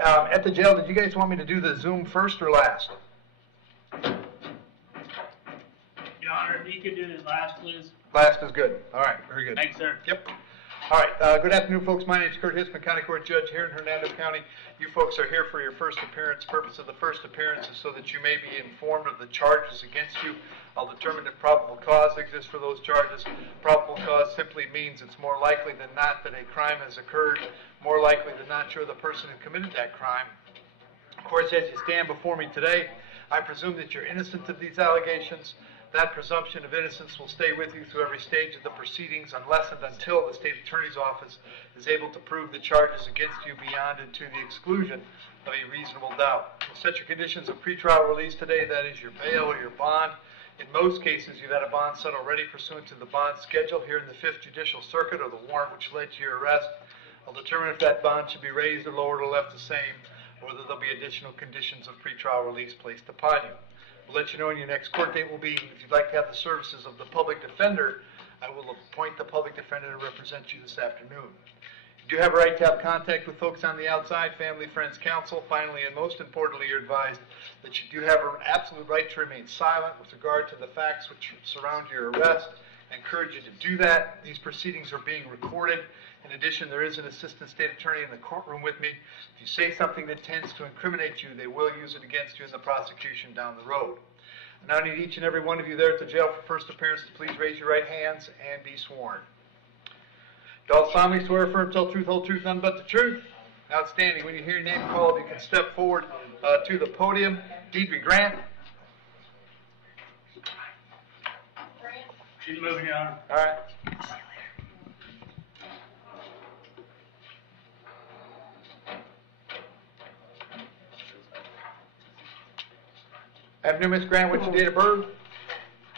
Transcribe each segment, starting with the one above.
At the jail, did you guys want me to do the Zoom first or last? Your Honor, if you could do this last, please. Last is good. All right, very good. Thanks, sir. Yep. All right, good afternoon, folks. My name is Kurt Hisman, County Court Judge here in Hernando County. You folks are here for your first appearance. Purpose of the first appearance is so that you may be informed of the charges against you. I'll determine if probable cause exists for those charges. Probable cause simply means it's more likely than not that a crime has occurred, more likely than not you're the person who committed that crime. Of course, as you stand before me today, I presume that you're innocent of these allegations. That presumption of innocence will stay with you through every stage of the proceedings unless and until the State Attorney's Office is able to prove the charges against you beyond and to the exclusion of a reasonable doubt. We'll set your conditions of pretrial release today, that is your bail or your bond. In most cases, you've had a bond set already pursuant to the bond schedule here in the 5th Judicial Circuit or the warrant which led to your arrest. I'll determine if that bond should be raised or lowered or left the same, or whether there'll be additional conditions of pretrial release placed upon you. We'll let you know when your next court date will be. If you'd like to have the services of the public defender, I will appoint the public defender to represent you this afternoon. You do have a right to have contact with folks on the outside, family, friends, counsel. Finally, and most importantly, you're advised that you do have an absolute right to remain silent with regard to the facts which surround your arrest. I encourage you to do that. These proceedings are being recorded. In addition, there is an assistant state attorney in the courtroom with me. If you say something that tends to incriminate you, they will use it against you in the prosecution down the road. I now need each and every one of you there at the jail for first appearance to please raise your right hands and be sworn. Do all solemnly swear, affirm, tell the truth, whole truth, nothing but the truth? Outstanding. When you hear your name called, you can step forward to the podium. Deidre Grant. She's moving, Your Honor. All right. Afternoon, Ms. Grant. What's your date of birth?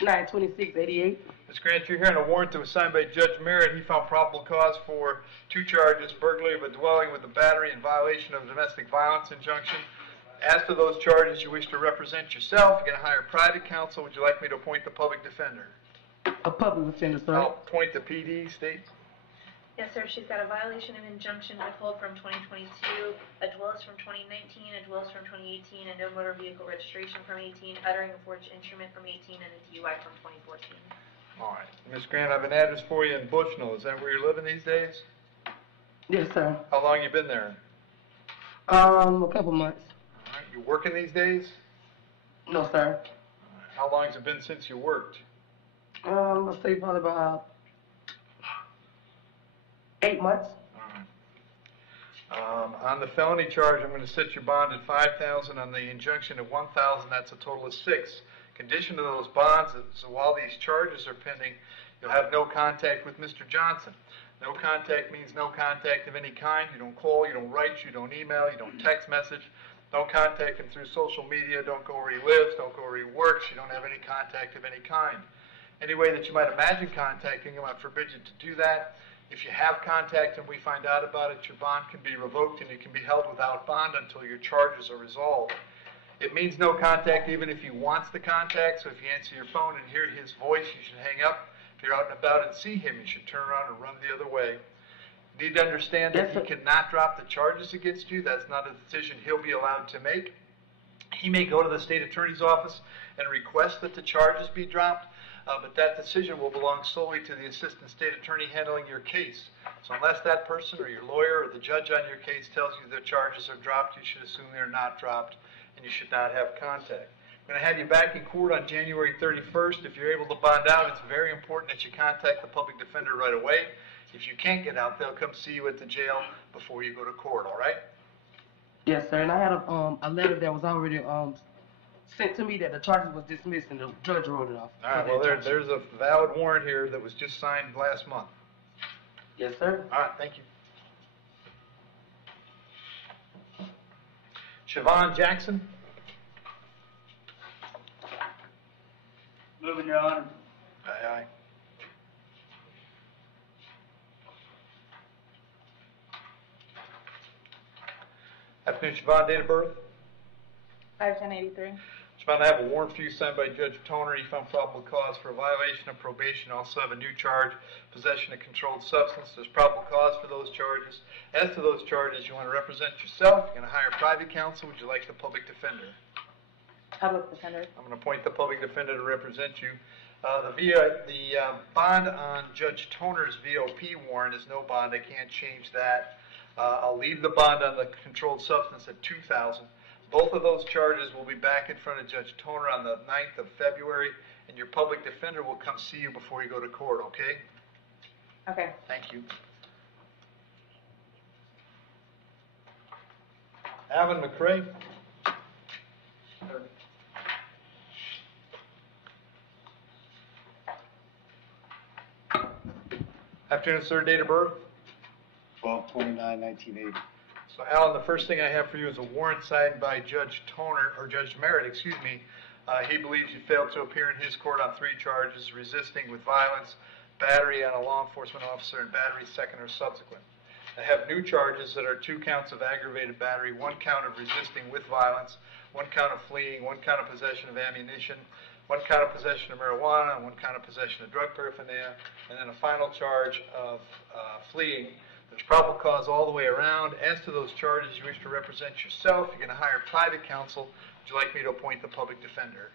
9/26/88. Ms. Grant, you're here on a warrant that was signed by Judge Merritt. He found probable cause for 2 charges, burglary of a dwelling with a battery in violation of a domestic violence injunction. As to those charges, you wish to represent yourself. You're going to hire private counsel. Would you like me to appoint the public defender? A public defender, sir. I'll appoint the PD, state. Yes, sir. She's got a violation of injunction withhold from 2022, a dwellis from 2019, a dwellis from 2018, a no motor vehicle registration from 18, uttering a forged instrument from 18, and a DUI from 2014. All right. Ms. Grant, I have an address for you in Bushnell. Is that where you're living these days? Yes, sir. How long you been there? A couple months. All right. You working these days? No, sir. How long has it been since you worked? Let's say probably about 8 months. On the felony charge, I'm going to set your bond at $5,000. On the injunction at $1,000, that's a total of $6,000. Condition to those bonds, so while these charges are pending, you'll have no contact with Mr. Johnson. No contact means no contact of any kind. You don't call, you don't write, you don't email, you don't text message. Don't contact him through social media. Don't go where he lives. Don't go where he works. You don't have any contact of any kind. Any way that you might imagine contacting him, I forbid you to do that. If you have contact and we find out about it, your bond can be revoked and you can be held without bond until your charges are resolved. It means no contact even if he wants the contact, so if you answer your phone and hear his voice, you should hang up. If you're out and about and see him, you should turn around and run the other way. You need to understand that he cannot drop the charges against you. That's not a decision he'll be allowed to make. He may go to the state attorney's office and request that the charges be dropped, but that decision will belong solely to the assistant state attorney handling your case. So unless that person or your lawyer or the judge on your case tells you the charges are dropped, you should assume they're not dropped and you should not have contact. I'm going to have you back in court on January 31st. If you're able to bond out, it's very important that you contact the public defender right away. If you can't get out, they'll come see you at the jail before you go to court, all right? Yes, sir. And I had a letter that was already sent to me that the charges was dismissed and the judge wrote it off. All right, well, there's a valid warrant here that was just signed last month. Yes, sir. All right, thank you. Siobhan Jackson. Moving, Your Honor. Aye, aye. Afternoon, Siobhan, date of birth? 5/10/83. It's bound to have a warrant for you signed by Judge Toner. He found probable cause for a violation of probation. Also have a new charge, possession of controlled substance. There's probable cause for those charges. As to those charges, you want to represent yourself. You're going to hire private counsel. Would you like the public defender? Public defender. I'm going to appoint the public defender to represent you. The bond on Judge Toner's VOP warrant is no bond. I can't change that. I'll leave the bond on the controlled substance at $2,000. Both of those charges will be back in front of Judge Toner on the 9th of February, and your public defender will come see you before you go to court, okay? Okay. Thank you. Alvin McCray. Afternoon, sir. Date of birth? 12/29/1980. So, Alan, the first thing I have for you is a warrant signed by Judge Toner, or Judge Merritt, excuse me. He believes you failed to appear in his court on 3 charges: resisting with violence, battery on a law enforcement officer, and battery second or subsequent. I have new charges that are 2 counts of aggravated battery, 1 count of resisting with violence, 1 count of fleeing, 1 count of possession of ammunition, 1 count of possession of marijuana, and 1 count of possession of drug paraphernalia, and then a final charge of fleeing. There's probable cause all the way around. As to those charges, you wish to represent yourself. You're going to hire private counsel. Would you like me to appoint the public defender?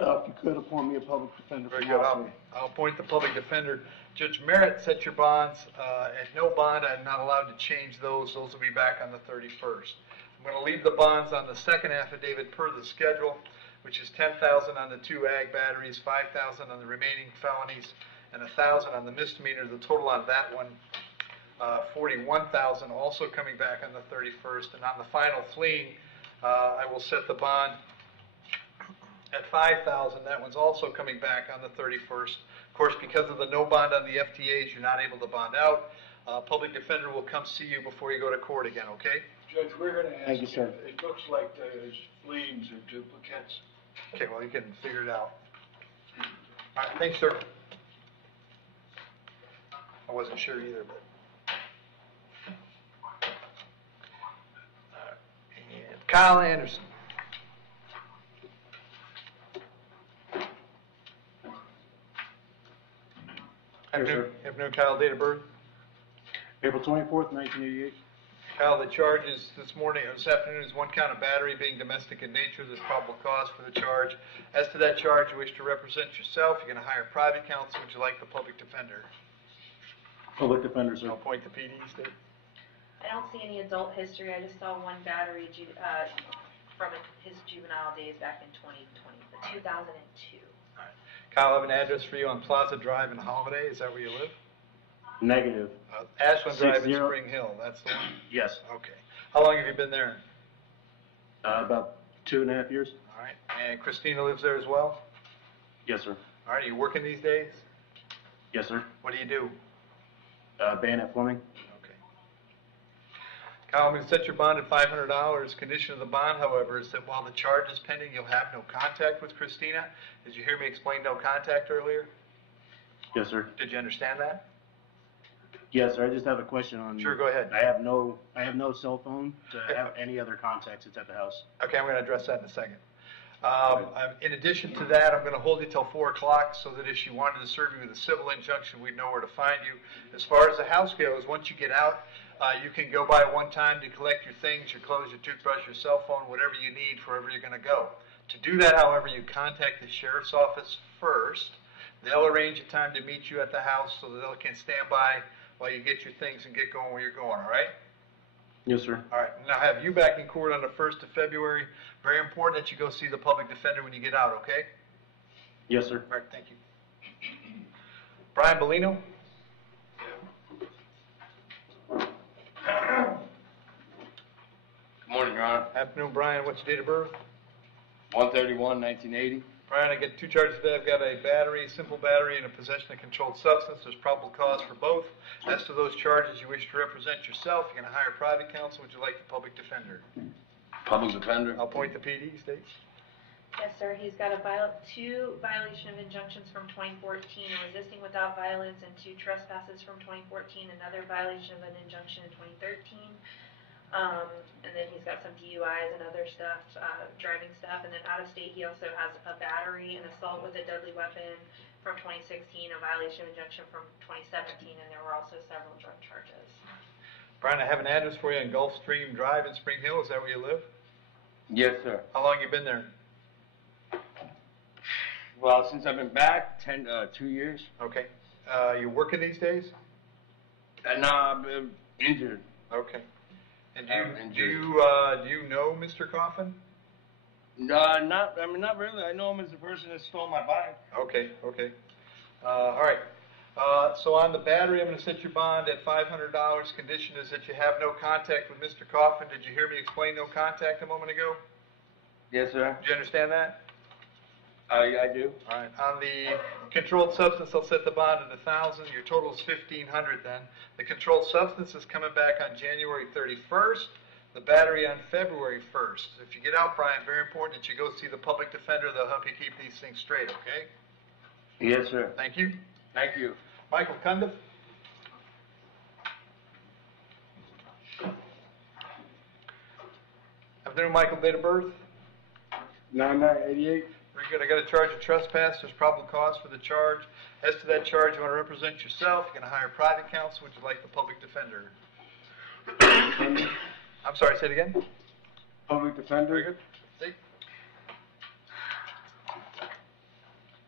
If you could appoint me a public defender. Very for good. now, I'll appoint the public defender. Judge Merritt set your bonds at no bond. I'm not allowed to change those. Those will be back on the 31st. I'm going to leave the bonds on the second affidavit per the schedule, which is $10,000 on the 2 ag batteries, $5,000 on the remaining felonies, and $1,000 on the misdemeanor. The total on that one, $41,000, also coming back on the 31st. And on the final fleeing, I will set the bond at $5,000. That one's also coming back on the 31st. Of course, because of the no bond on the FTAs, you're not able to bond out. Public defender will come see you before you go to court again, okay? Judge, we're going to ask, Thank you, sir. It looks like there's fleeings or duplicates. Okay, well, you can figure it out. All right, thanks, sir. I wasn't sure either, but. And Kyle Anderson. Yes, sir. Afternoon, Kyle. Date of birth? April 24th, 1988. Kyle, the charges this afternoon is 1 count of battery being domestic in nature. There's probable cause for the charge. As to that charge, you wish to represent yourself. You're going to hire private counsel. Would you like the public defender? Public defender, sir. I'll appoint the PD state. I don't see any adult history. I just saw 1 battery from his juvenile days back in 2002. All right. Kyle, I have an address for you on Plaza Drive in Holiday. Is that where you live? Negative. Ashland Drive in 60. Spring Hill. That's the one? Yes. Okay. How long have you been there? About 2.5 years. All right. And Christina lives there as well? Yes, sir. All right. Are you working these days? Yes, sir. What do you do? Bayonet plumbing. Okay. Kyle, I'm going to set your bond at $500. Condition of the bond, however, is that while the charge is pending, you'll have no contact with Christina. Did you hear me explain no contact earlier? Yes, sir. Did you understand that? Yes, sir. I just have a question on. Sure, go ahead. I have no cell phone to have any other contacts. It's at the house. Okay, I'm going to address that in a second. In addition to that, I'm going to hold you till 4 o'clock so that if she wanted to serve you with a civil injunction, we'd know where to find you. As far as the house goes, once you get out, you can go by one time to collect your things, your clothes, your toothbrush, your cell phone, whatever you need for wherever you're going to go. To do that, however, you contact the sheriff's office first. They'll arrange a time to meet you at the house so that they can stand by while you get your things and get going where you're going, all right? Yes, sir. All right, now I have you back in court on the 1st of February. Very important that you go see the public defender when you get out, okay? Yes, sir. All right, thank you. Brian Bellino? Good morning, Your Honor. Afternoon, Brian. What's your date of birth? 1/31/1980. Brian, I get 2 charges today. I've got a battery, simple battery, and a possession of controlled substance. There's probable cause for both. As to those charges, you wish to represent yourself. You're going to hire private counsel. Would you like the public defender? Public defender. I'll appoint the PD, States. Yes, sir. He's got 2 violation of injunctions from 2014, resisting without violence, and 2 trespasses from 2014, another violation of an injunction in 2013. And then he's got some DUIs and other stuff, driving stuff. And then out of state, he also has a battery, an assault with a deadly weapon from 2016, a violation of injunction from 2017, and there were also several drug charges. Brian, I have an address for you on Gulfstream Drive in Spring Hill. Is that where you live? Yes, sir. How long you been there? Well, since I've been back, 2 years. Okay. You working these days? And now I've been injured. Okay. And I'm do you know Mr. Coffin? Not really. I know him as the person that stole my bike. Okay, okay. All right. So on the battery, I'm going to set your bond at $500. Condition is that you have no contact with Mr. Coffin. Did you hear me explain no contact a moment ago? Yes, sir. Did you understand that? I do. All right. On the controlled substance, I'll set the bond at $1,000. Your total is $1,500 then. The controlled substance is coming back on January 31st. The battery on February 1st. If you get out, Brian, very important that you go see the public defender. They'll help you keep these things straight, okay? Yes, sir. Thank you. Thank you. Michael Cundiff. Afternoon, Michael. Date of birth? 9988. Very good. I got a charge of trespass. There's probable cause for the charge. As to that charge, you want to represent yourself. You're going to hire private counsel. Would you like the public defender? I'm sorry, say it again. Public defender. Very good. See?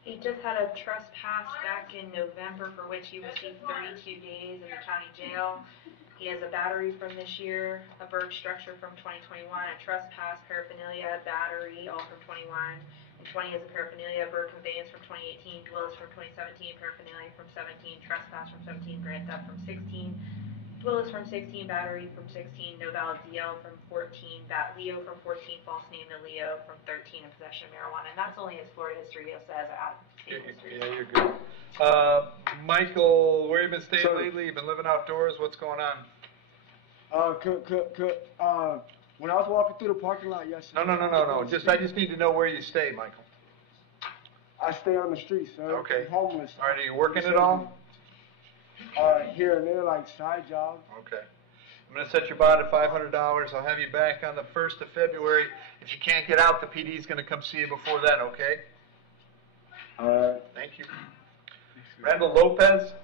He just had a trespass back in November for which he received 32 days in the county jail. He has a battery from this year, a burnt structure from 2021, a trespass, paraphernalia, battery, all from 21. And 20 is a paraphernalia, burnt conveyance from 2018, dwellers from 2017, paraphernalia from 17, trespass from 17, grand theft from 16, dwellers from 16, battery from 16, no valid DL from 14, Leo from 14, false name to Leo from 13, and possession of marijuana. And that's only his Florida history. He also has out of state history. Yeah, you're good. Michael, where you been staying lately? You been living outdoors? What's going on? When I was walking through the parking lot yesterday. No. I just need to know where you stay, Michael. I stay on the street, sir. Okay. I'm homeless. All right, are you working at all? Here and there, like side jobs. Okay. I'm going to set your bond at $500. I'll have you back on the 1st of February. If you can't get out, the PD is going to come see you before then, okay? Thank you. Randall Lopez.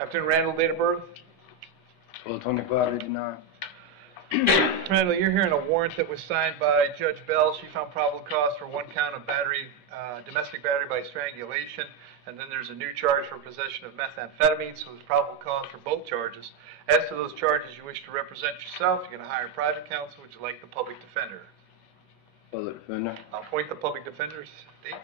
Afternoon, Randall, date of birth? 12/25/89. Randall, you're hearing a warrant that was signed by Judge Bell. She found probable cause for one count of battery, domestic battery by strangulation, and then there's a new charge for possession of methamphetamine, so there's probable cause for both charges. As to those charges, you wish to represent yourself, you're going to hire private counsel. Would you like the public defender? Public defender. I'll appoint the public defenders. Dave?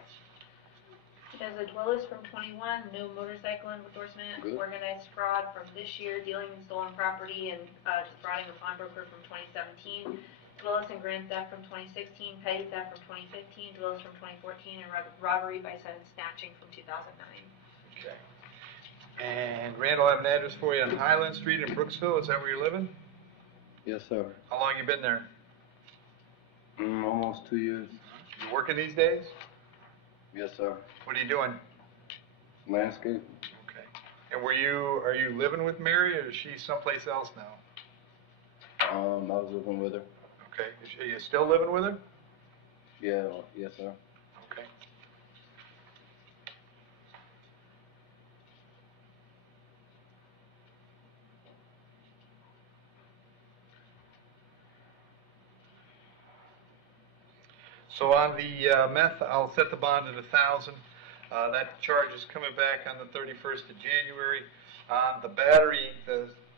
He has a dwellers from 21, no motorcycle endorsement, Good. organized fraud from this year, dealing in stolen property and defrauding a pawnbroker from 2017, dwellers in grand theft from 2016, petty theft from 2015, dwellers from 2014, and robbery by sudden snatching from 2009. Okay. And Randall, I have an address for you on Highland Street in Brooksville. Is that where you're living? Yes, sir. How long you been there? Almost 2 years. You working these days? Yes, sir. What are you doing? Landscape. Okay. And are you living with Mary, or is she someplace else now? I was living with her. Okay. Are you still living with her? Yeah. Yes, sir. Okay. So on the meth, I'll set the bond at $1,000. That charge is coming back on the 31st of January. On the battery,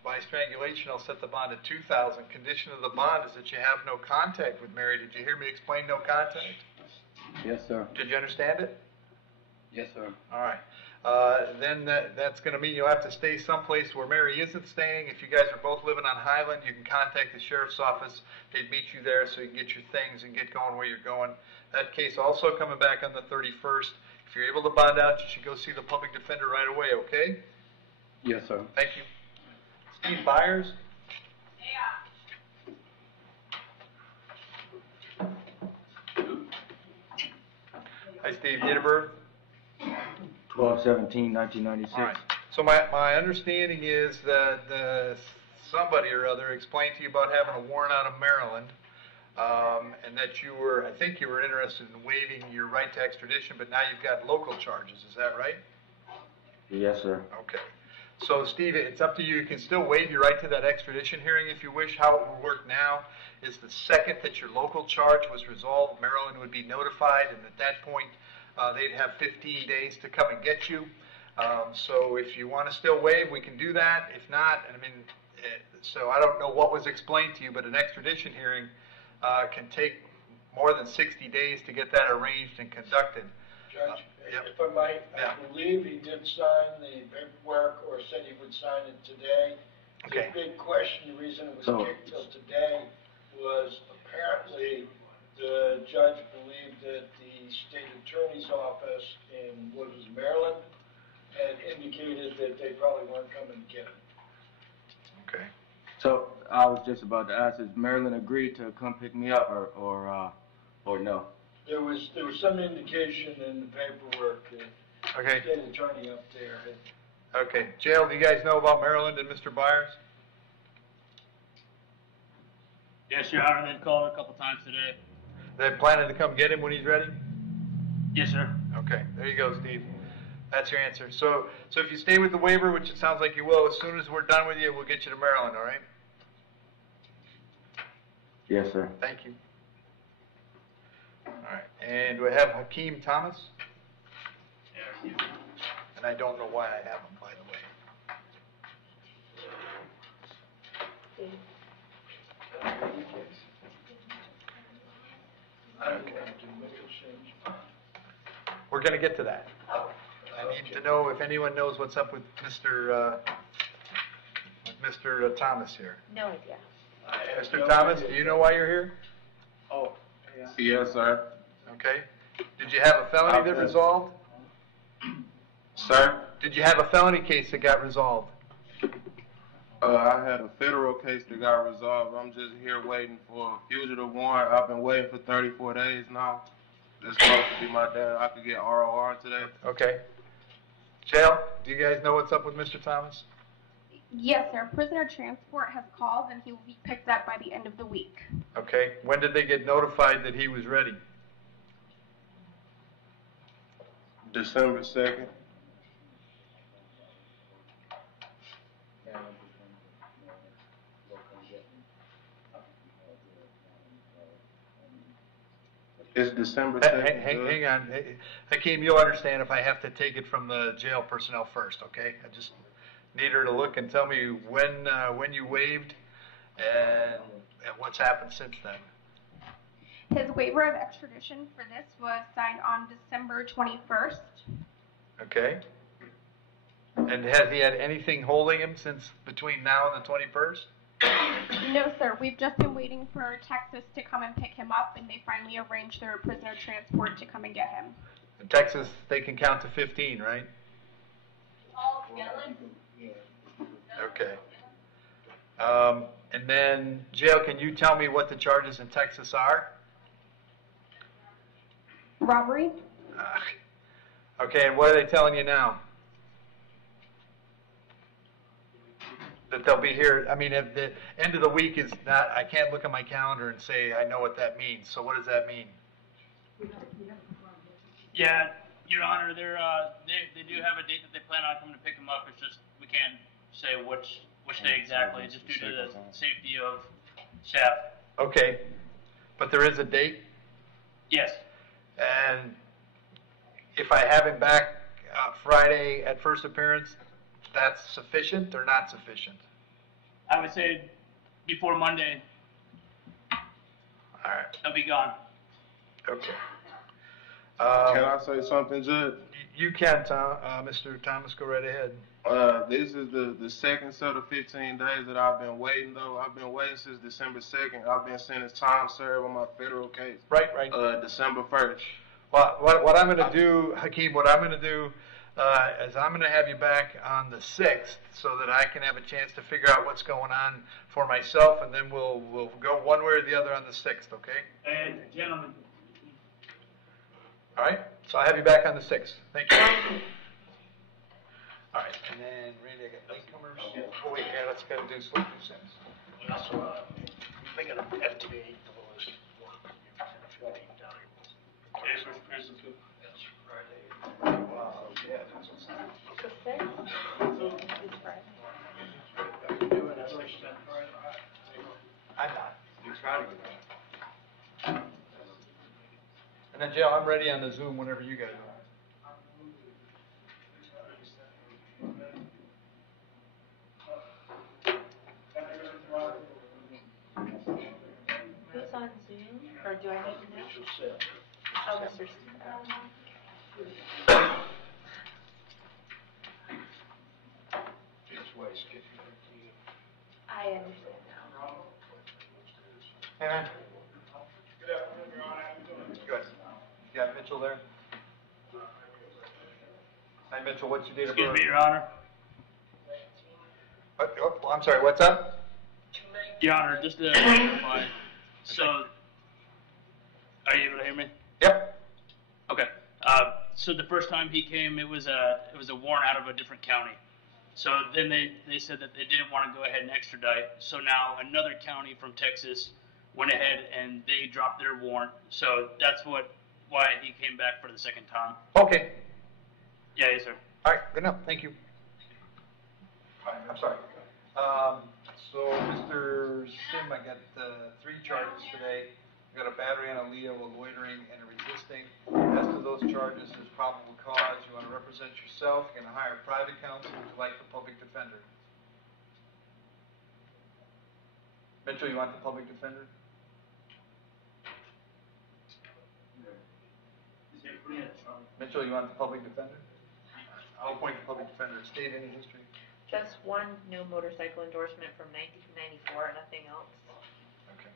by strangulation, I'll set the bond at $2,000. Condition of the bond is that you have no contact with Mary. Did you hear me explain no contact? Yes, sir. Did you understand it? Yes, sir. All right. Then that's going to mean you'll have to stay someplace where Mary isn't staying. If you guys are both living on Highland, you can contact the sheriff's office. They'd meet you there so you can get your things and get going where you're going. That case also coming back on the 31st. If you're able to bond out, you should go see the public defender right away, okay? Yes, sir. Thank you. Steve Byers? Hi, Steve. Date of birth? 12/17/1996. All right. So my understanding is that somebody or other explained to you about having a warrant out of Maryland, and that I think you were interested in waiving your right to extradition, but now you've got local charges. Is that right? Yes, sir. Okay. So, Steve, it's up to you. You can still waive your right to that extradition hearing if you wish. How it will work now is the second that your local charge was resolved, Maryland would be notified, and at that point, they'd have 15 days to come and get you. So if you want to still waive, we can do that. If not, so I don't know what was explained to you, but an extradition hearing can take more than 60 days to get that arranged and conducted. Judge, Yep. if I might, Yeah. I believe he did sign the paperwork or said he would sign it today. Okay. The big question, the reason it was So- kicked till today was apparently the judge believed that the state attorney's office in, what was it, Maryland, had indicated that they probably weren't coming to get him. Okay. So I was just about to ask, has Maryland agreed to come pick me up or no? There was some indication in the paperwork that the Okay. state attorney up there had. Okay. Jail, do you guys know about Maryland and Mr. Byers? Yes, Your Honor, they've called a couple times today. They're planning to come get him when he's ready? Yes, sir. Okay, there you go, Steve. That's your answer. So if you stay with the waiver, which it sounds like you will, as soon as we're done with you, we'll get you to Maryland, all right? Yes, sir. Thank you. All right, and we have Hakeem Thomas, and I don't know why I have him, by the way. Okay. We're gonna get to that. I need to know if anyone knows what's up with Mr. Thomas here. No idea. Mr. Thomas, do you know why you're here? Oh, yeah. Yes, sir. Okay. Did you have a felony that resolved? Sir? Did you have a felony case that got resolved? I had a federal case that got resolved. I'm just here waiting for a fugitive warrant. I've been waiting for 34 days now. It's supposed to be my dad. I could get ROR today. Okay. Jail, do you guys know what's up with Mr. Thomas? Yes, sir. Prisoner transport has called and he will be picked up by the end of the week. Okay. When did they get notified that he was ready? December 2nd. It's December 2nd. Hang on. Hakeem, you'll understand if I have to take it from the jail personnel first, okay? I just need her to look and tell me when you waived and what's happened since then. His waiver of extradition for this was signed on December 21st. Okay. And has he had anything holding him since between now and the 21st? No, sir. We've just been waiting for Texas to come and pick him up, and they finally arranged their prisoner transport to come and get him. In Texas, they can count to 15, right? Okay. And then, Jail, can you tell me what the charges in Texas are? Robbery? Okay, and what are they telling you now? That they'll be here, I mean, at the end of the week is not, I can't look at my calendar and say I know what that means. So what does that mean? Yeah, Your Honor, they do have a date that they plan on coming to pick him up. It's just we can't say which day exactly, just due to the safety of staff. Okay, but there is a date? Yes. And if I have him back Friday at first appearance, that's sufficient or not sufficient? I would say before Monday, All right, they'll be gone. okay. Can I say something, Judge? You can, Mr. Thomas, go right ahead. This is the second set of 15 days that I've been waiting, though. I've been waiting since December 2nd. I've been sentenced time served on my federal case. Right. December 1st. Well, what I'm going to do, Hakeem, what I'm going to do is I'm going to have you back on the 6th so that I can have a chance to figure out what's going on for myself, and then we'll go one way or the other on the 6th, okay? And gentlemen, All right? So I'll have you back on the 6th. Thank you. and Randy, I got latecomers. Oh wait, yeah, let's gotta do slip loose ends. They got a FTA, the lowest one, 15 down here. Here's the scoop. That's Friday. Wow, yeah, that's what's up. The sixth is Friday. I'm not. You try to get that. And then Jill, I'm ready on the Zoom whenever you guys are. Who's on Zoom, or do I need to know? Oh, Mr. I understand now. Hey, man. Good afternoon, Your Honor. How you doing? Good. You got Mitchell there? Hi, Mitchell. What's your date of birth? Excuse me, Your Honor. Oh, I'm sorry. What's up? Your Honor, just to clarify. So, are you able to hear me? Yep. Okay. So the first time he came, it was a warrant out of a different county. So then they said that they didn't want to go ahead and extradite. So now another county from Texas went ahead and they dropped their warrant. So that's why he came back for the second time. Okay. Yeah, yes, sir. All right. Good enough. Thank you. I'm sorry. So, Mr. Sim, I got 3 charges today. I got a battery on a Leo, a loitering, and a resisting. As to those charges, there's probable cause. You want to represent yourself. You're going to hire private counsel. Would you like the public defender? Mitchell, you want the public defender? Mitchell, you want the public defender? I'll appoint the public defender. State any history. Just one no motorcycle endorsement from 1994, nothing else. Okay.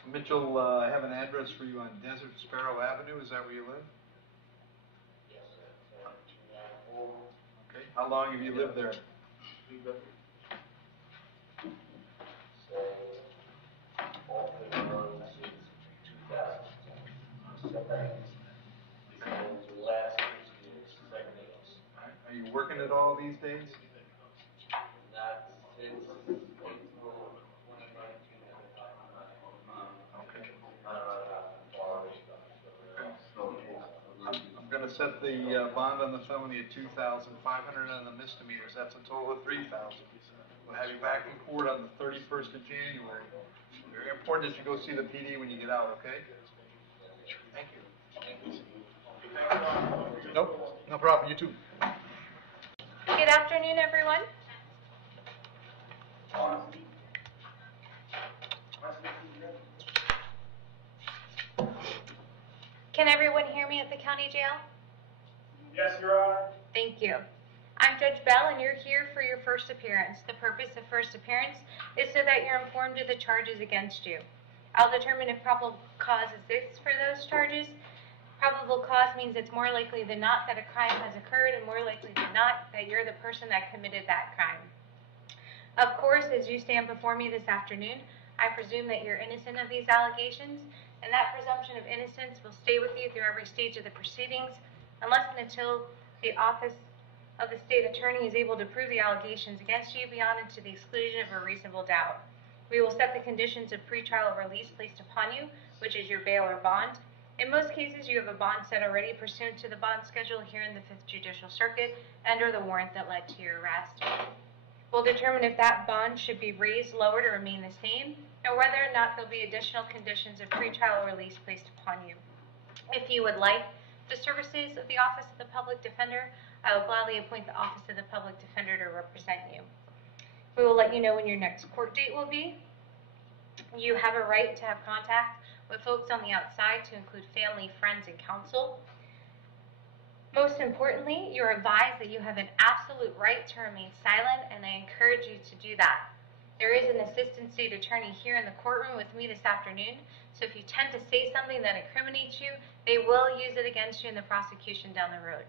So Mitchell, I have an address for you on Desert Sparrow Avenue. Is that where you live? Yes, Okay. How long have you lived there? Are you working at all these days? I'm going to set the bond on the felony at $2,500 on the misdemeanors. That's a total of $3,000. We'll have you back in court on the 31st of January. Very important that you go see the PD when you get out, okay? Thank you. Nope, no problem. You too. Good afternoon, everyone. Can everyone hear me at the county jail? Yes, Your Honor. Thank you. I'm Judge Bell, and you're here for your first appearance. The purpose of first appearance is so that you're informed of the charges against you. I'll determine if probable cause exists for those charges. Probable cause means it's more likely than not that a crime has occurred, and more likely than not that you're the person that committed that crime. Of course, as you stand before me this afternoon, I presume that you're innocent of these allegations, and that presumption of innocence will stay with you through every stage of the proceedings, unless and until the office of the state attorney is able to prove the allegations against you beyond and to the exclusion of a reasonable doubt. We will set the conditions of pretrial release placed upon you, which is your bail or bond. In most cases, you have a bond set already pursuant to the bond schedule here in the 5th Judicial Circuit and/or the warrant that led to your arrest. We'll determine if that bond should be raised, lowered, or remain the same, or whether or not there'll be additional conditions of pretrial release placed upon you. If you would like the services of the Office of the Public Defender, I will gladly appoint the Office of the Public Defender to represent you. We will let you know when your next court date will be. You have a right to have contact with folks on the outside, to include family, friends, and counsel. Most importantly, you're advised that you have an absolute right to remain silent, and I encourage you to do that. There is an assistant state attorney here in the courtroom with me this afternoon, so if you tend to say something that incriminates you, they will use it against you in the prosecution down the road.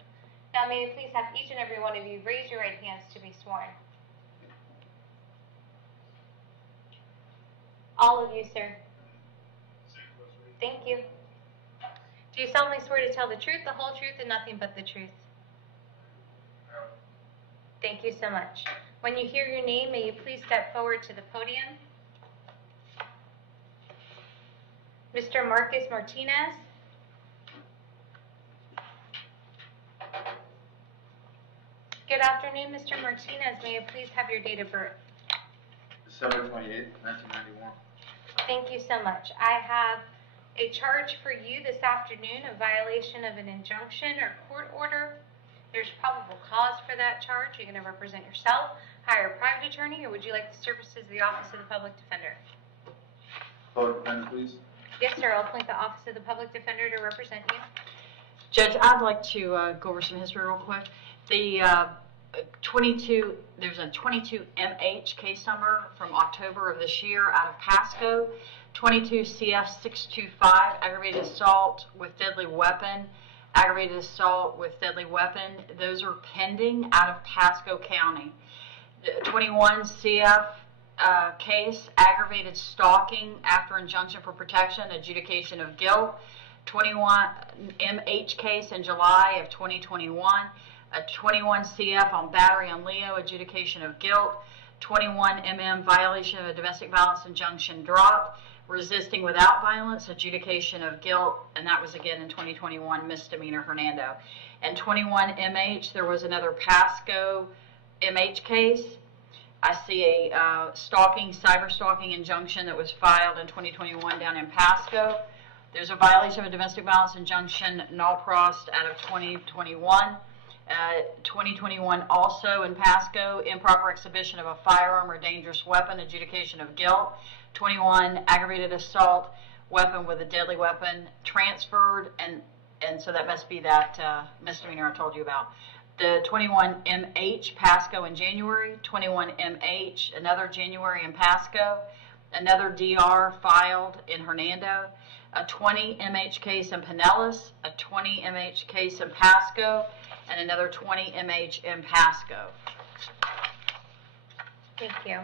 Now, may I please have each and every one of you raise your right hands to be sworn. All of you, sir. Thank you. Do you solemnly swear to tell the truth, the whole truth, and nothing but the truth? Thank you so much. When you hear your name, may you please step forward to the podium. Mr. Marcus Martinez. Good afternoon, Mr. Martinez. May I please have your date of birth? December 28th, 1991. Thank you so much. I have a charge for you this afternoon, a violation of an injunction or court order. There's probable cause for that charge. You're going to represent yourself, hire a private attorney, or would you like the services of the Office of the Public Defender? Public defender, please. Yes, sir. I'll appoint the Office of the Public Defender to represent you. Judge, I'd like to go over some history real quick. The there's a 22 MH case number from October of this year out of Pasco, 22 CF 625, aggravated assault with deadly weapon, aggravated assault with deadly weapon. Those are pending out of Pasco County. The 21 CF case, aggravated stalking after injunction for protection, adjudication of guilt. 21 MH case in July of 2021. A 21 CF on battery on Leo, adjudication of guilt. 21 MM violation of a domestic violence injunction dropped. Resisting without violence, adjudication of guilt, and that was again in 2021, misdemeanor Hernando. And 21 MH, there was another Pasco MH case. I see a cyber stalking injunction that was filed in 2021 down in Pasco. There's a violation of a domestic violence injunction, Nullprost, out of 2021. 2021 also in Pasco, improper exhibition of a firearm or dangerous weapon, adjudication of guilt. 21 aggravated assault, weapon with a deadly weapon, transferred, and so that must be that misdemeanor I told you about. The 21 MH Pasco in January, 21 MH another January in Pasco, another DR filed in Hernando, a 20 MH case in Pinellas, a 20 MH case in Pasco, and another 20 MH in Pasco. Thank you.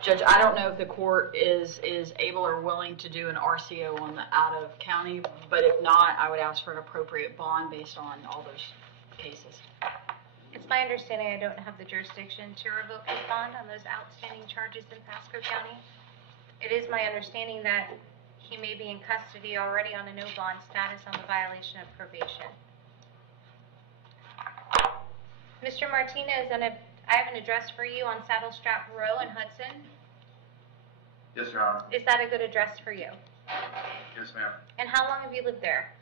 Judge, I don't know if the court is able or willing to do an RCO on the out of county, but if not, I would ask for an appropriate bond based on all those cases. It's my understanding I don't have the jurisdiction to revoke his bond on those outstanding charges in Pasco County. It is my understanding that he may be in custody already on a no bond status on the violation of probation. Mr. Martinez, I have an address for you on Saddle Strap Row in Hudson. Yes, Your Honor. Is that a good address for you? Yes, ma'am. And how long have you lived there?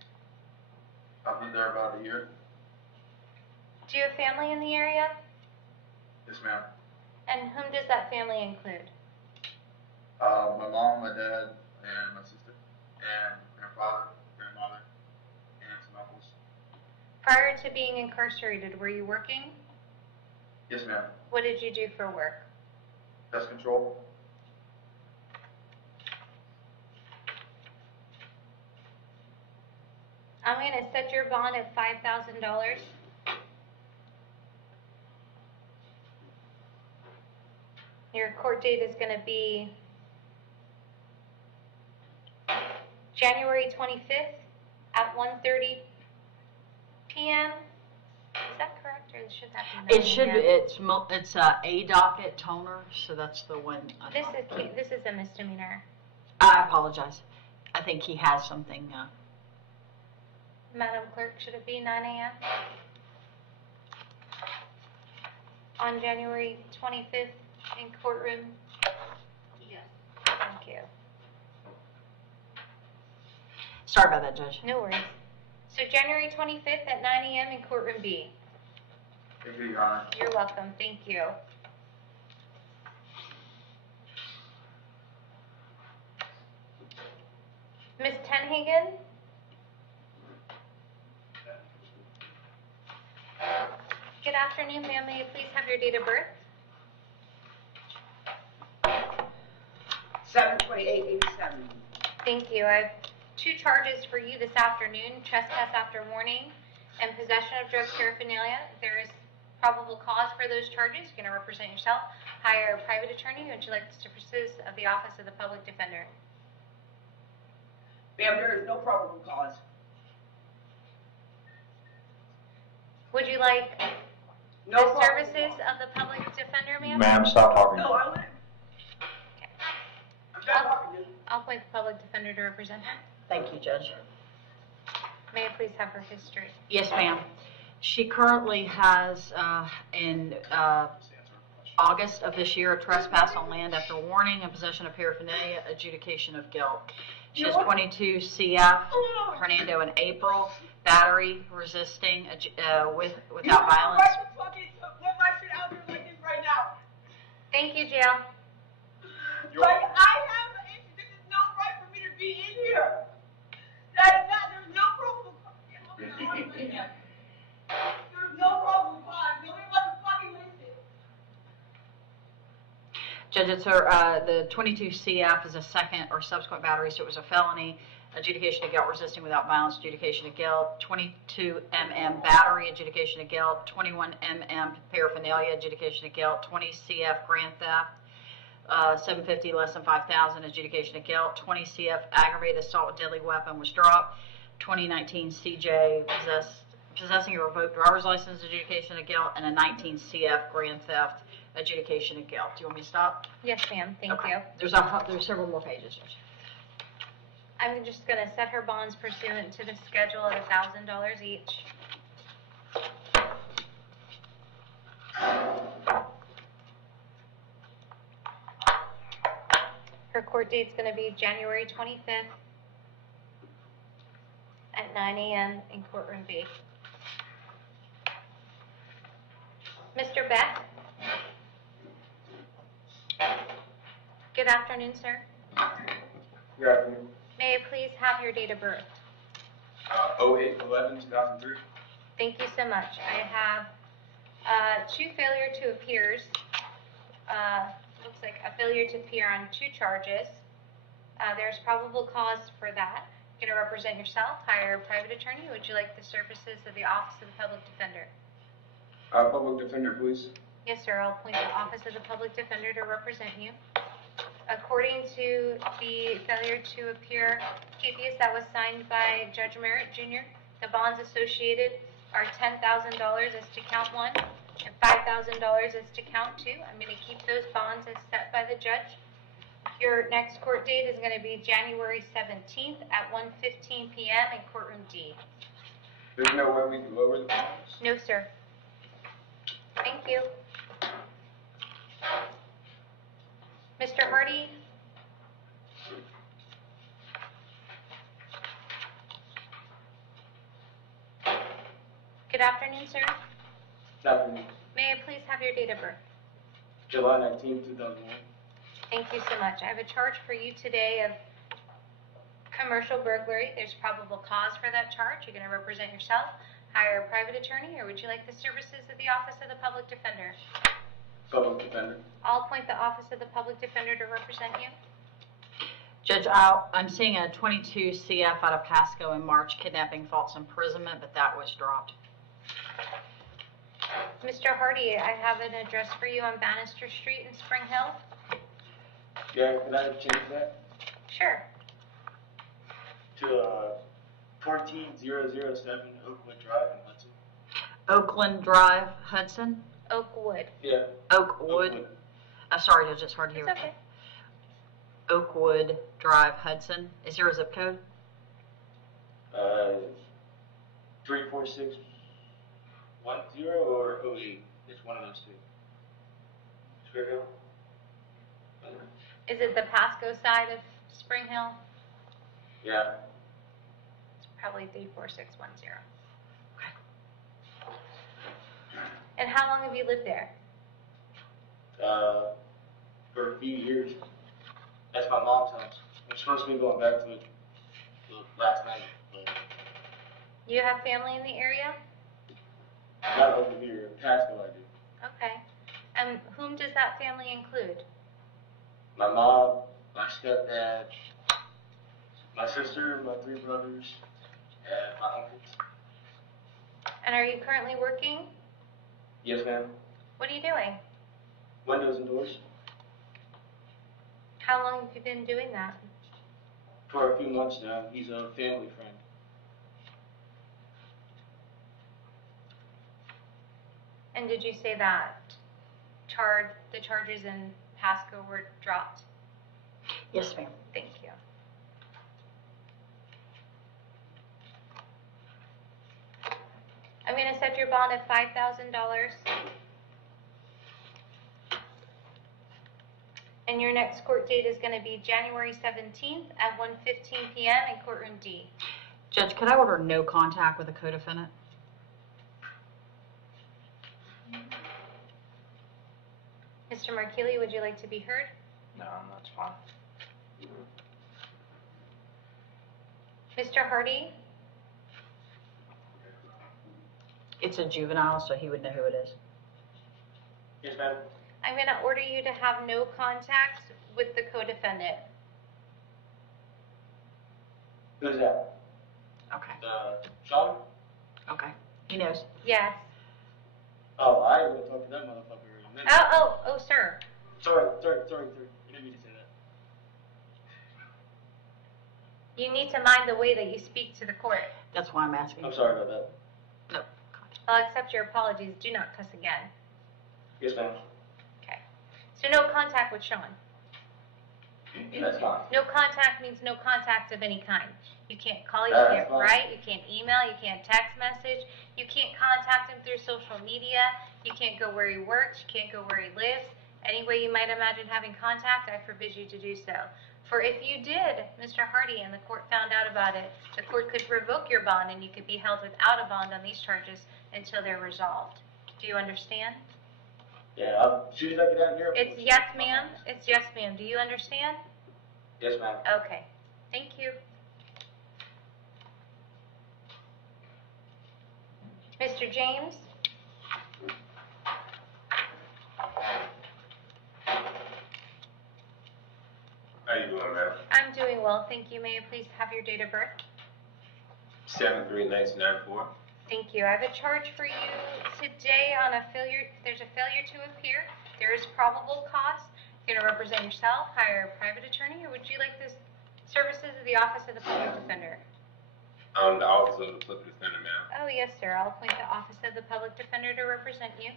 I've been there about a year. Do you have family in the area? Yes, ma'am. And whom does that family include? My mom, my dad, and my sister, and grandfather, grandmother, aunts and uncles. Prior to being incarcerated, were you working? Yes, ma'am. What did you do for work? Pest control. I'm going to set your bond at $5,000. Your court date is going to be January 25th at 1:30 p.m. Is that correct, or should that be? It should be. It's a docket toner, so that's the one. This is a misdemeanor. I apologize. I think he has something. Madam Clerk, should it be 9 a.m. on January 25th in courtroom? Yes. Thank you. Sorry about that, Judge. No worries. So January 25th at 9 a.m. in courtroom B. Thank you, Your Honor. You're welcome. Thank you. Ms. Tenhagen? Good afternoon, ma'am. May I please have your date of birth? 7/28/87. Thank you. I have two charges for you this afternoon, trespass after warning and possession of drug paraphernalia. There is probable cause for those charges. You're going to represent yourself, hire a private attorney, or would you like the services of the Office of the Public Defender? Ma'am, there is no probable cause. Would you like No the probable services cause. of the Public Defender, ma'am? Ma'am, stop talking. No, I wouldn't. I'm done talking to you. I'll appoint the Public Defender to represent her. Thank you, Judge. May I please have her history? Yes, ma'am. She currently has, in August of this year, a trespass on land after warning and possession of paraphernalia, adjudication of guilt. She has 22 CF, Hernando in April, battery, resisting, without violence. Right to fucking put my shit out there like this right now. Thank you, Jail. Like, I have an issue. This is not right for me to be in here. That is not, there's no probable cause. There's no probable cause. Nobody wants to fucking listen. Judge, it's her, the 22 CF is a second or subsequent battery, so it was a felony. Adjudication of guilt, resisting without violence, adjudication of guilt. 22 mm battery, adjudication of guilt. 21 mm paraphernalia, adjudication of guilt. 20 CF grand theft. 750 less than 5,000, adjudication of guilt. 20 CF aggravated assault with deadly weapon was dropped. 2019 CJ possessing a revoked driver's license, adjudication of guilt, and a 19 CF grand theft, adjudication of guilt. Do you want me to stop? Yes, ma'am. Thank Okay. you. There's several more pages, Judge. I'm just going to set her bonds pursuant to the schedule at $1,000 each. Her court date's going to be January 25th at 9 a.m. in courtroom B. Mr. Beck? Good afternoon, sir. Good afternoon. May I please have your date of birth? 08/11/2003. Thank you so much. I have two failure to appears. Looks like a failure to appear on 2 charges. There's probable cause for that. You're going to represent yourself, hire a private attorney. Would you like the services of the Office of the Public Defender? Public defender, please. Yes, sir. I'll appoint the Office of the Public Defender to represent you. According to the failure to appear habeas that was signed by Judge Merritt Jr., the bonds associated are $10,000 as to count 1 and $5,000 as to count 2. I'm going to keep those bonds as set by the judge. Your next court date is going to be January 17th at 1:15 p.m. in courtroom D. There's no way we can lower the bonds? No, sir. Thank you. Mr. Hardy? Good afternoon, sir. Good afternoon. May I please have your date of birth? July 19, 2001. Thank you so much. I have a charge for you today of commercial burglary. There's probable cause for that charge. You're going to represent yourself, hire a private attorney, or would you like the services of the Office of the Public Defender? Public defender. I'll appoint the Office of the Public Defender to represent you. Judge, I'm seeing a 22 CF out of Pasco in March, kidnapping, false imprisonment, but that was dropped. Mr. Hardy, I have an address for you on Bannister Street in Spring Hill. Yeah, can I change that Sure. to 14007 Oakwood Drive in Hudson? Oakland Drive, Hudson? Oakwood. Yeah. Oakwood. I'm sorry, Judge, it's hard to hear. It's okay. Oakwood Drive, Hudson. Is there a zip code? 34610 or 08. It's one of those two. Spring Hill? Is it the Pasco side of Spring Hill? Yeah. It's probably 34610. And how long have you lived there? For a few years. That's my mom's house. I'm supposed to be going back to it last night, but You have family in the area? not over here. Pasco, I do. Okay. And whom does that family include? My mom, my stepdad, my sister, my 3 brothers, and my uncles. And are you currently working? Yes, ma'am. What are you doing? windows and doors. How long have you been doing that? For a few months now. He's a family friend. And did you say that the charges in Pasco were dropped? Yes, ma'am. Thank you. I'm going to set your bond at $5,000. And your next court date is going to be January 17th at 1:15 p.m. in courtroom D. Judge, could I order no contact with a co-defendant? Mr. Markili, would you like to be heard? No, that's fine. Mr. Hardy? It's a juvenile, so he would know who it is. Yes, ma'am. I'm going to order you to have no contact with the co-defendant. Who's that? Okay. Sean? Okay. He knows. Yes. Oh, I ain't gonna talk to that motherfucker in a minute. Oh, sir. Sorry. You didn't mean to say that. You need to mind the way that you speak to the court. That's why I'm asking. I'm sorry about that. No. I'll accept your apologies. Do not cuss again. Yes, ma'am. Okay. So no contact with Sean. That's fine. No contact means no contact of any kind. You can't call, you That's can't fine. write, you can't email, you can't text message, you can't contact him through social media, you can't go where he works, you can't go where he lives. Any way you might imagine having contact, I forbid you to do so. For if you did, Mr. Hardy, and the court found out about it, the court could revoke your bond and you could be held without a bond on these charges until they're resolved. Do you understand? Yeah, as soon as I get out of here. It's yes, ma'am. It's yes, ma'am. Do you understand? Yes, ma'am. Okay. Thank you. Mr. James? How you doing, ma'am? I'm doing well, thank you. May I please have your date of birth? 7/3/1994. Thank you. I have a charge for you today on a failure. There's a failure to appear. There is probable cause. You're going to represent yourself, hire a private attorney, or would you like the services of the Office of the Public Defender? The Office of the Public Defender, ma'am. Oh, yes, sir. I'll appoint the Office of the Public Defender to represent you.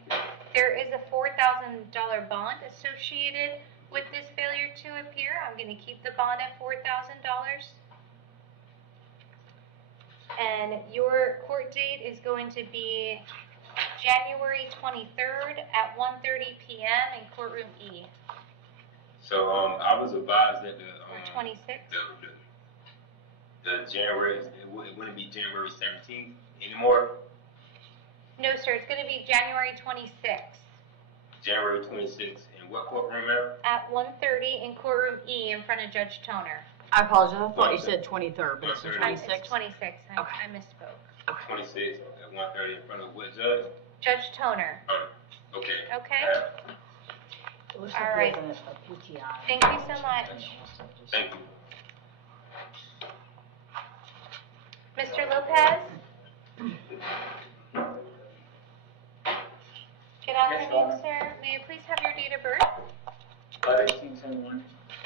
There is a $4,000 bond associated with this failure to appear. I'm going to keep the bond at $4,000. And your court date is going to be January 23rd at 1:30 p.m. in courtroom E. So, I was advised that Or 26th. the January, it wouldn't be January 17th anymore. No, sir. It's going to be January 26th January 26th. In what courtroom, ma'am? at 1:30 in courtroom E in front of Judge Toner. I apologize. I thought you said 23rd, but it's the 23rd. 26th. It's 26. I misspoke. 26th at 1:30 in front of what judge? Judge Toner. Okay. Okay? It looks All like right. there's a PTI. Thank you so much. Thank you. Mr. Lopez? Good afternoon, sir. May I please have your date of birth? 5/18/71.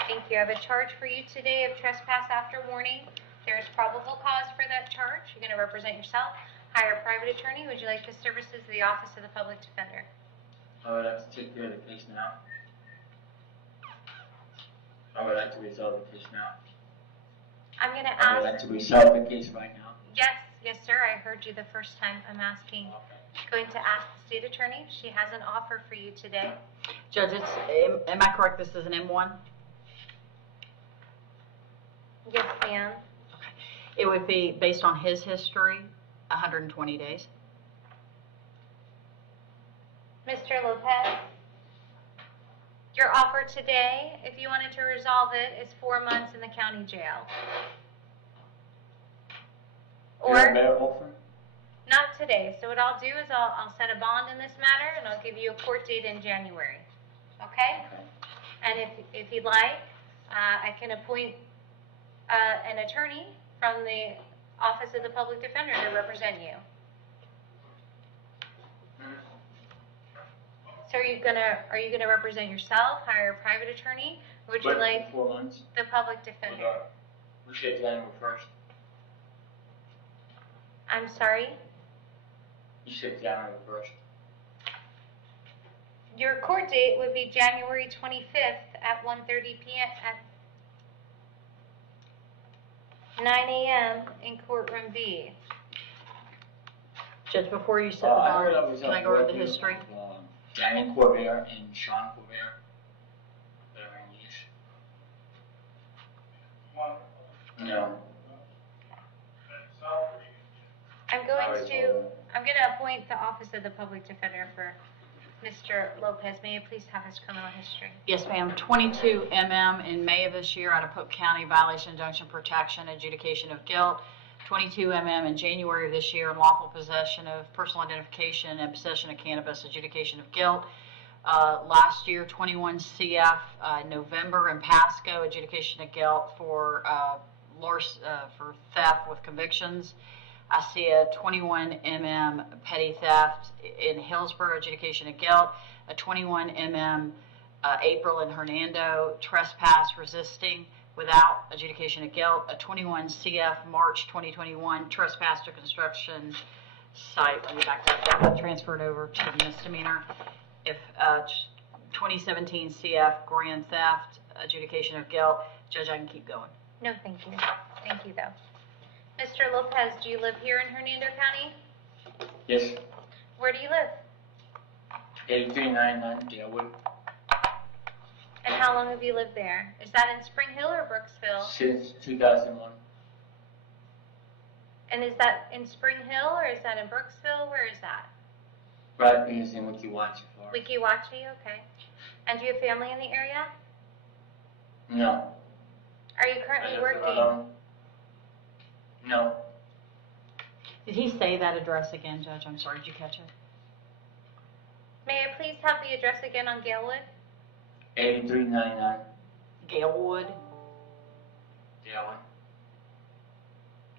Thank you. I have a charge for you today of trespass after warning. There is probable cause for that charge. You're going to represent yourself. Hire a private attorney. Would you like the services of the Office of the Public Defender? I would like to take care of the case now. I would like to resolve the case now. I'm going to I would like ask. to resolve the case right now. Yes, sir. I heard you the first time. I'm asking. Going to ask the state attorney. She has an offer for you today. Judge, am I correct? This is an M1? Yes, ma'am. It would be, based on his history, 120 days. Mr. Lopez, your offer today, if you wanted to resolve it, is 4 months in the county jail. Or, not today. So what I'll do is I'll set a bond in this matter, and I'll give you a court date in January. Okay? And if you'd like, I can appoint an attorney from the Office of the Public Defender to represent you. So are you gonna represent yourself, hire a private attorney, or would you But like 4 months. the public defender? We said January 1st. I'm sorry? You said January 1st. Your court date would be January 25th at 1:30 p.m. at 9 a.m. in courtroom B. Judge, before you set the I heard bond, I was can I go over the history? Daniel Corvair and Sean Corvair. They're English. No. I'm going to appoint the Office of the Public Defender for Mr. Lopez. May I please have his criminal history? Yes, ma'am. 22 MM in May of this year out of Polk County, violation, injunction, protection, adjudication of guilt. 22 MM in January of this year, unlawful possession of personal identification and possession of cannabis, adjudication of guilt. Last year, 21 CF November in Pasco, adjudication of guilt for theft with convictions. I see a 21 MM petty theft in Hillsborough, adjudication of guilt. A 21 MM April in Hernando, trespass resisting without adjudication of guilt. A 21 CF March 2021, trespass to construction site. Let me back that up. Transferred over to the misdemeanor. If 2017 CF grand theft, adjudication of guilt. Judge, I can keep going. No, thank you. Thank you, though. Mr. Lopez, do you live here in Hernando County? Yes. Where do you live? 8399 Dalewood. And how long have you lived there? Is that in Spring Hill or Brooksville? Since 2001. And is that in Spring Hill or is that in Brooksville? Where is that? Right is in Wiki Watchy Forest. Wiki Watchy, okay. And do you have family in the area? No. Are you currently working? No. Did he say that address again, Judge? I'm sorry, did you catch it? May I please have the address again on Galewood? 8399 Galewood. Dalewood.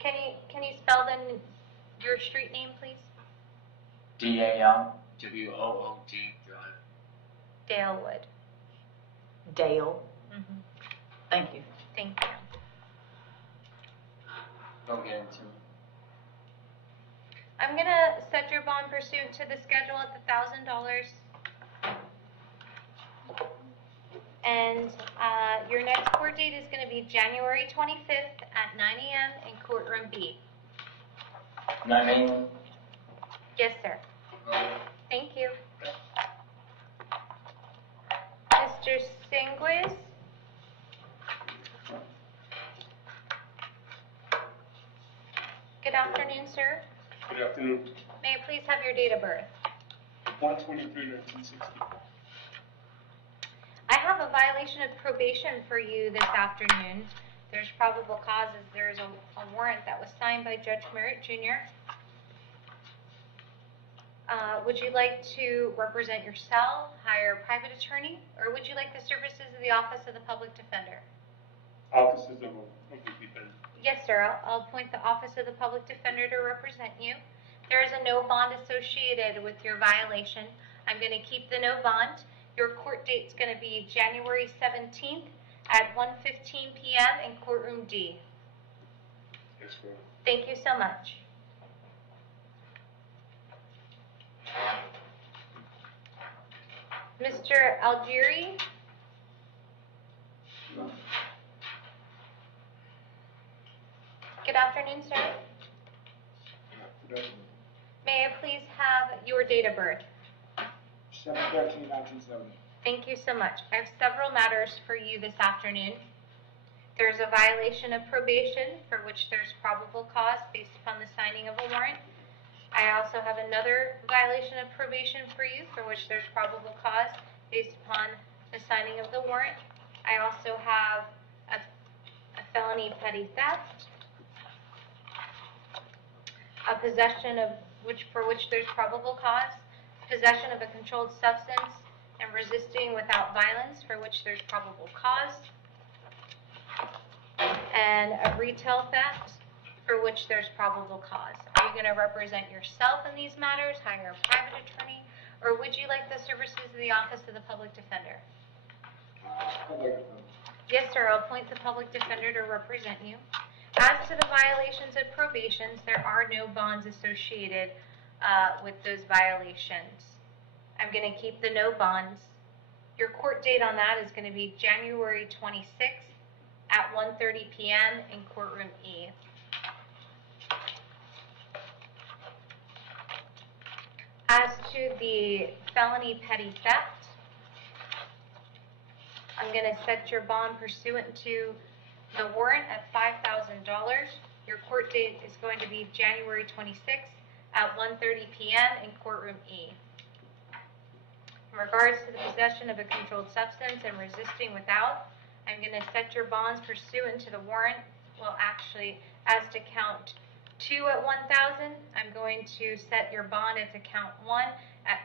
Can you spell then your street name, please? DALWOOD Drive. Dalewood. Dale. Mm-hmm. Thank you. Thank you. Don't get into it. I'm going to set your bond pursuant to the schedule at the $1,000. And your next court date is going to be January 25th at 9 a.m. in courtroom B. 9 a.m. Yes, sir. Thank you. Mr. Singwiz? Good afternoon, sir. Good afternoon. May I please have your date of birth? 1/23/1960. I have a violation of probation for you this afternoon. There's probable causes. There's a warrant that was signed by Judge Merritt, Jr. Would you like to represent yourself, hire a private attorney, or would you like the services of the Office of the Public Defender? Offices of the Defender. Yes, sir. I'll appoint the Office of the Public Defender to represent you. There is a no bond associated with your violation. I'm going to keep the no bond. Your court date's going to be January 17th at 1:15 p.m. in courtroom D. Yes, ma'am. Thank you so much. Mr. Algieri? Good afternoon, sir. Good afternoon. May I please have your date of birth? 7/13/1970. Thank you so much. I have several matters for you this afternoon. There's a violation of probation for which there's probable cause based upon the signing of a warrant. I also have another violation of probation for you for which there's probable cause based upon the signing of the warrant. I also have a felony petty theft, a possession of for which there's probable cause, possession of a controlled substance, and resisting without violence for which there's probable cause, and a retail theft for which there's probable cause. Are you going to represent yourself in these matters, hire a private attorney, or would you like the services of the Office of the Public Defender? Yes, sir, I'll appoint the public defender to represent you. As to the violations of probations, there are no bonds associated with those violations. I'm going to keep the no bonds. Your court date on that is going to be January 26th at 1:30 p.m. in courtroom E. As to the felony petty theft, I'm going to set your bond pursuant to the warrant at $5,000. Your court date is going to be January 26th at 1:30 p.m. in courtroom E. In regards to the possession of a controlled substance and resisting without, I'm going to set your bonds pursuant to the warrant. Well, actually, as to count 2 at 1,000, I'm going to set your bond as to count 1 at,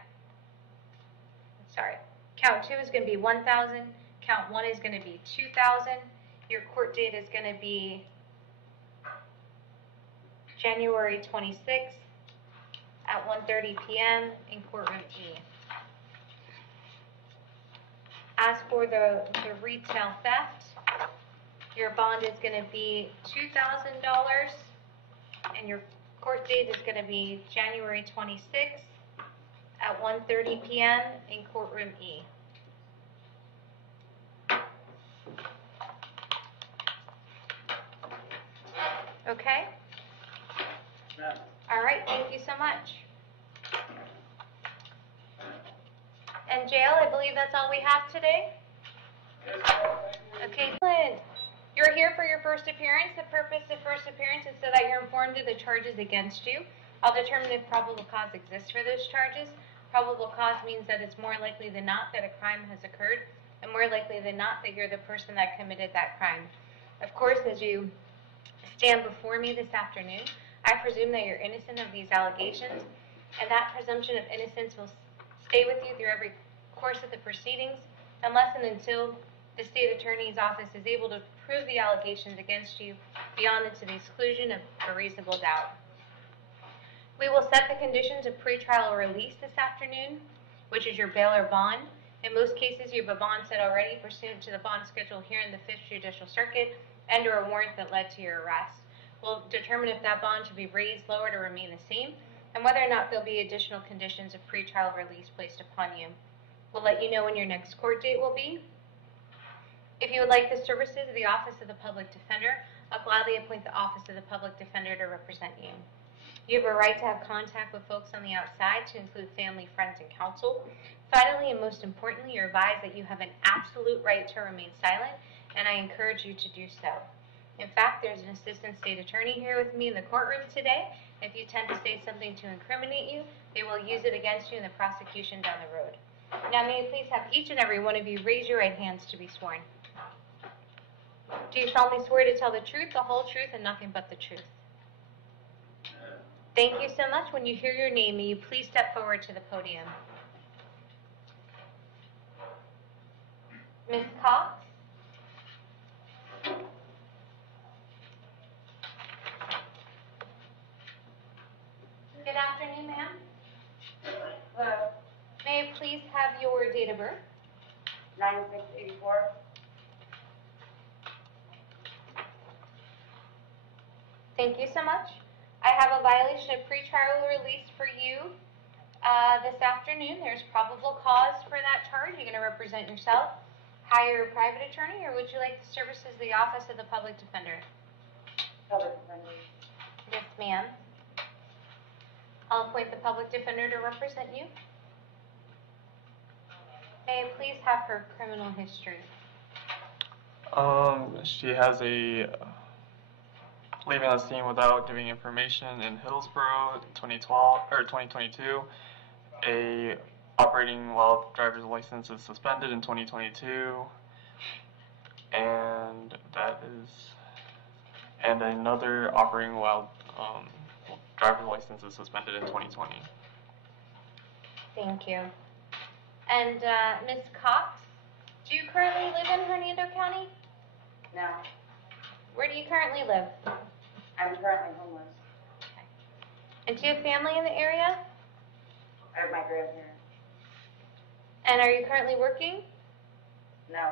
count 2 is going to be 1,000, count 1 is going to be 2,000. Your court date is going to be January 26th at 1:30 p.m. in courtroom E. As for the retail theft, your bond is going to be $2,000, and your court date is going to be January 26th at 1:30 p.m. in courtroom E. Okay? All right, thank you so much. And jail, I believe that's all we have today? Okay, Clint, you're here for your first appearance. The purpose of first appearance is so that you're informed of the charges against you. I'll determine if probable cause exists for those charges. Probable cause means that it's more likely than not that a crime has occurred, and more likely than not that you're the person that committed that crime. Of course, as you stand before me this afternoon, I presume that you're innocent of these allegations, and that presumption of innocence will stay with you through every course of the proceedings, unless and until the state attorney's office is able to prove the allegations against you beyond and to the exclusion of a reasonable doubt. We will set the conditions of pretrial release this afternoon, which is your bail or bond. In most cases, you have a bond set already pursuant to the bond schedule here in the 5th Judicial Circuit and or a warrant that led to your arrest. We'll determine if that bond should be raised, lowered, or remain the same, and whether or not there'll be additional conditions of pretrial release placed upon you. We'll let you know when your next court date will be. If you would like the services of the Office of the Public Defender, I'll gladly appoint the Office of the Public Defender to represent you. You have a right to have contact with folks on the outside, to include family, friends, and counsel. Finally, and most importantly, you're advised that you have an absolute right to remain silent, and I encourage you to do so. In fact, there's an assistant state attorney here with me in the courtroom today. If you tend to say something to incriminate you, they will use it against you in the prosecution down the road. Now, may I please have each and every one of you raise your right hands to be sworn. Do you solemnly swear to tell the truth, the whole truth, and nothing but the truth? Thank you so much. When you hear your name, may you please step forward to the podium. Ms. Cox? Good afternoon, ma'am. May I please have your date of birth? 9684. Thank you so much. I have a violation of pretrial release for you this afternoon. There's probable cause for that charge. You're going to represent yourself, hire a private attorney, or would you like the services of the Office of the Public Defender? Public defender. Yes, ma'am. I'll appoint the public defender to represent you. May I please have her criminal history? She has a leaving the scene without giving information in Hillsborough 2012 or 2022. A operating while driver's license is suspended in 2022, and another operating while driver's license is suspended in 2020. Thank you. And Ms. Cox, do you currently live in Hernando County? No. Where do you currently live? I'm currently homeless. Okay. And do you have family in the area? I have my grandparents. And are you currently working? No.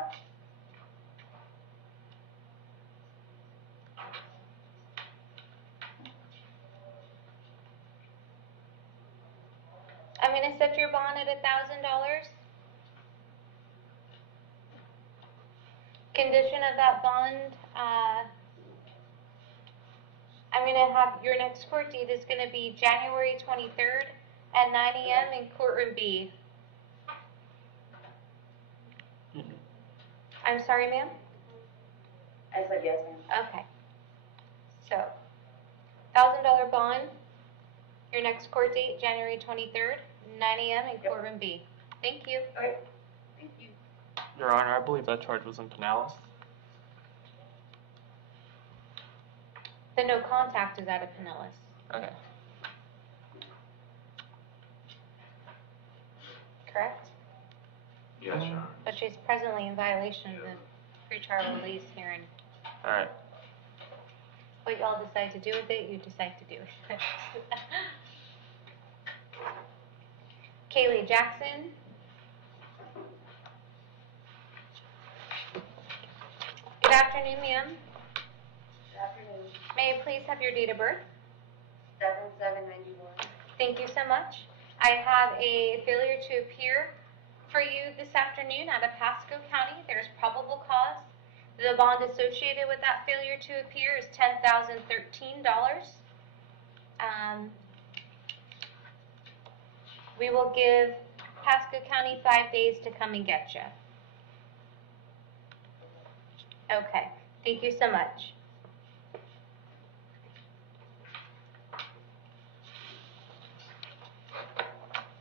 I'm going to set your bond at $1,000. Condition of that bond, I'm going to have your next court date is going to be January 23rd at 9 a.m. in courtroom B. I'm sorry, ma'am? I said yes, ma'am. Okay. So, $1,000 bond, your next court date, January 23rd, 9 a.m. in courtroom B. Thank you. All right. Thank you. Your Honor, I believe that charge was in Pinellas. The no contact is out of Pinellas, Okay. correct? Yes, Your Honor. But she's presently in violation of the pretrial release hearing. All right. What y'all decide to do with it, you decide to do with it. Kaylee Jackson. Good afternoon, ma'am. Good afternoon. May I please have your date of birth? 7791. Thank you so much. I have a failure to appear for you this afternoon out of Pasco County. There's probable cause. The bond associated with that failure to appear is $10,013. We will give Pasco County 5 days to come and get you. Okay, thank you so much.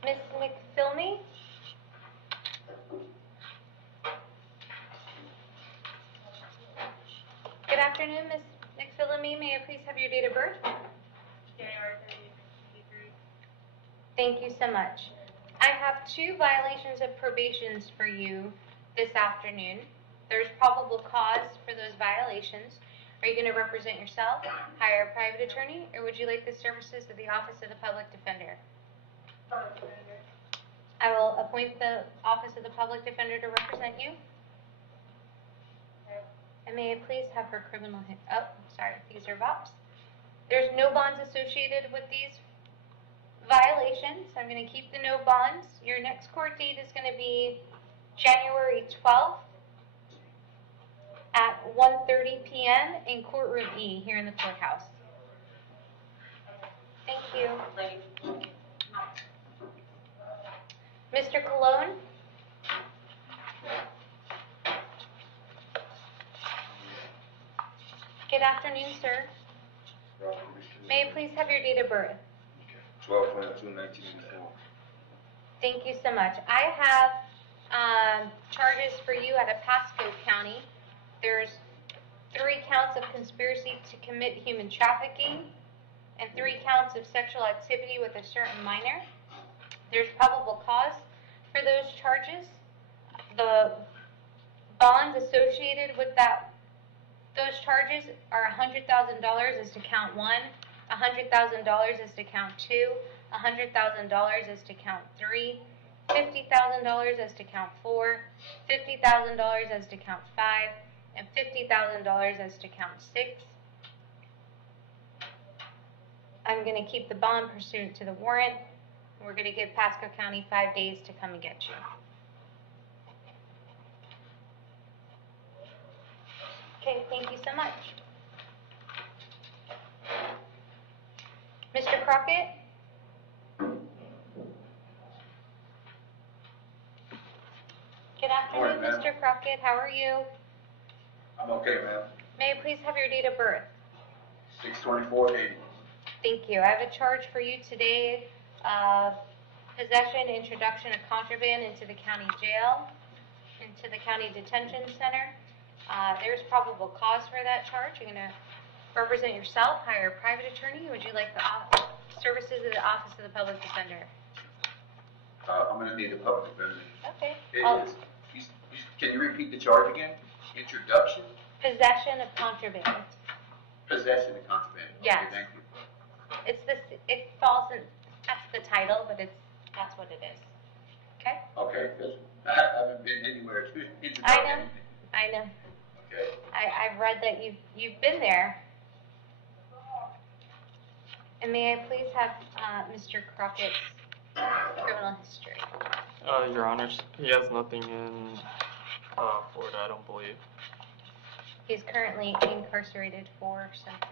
Ms. McPhilmy? Good afternoon, Ms. McPhilmy. May I please have your date of birth? January 30th, 1983. Thank you so much. I have 2 violations of probations for you this afternoon. There's probable cause for those violations. Are you going to represent yourself, hire a private attorney, or would you like the services of the Office of the Public Defender? Public defender. I will appoint the Office of the Public Defender to represent you. And may I please have her criminal these are VOPs. There's no bonds associated with these violations. I'm going to keep the no bonds. Your next court date is going to be January 12th at 1:30 p.m. in courtroom E here in the courthouse. Thank you. Mr. Colon? Good afternoon, sir. May I please have your date of birth? 12/22/1984. Thank you so much. I have charges for you out of Pasco County. There's 3 counts of conspiracy to commit human trafficking and 3 counts of sexual activity with a certain minor. There's probable cause for those charges. The bonds associated with those charges are $100,000 is to count 1, $100,000 is to count 2, $100,000 is to count 3, $50,000 is to count 4, $50,000 is to count 5, and $50,000 is to count 6. I'm going to keep the bond pursuant to the warrant. We're going to give Pasco County 5 days to come and get you. Okay, thank you so much. Mr. Crockett? Good afternoon, Morning, ma'am. Mr. Crockett. How are you? I'm okay, ma'am. May I please have your date of birth? 6/24/80. Thank you. I have a charge for you today of possession, introduction of contraband into the county jail, into the county detention center. There's probable cause for that charge. You're going to represent yourself, hire a private attorney. Would you like the services of the Office of the Public Defender? I'm gonna need a public defender. Okay. Can you repeat the charge again? Introduction? Possession of contraband. Possession of contraband. Okay, Yes. thank you. It falls in, that's the title, but that's what it is. Okay? Okay, because I haven't been anywhere to anything. I know. Okay. I've read that you've been there. And may I please have Mr. Crockett's criminal history? Your Honors, he has nothing in Florida, I don't believe. He's currently incarcerated for something.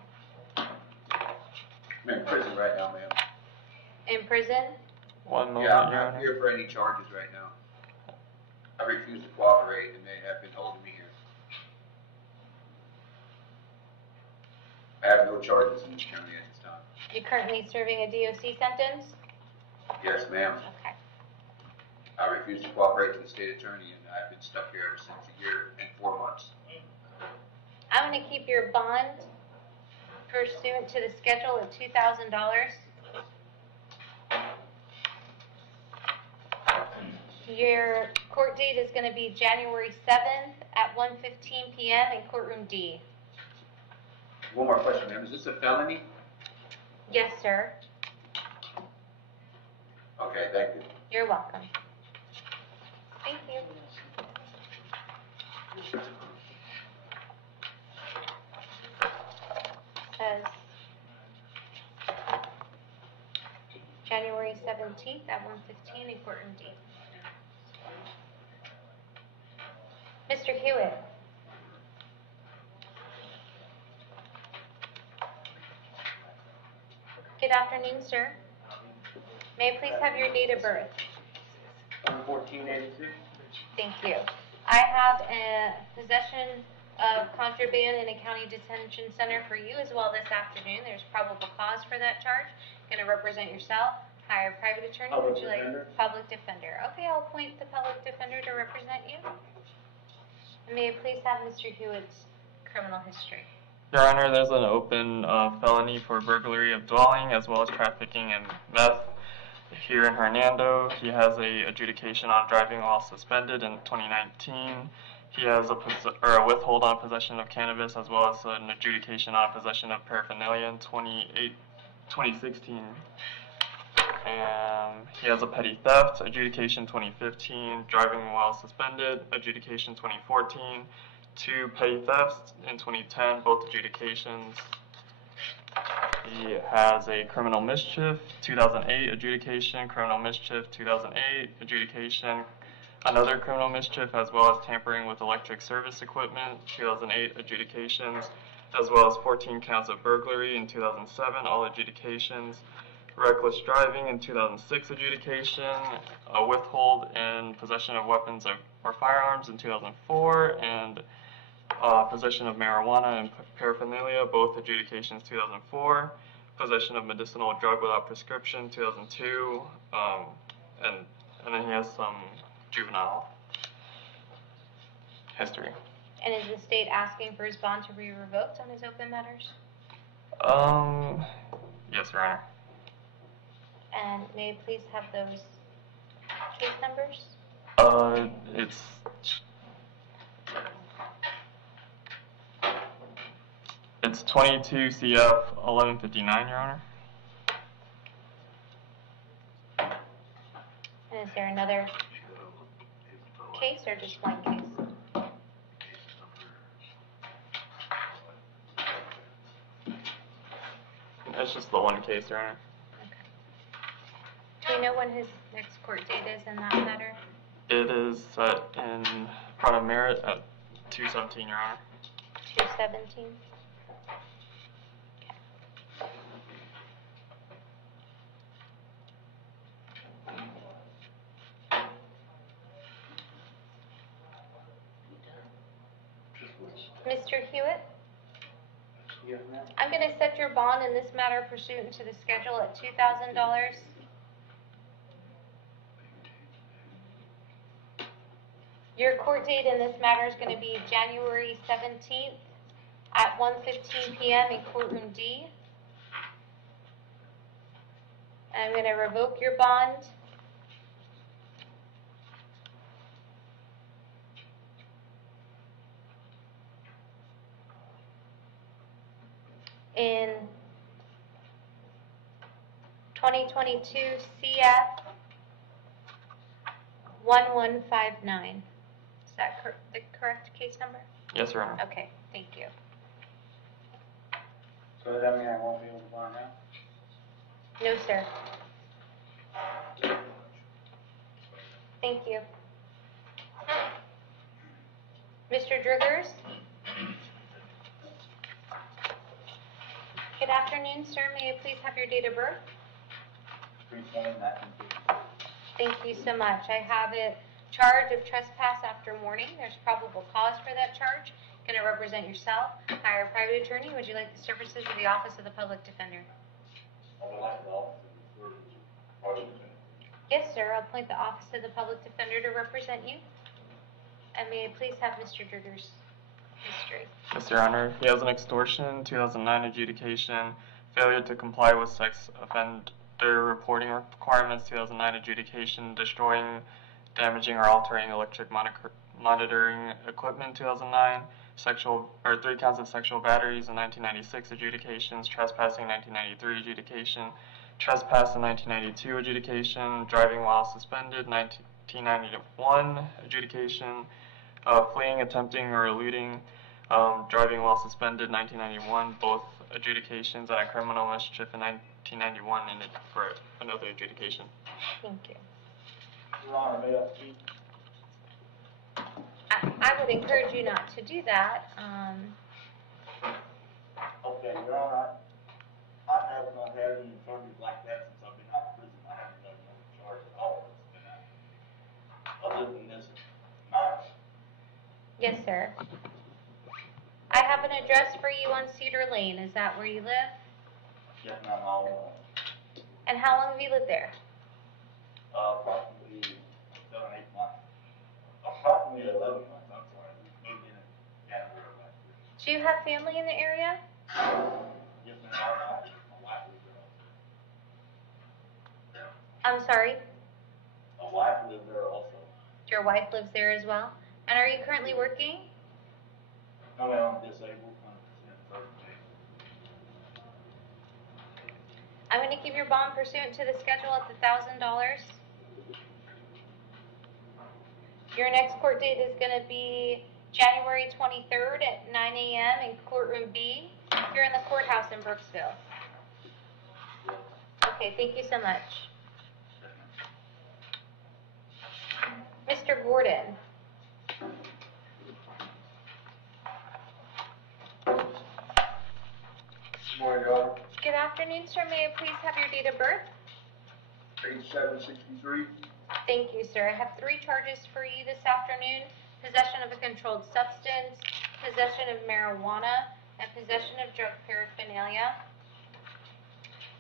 I'm in prison right now, ma'am. In prison? One moment, Yeah, I'm Your not Honor. here for any charges right now. I refuse to cooperate, and they have been holding me here. I have no charges in this county at this time. You're currently serving a DOC sentence? Yes, ma'am. Okay. I refuse to cooperate to the state attorney, and I've been stuck here ever since a year and 4 months. I'm going to keep your bond pursuant to the schedule at $2,000. Your court date is going to be January 7th at 1:15 p.m. in courtroom D. One more question, ma'am. Is this a felony? Yes, sir. Okay, thank you. You're welcome. Thank you. Says January 17th at 1:15 in courtroom D. Mr. Hewitt. Good afternoon, sir. May I please have your date of birth? 1486. Thank you. I have a possession of contraband in a county detention center for you as well this afternoon. There's probable cause for that charge. Going to represent yourself. Hire a private attorney. Public Would you defender. like public defender? Okay, I'll appoint the public defender to represent you. And may I please have Mr. Hewitt's criminal history? Your Honor, there's an open felony for burglary of dwelling as well as trafficking in meth here in Hernando. He has a adjudication on driving while suspended in 2019. He has a withhold on possession of cannabis as well as an adjudication on possession of paraphernalia in 2016. And he has a petty theft, adjudication 2015, driving while suspended, adjudication 2014, 2 petty thefts in 2010, both adjudications. He has a criminal mischief, 2008 adjudication, criminal mischief, 2008 adjudication, another criminal mischief, as well as tampering with electric service equipment, 2008 adjudications, as well as 14 counts of burglary in 2007, all adjudications, reckless driving in 2006 adjudication, a withhold and possession of weapons or firearms in 2004, and possession of marijuana and paraphernalia, both adjudications 2004, possession of medicinal drug without prescription 2002, and then he has some juvenile history. And is the state asking for his bond to be revoked on his open matters? Yes, Your Honor. And may I please have those case numbers? It's 22 CF 1159, Your Honor. And is there another case or just one case? It's just the one case, Your Honor. Do you know when his next court date is in that matter? It is set in front of Merritt at 217, Your Honor. 217? Mr. Hewitt? Yes, ma'am. I'm going to set your bond in this matter pursuant to the schedule at $2,000. Your court date in this matter is going to be January 17th at 1:15 p.m. in courtroom D. And I'm going to revoke your bond. In 2022 CF 1159. Is that the correct case number? Yes, Your Honor. Okay, thank you. So does that mean I won't be able to bond now? No, sir. Thank you. Mr. Driggers? Good afternoon, sir. May I please have your date of birth? 3/7/1954. Thank you so much. I have a charge of trespass after warning. There's probable cause for that charge. Going to represent yourself. Hire a private attorney. Would you like the services of the Office of the Public Defender? I would like the office of the Public Defender. Yes, sir. I'll appoint the Office of the Public Defender to represent you. And may I please have Mr. Driggers' history? Yes, Your Honor. He has an extortion, 2009 adjudication, failure to comply with sex offender reporting requirements, 2009 adjudication, destroying, damaging, or altering electric monitoring equipment, 2009, 3 counts of sexual batteries in 1996 adjudications, trespassing 1993 adjudication, trespass in 1992 adjudication, driving while suspended 1991 adjudication, fleeing, attempting, or eluding, driving while suspended 1991, both adjudications, and a criminal mischief in 1991 and for another adjudication. Thank you. Your Honor, may I speak? I would encourage you not to do that. Okay, Your Honor, I have not had any charges like that since I've been out of prison. I haven't done no charge at all. Other than this matter. Yes, sir. I have an address for you on Cedar Lane. Is that where you live? Yes, ma'am, I'll, And how long have you lived there? approximately 7, 8 months. Approximately 11 months, I'm sorry. We moved in January of last year. Do you have family in the area? Yes, ma'am, my wife lives there. I'm sorry? My wife lives there also. Your wife lives there as well? And are you currently working? No, ma'am, I'm disabled, 100% I'm going to keep your bond pursuant to the schedule at the $1,000. Your next court date is going to be January 23rd at 9 a.m. in courtroom B here in the courthouse in Brooksville. Okay, thank you so much. Mr. Gordon. Good morning, Your Honor. Good afternoon, sir. May I please have your date of birth? 8763. Thank you, sir. I have 3 charges for you this afternoon: possession of a controlled substance, possession of marijuana, and possession of drug paraphernalia.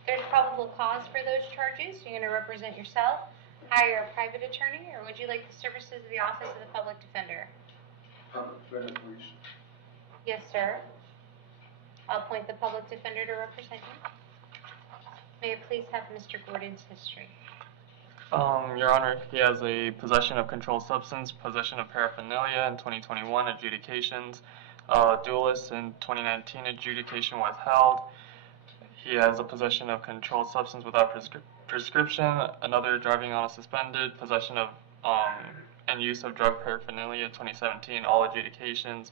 There's probable cause for those charges. You're going to represent yourself, hire a private attorney, or would you like the services of the Office of the Public Defender? Public Defender, please. Yes, sir. I'll appoint the public defender to represent you. May I please have Mr. Gordon's history? Your Honor, he has a possession of controlled substance, possession of paraphernalia in 2021 adjudications, duelist in 2019 adjudication withheld. He has a possession of controlled substance without prescription, another driving on a suspended, possession of and use of drug paraphernalia 2017, all adjudications,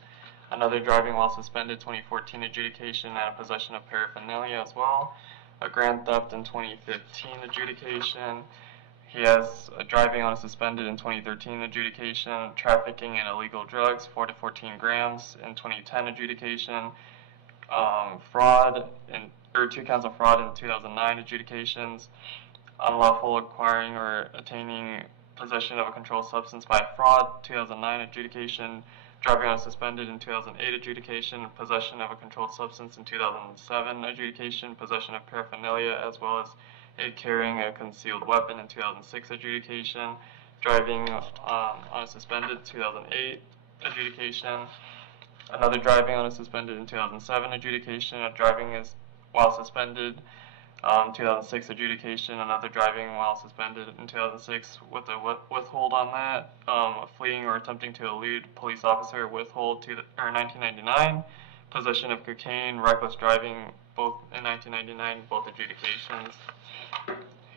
another driving while suspended 2014 adjudication, and a possession of paraphernalia as well, a grand theft in 2015 adjudication. He has a driving on a suspended in 2013 adjudication, trafficking in illegal drugs 4 to 14 grams in 2010 adjudication, fraud or 2 counts of fraud in 2009 adjudications, unlawful acquiring or attaining possession of a controlled substance by fraud 2009 adjudication, driving on a suspended in 2008 adjudication, possession of a controlled substance in 2007 adjudication, possession of paraphernalia as well as carrying a concealed weapon in 2006 adjudication, driving on a suspended 2008 adjudication, another driving on a suspended in 2007 adjudication, a driving while suspended 2006 adjudication, another driving while suspended in 2006 with a withhold on that, fleeing or attempting to elude police officer withhold 1999, possession of cocaine, reckless driving both in 1999, both adjudications.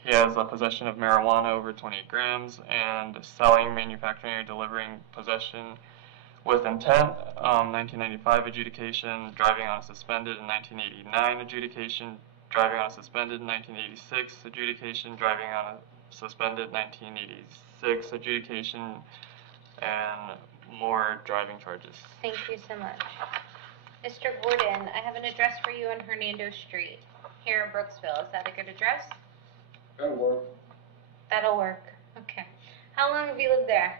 He has a possession of marijuana over 20 grams and selling, manufacturing, or delivering possession with intent. 1995 adjudication, driving on a suspended in 1989 adjudication, driving on a suspended in 1986 adjudication, driving on a suspended 1986 adjudication, and more driving charges. Thank you so much. Mr. Gordon, I have an address for you on Hernando Street here in Brooksville. Is that a good address? That'll work. That'll work. Okay. How long have you lived there?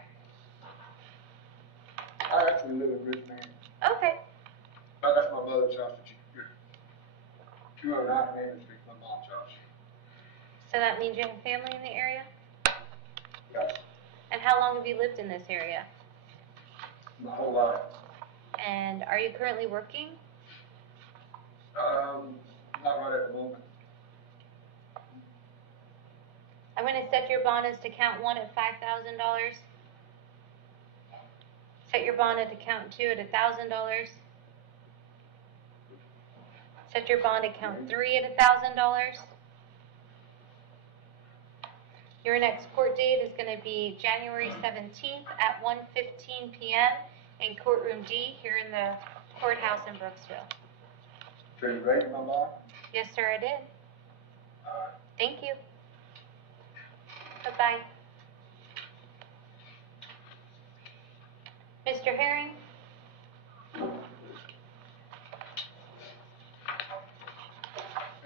I actually live in Richmond. Okay. But that's my mother's house. 209 Main Street, my mom's house. So that means you have family in the area? Yes. And how long have you lived in this area? My whole life. And are you currently working? Not right at the moment. I'm going to set your bond as to count 1 at $5,000. Set your bond at account 2 at $1,000. Set your bond at count 3 at $1,000. Your next court date is going to be January 17th at 1:15 p.m. in courtroom D here in the courthouse in Brooksville. So you ready, my mom? Yes, sir, I did. Thank you. Bye-bye. Mr. Herring? Good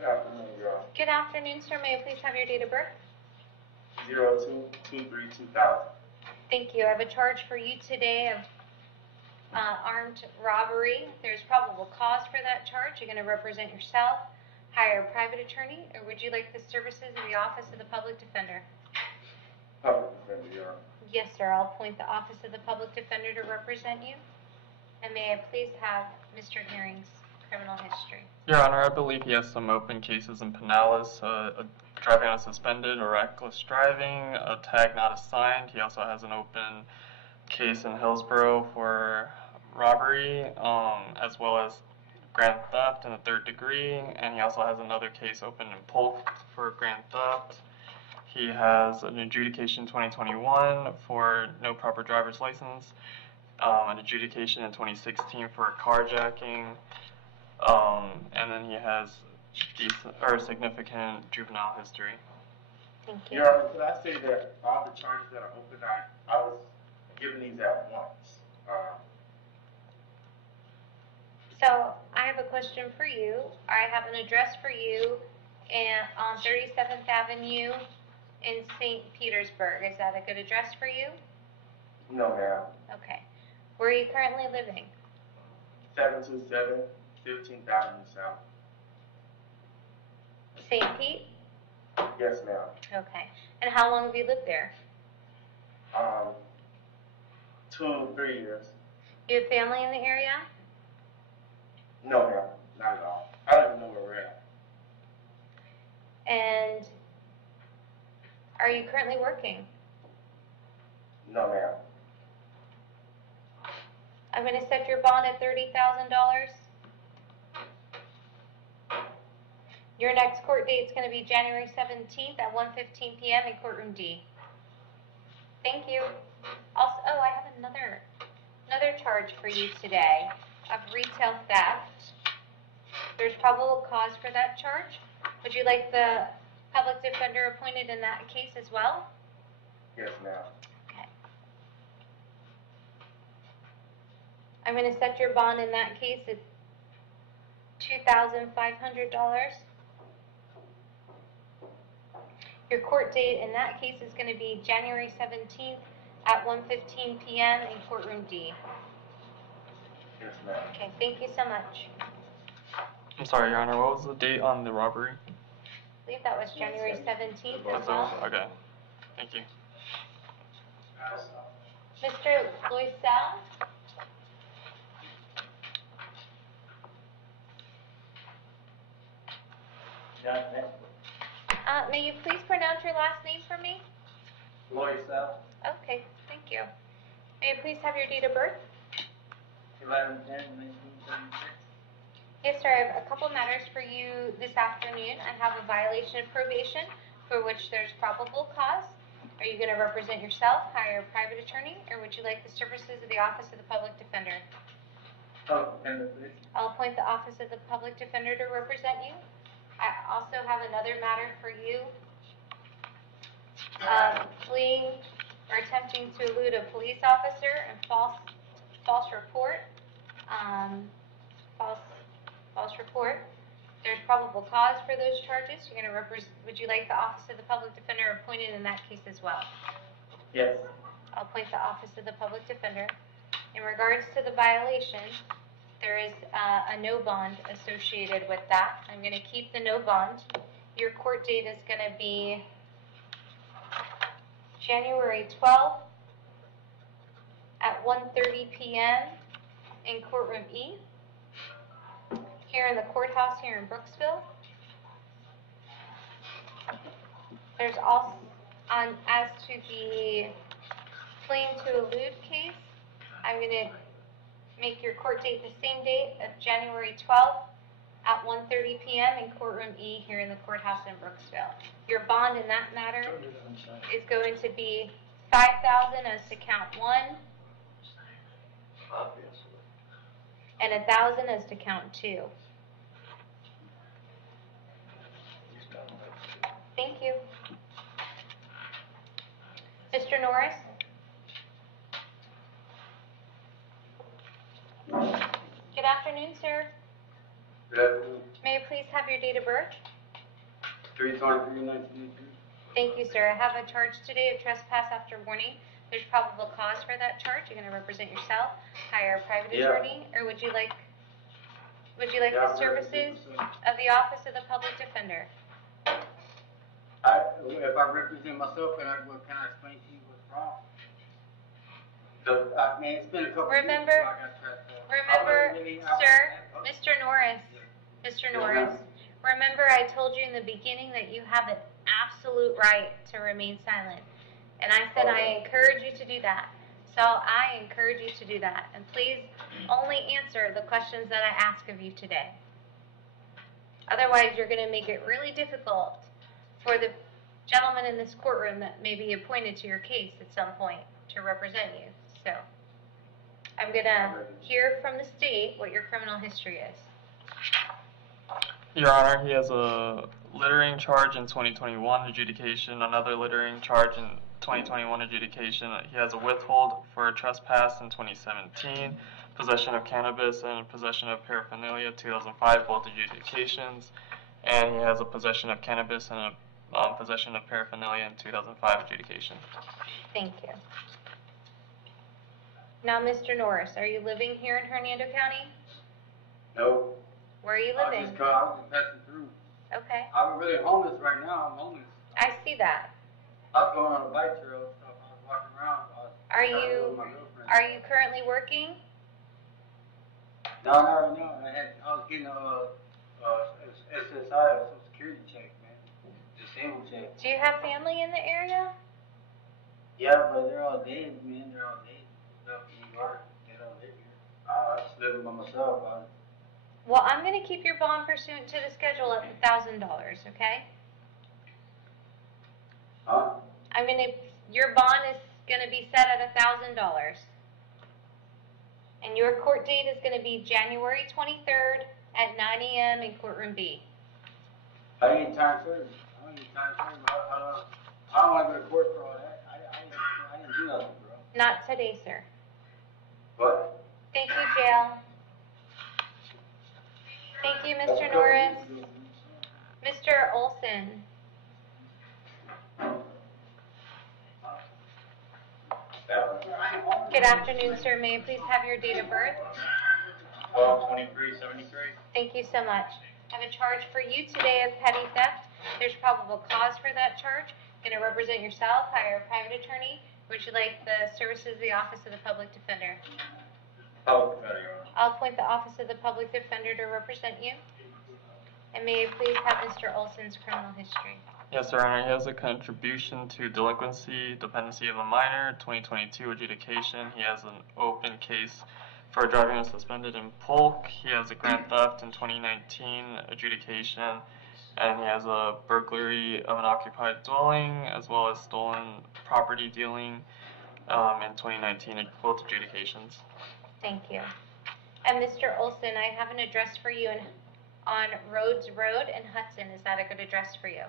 afternoon, Your Honor. Good afternoon, sir. May I please have your date of birth? 02/23/2000. Thank you. I have a charge for you today of armed robbery. There's probable cause for that charge. You're going to represent yourself, hire a private attorney, or would you like the services of the Office of the Public Defender? Public Defender, Your Honor. Yes, sir. I'll appoint the Office of the Public Defender to represent you. And may I please have Mr. Herring's criminal history? Your Honor, I believe he has some open cases in Pinellas, driving on a suspended or reckless driving, a tag not assigned. He also has an open case in Hillsborough for robbery, as well as grand theft in the 3rd degree, and he also has another case open in Polk for grand theft. He has an adjudication 2021 for no proper driver's license, an adjudication in 2016 for carjacking, and then he has significant juvenile history. Thank you. Your Honor, could I say that all the charges that are open, I was given these at once. So I have a question for you. I have an address for you on 37th Avenue in St. Petersburg. Is that a good address for you? No, ma'am. Okay. Where are you currently living? 727 15th Avenue South. St. Pete? Yes, ma'am. Okay. And how long have you lived there? 2-3 years. Do you have family in the area? No, ma'am. Not at all. I don't even know where we're at. And are you currently working? No, ma'am. I'm going to set your bond at $30,000. Your next court date is going to be January 17th at 1:15 p.m. in courtroom D. Thank you. Also, I have another charge for you today of retail theft. There's probable cause for that charge. Would you like the public defender appointed in that case as well? Yes, ma'am. Okay. I'm going to set your bond in that case at $2,500. Your court date in that case is going to be January 17th at 1:15 p.m. in courtroom D. Yes, ma'am. Okay, thank you so much. I'm sorry, Your Honor, what was the date on the robbery? I believe that was January 17th as Was well. it? Okay, thank you. Mr. Loisel? May you please pronounce your last name for me? Loisel, Okay, thank you. May I please have your date of birth? 11/10/1976. Yes, sir. I have a couple matters for you this afternoon. I have a violation of probation for which there's probable cause. Are you going to represent yourself, hire a private attorney, or would you like the services of the Office of the Public Defender? I'll appoint the Office of the Public Defender to represent you. I also have another matter for you. Fleeing or attempting to elude a police officer and false report. False report. There's probable cause for those charges. You're going to would you like the Office of the Public Defender appointed in that case as well? Yes. I'll appoint the Office of the Public Defender. In regards to the violation, there is a no bond associated with that. I'm going to keep the no bond. Your court date is going to be January 12th at 1:30 p.m. in courtroom E, here in the courthouse here in Brooksville. There's also, as to the fleeing to elude case, I'm going to make your court date the same date of January 12th at 1:30 p.m. in courtroom E here in the courthouse in Brooksville. Your bond in that matter is going to be $5,000 as to count 1 and $1,000 as to count 2. Thank you. Mr. Norris? Good afternoon, sir. Good afternoon. May I please have your date of birth? 3/23/1982. Thank you, sir. I have a charge today of trespass after warning. There's probable cause for that charge. You're going to represent yourself, hire a private attorney, or would you like the services of the Office of the Public Defender? If I represent myself, can I explain to you what's wrong? I mean, it's been a couple years since I got trespassed. Remember, sir, Mr. Norris, remember I told you in the beginning that you have an absolute right to remain silent. And I said I encourage you to do that. So I encourage you to do that. And please only answer the questions that I ask of you today. Otherwise, you're going to make it really difficult for the gentleman in this courtroom that may be appointed to your case at some point to represent you. So I'm going to hear from the state what your criminal history is. Your Honor, he has a littering charge in 2021 adjudication, another littering charge in 2021 adjudication. He has a withhold for a trespass in 2017, possession of cannabis and possession of paraphernalia 2005, both adjudications. And he has a possession of cannabis and a possession of paraphernalia in 2005 adjudication. Thank you. Now, Mr. Norris, are you living here in Hernando County? No. Where are you I living? was just passing through. Okay. I'm really homeless right now. I'm homeless. I see that. I was going on a bike trail and stuff. I was walking around. Are you currently working? No, not right now. I was getting SSI, a Social Security check, man. Disabled check. Do you have family in the area? Yeah, but they're all dead, man. They're all dead. Stuff in New York. They don't live here. I just living by myself. Well, I'm going to keep your bond pursuant to the schedule at $1,000, okay? Huh? Your bond is going to be set at $1,000. And your court date is going to be January 23rd at 9 a.m. in courtroom B. I ain't time served. I don't want to go to court for all that. I didn't do nothing, bro. Not today, sir. What? Thank you, jail. Thank you, Mr. Norris. Mr. Olson. Good afternoon, sir. May I please have your date of birth? 12/23/73. Thank you so much. I have a charge for you today of petty theft. There's probable cause for that charge. Going to represent yourself, hire a private attorney. Would you like the services of the Office of the Public Defender? Public Defender, Your Honor. I'll appoint the Office of the Public Defender to represent you. And may I please have Mr. Olson's criminal history? Yes, Your Honor. He has a contribution to delinquency, dependency of a minor, 2022 adjudication. He has an open case for driving suspended in Polk. He has a grand theft in 2019 adjudication. and he has a burglary of an occupied dwelling as well as stolen property dealing in 2019 in both adjudications. Thank you. And Mr. Olson, I have an address for you on Rhodes Road in Hudson. Is that a good address for you?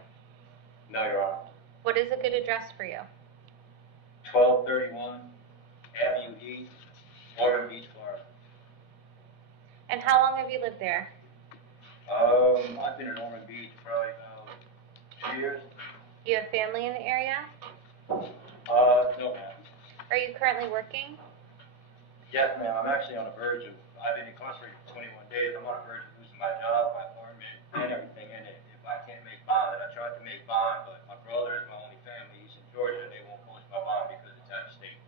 No, Your Honor. What is a good address for you? 1231 Avenue E, Ormond Beach, Florida. And how long have you lived there? I've been in Ormond Beach probably about 2 years. Do you have family in the area? No, ma'am. Are you currently working? Yes, ma'am. I'm actually on the verge of, I've been incarcerated for 21 days. I'm on the verge of losing my job, my apartment, and everything in it if I can't make bond. I tried to make bond, but my brother is my only family. He's in Georgia. They won't post my bond because it's out of state.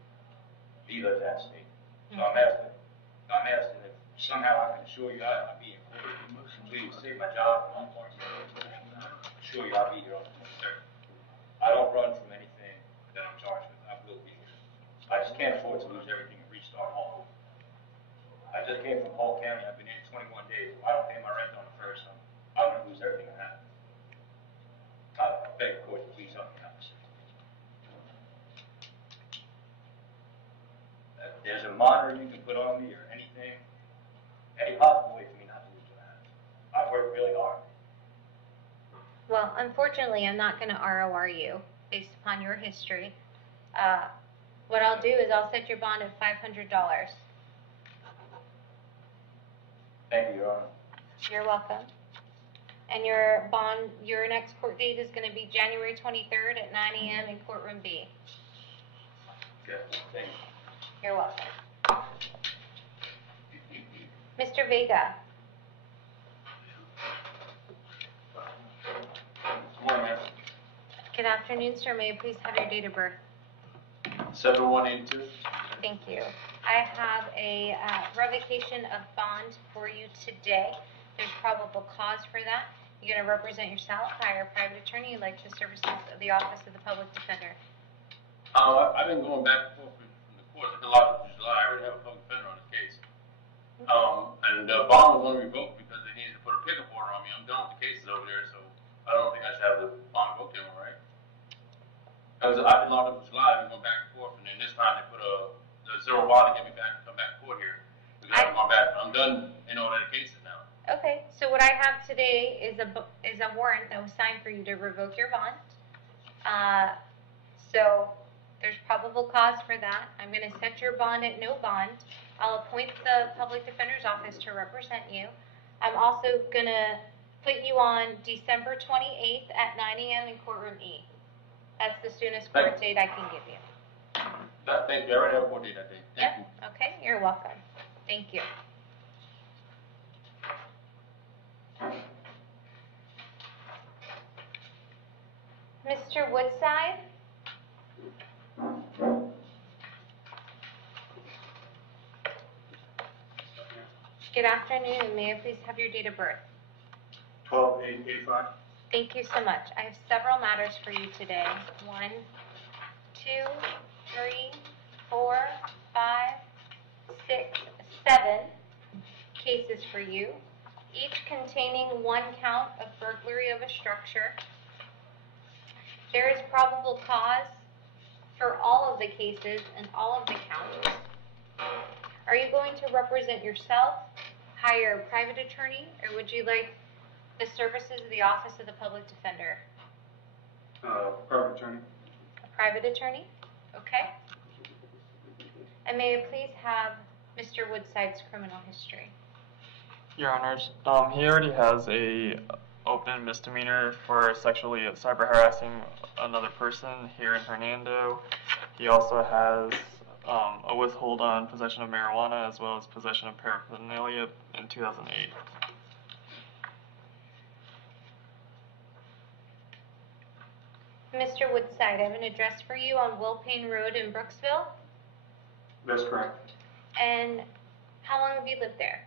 Viva's out of state. So I'm asking if somehow I can assure you I'll be in court. Please save my job and my apartment. Assure you I'll be here on the 23rd. I don't run from anything that I'm charged with. I will be here. I just can't afford to lose everything and restart all over. I just came from Polk County. I've been in 21 days. If I don't pay my rent on the first, I'm going to lose everything I have. I beg the court to please help me out. There's a monitor you can put on me or anything, any possible way for me not to lose what I have. I've worked really hard. Well, unfortunately, I'm not going to ROR you based upon your history. What I'll do is I'll set your bond at $500. Thank you, Your Honor. You're welcome. And your bond, your next court date is going to be January 23rd at 9 a.m. in courtroom B. Okay, thank you. You're welcome. Mr. Vega. Good morning, ma'am. Good afternoon, sir. May I please have your date of birth? 7182. Thank you. I have a revocation of bond for you today. There's probable cause for that. You're going to represent yourself, hire a private attorney. You'd like the services of the Office of the Public Defender. I've been going back and forth from the court since July. I already have a public defender on this case. And the bond was only revoked because they needed to put a pickup order on me. I'm done with the cases over there, so I don't think I should have the bond revoked anymore, right? Because I've been locked up in July. I've been going back and forth, and then this time they put the zero bond to get me back to come back to court here. Because I've gone back. I'm done in all the cases now. Okay, so what I have today is a warrant that was signed for you to revoke your bond. So there's probable cause for that. I'm going to set your bond at no bond. I'll appoint the public defender's office to represent you. I'm also going to put you on December 28th at 9 a.m. in courtroom E. That's the soonest court date I can give you. Thank you. I already have a court date that day. Thank you. Okay, you're welcome. Thank you. Mr. Woodside? Good afternoon. May I please have your date of birth? 12/8/85. Thank you so much. I have several matters for you today. 1, 2, 3, 4, 5, 6, 7 cases for you, each containing one count of burglary of a structure. There is probable cause for all of the cases and all of the counts. Are you going to represent yourself, hire a private attorney, or would you like the services of the Office of the Public Defender? Private attorney. A private attorney? Okay. And may I please have Mr. Woodside's criminal history? Your Honors, he already has a open misdemeanor for sexually cyber harassing another person here in Hernando. He also has a withhold on possession of marijuana as well as possession of paraphernalia in 2008. Mr. Woodside, I have an address for you on Wilpane Road in Brooksville. That's correct. And how long have you lived there?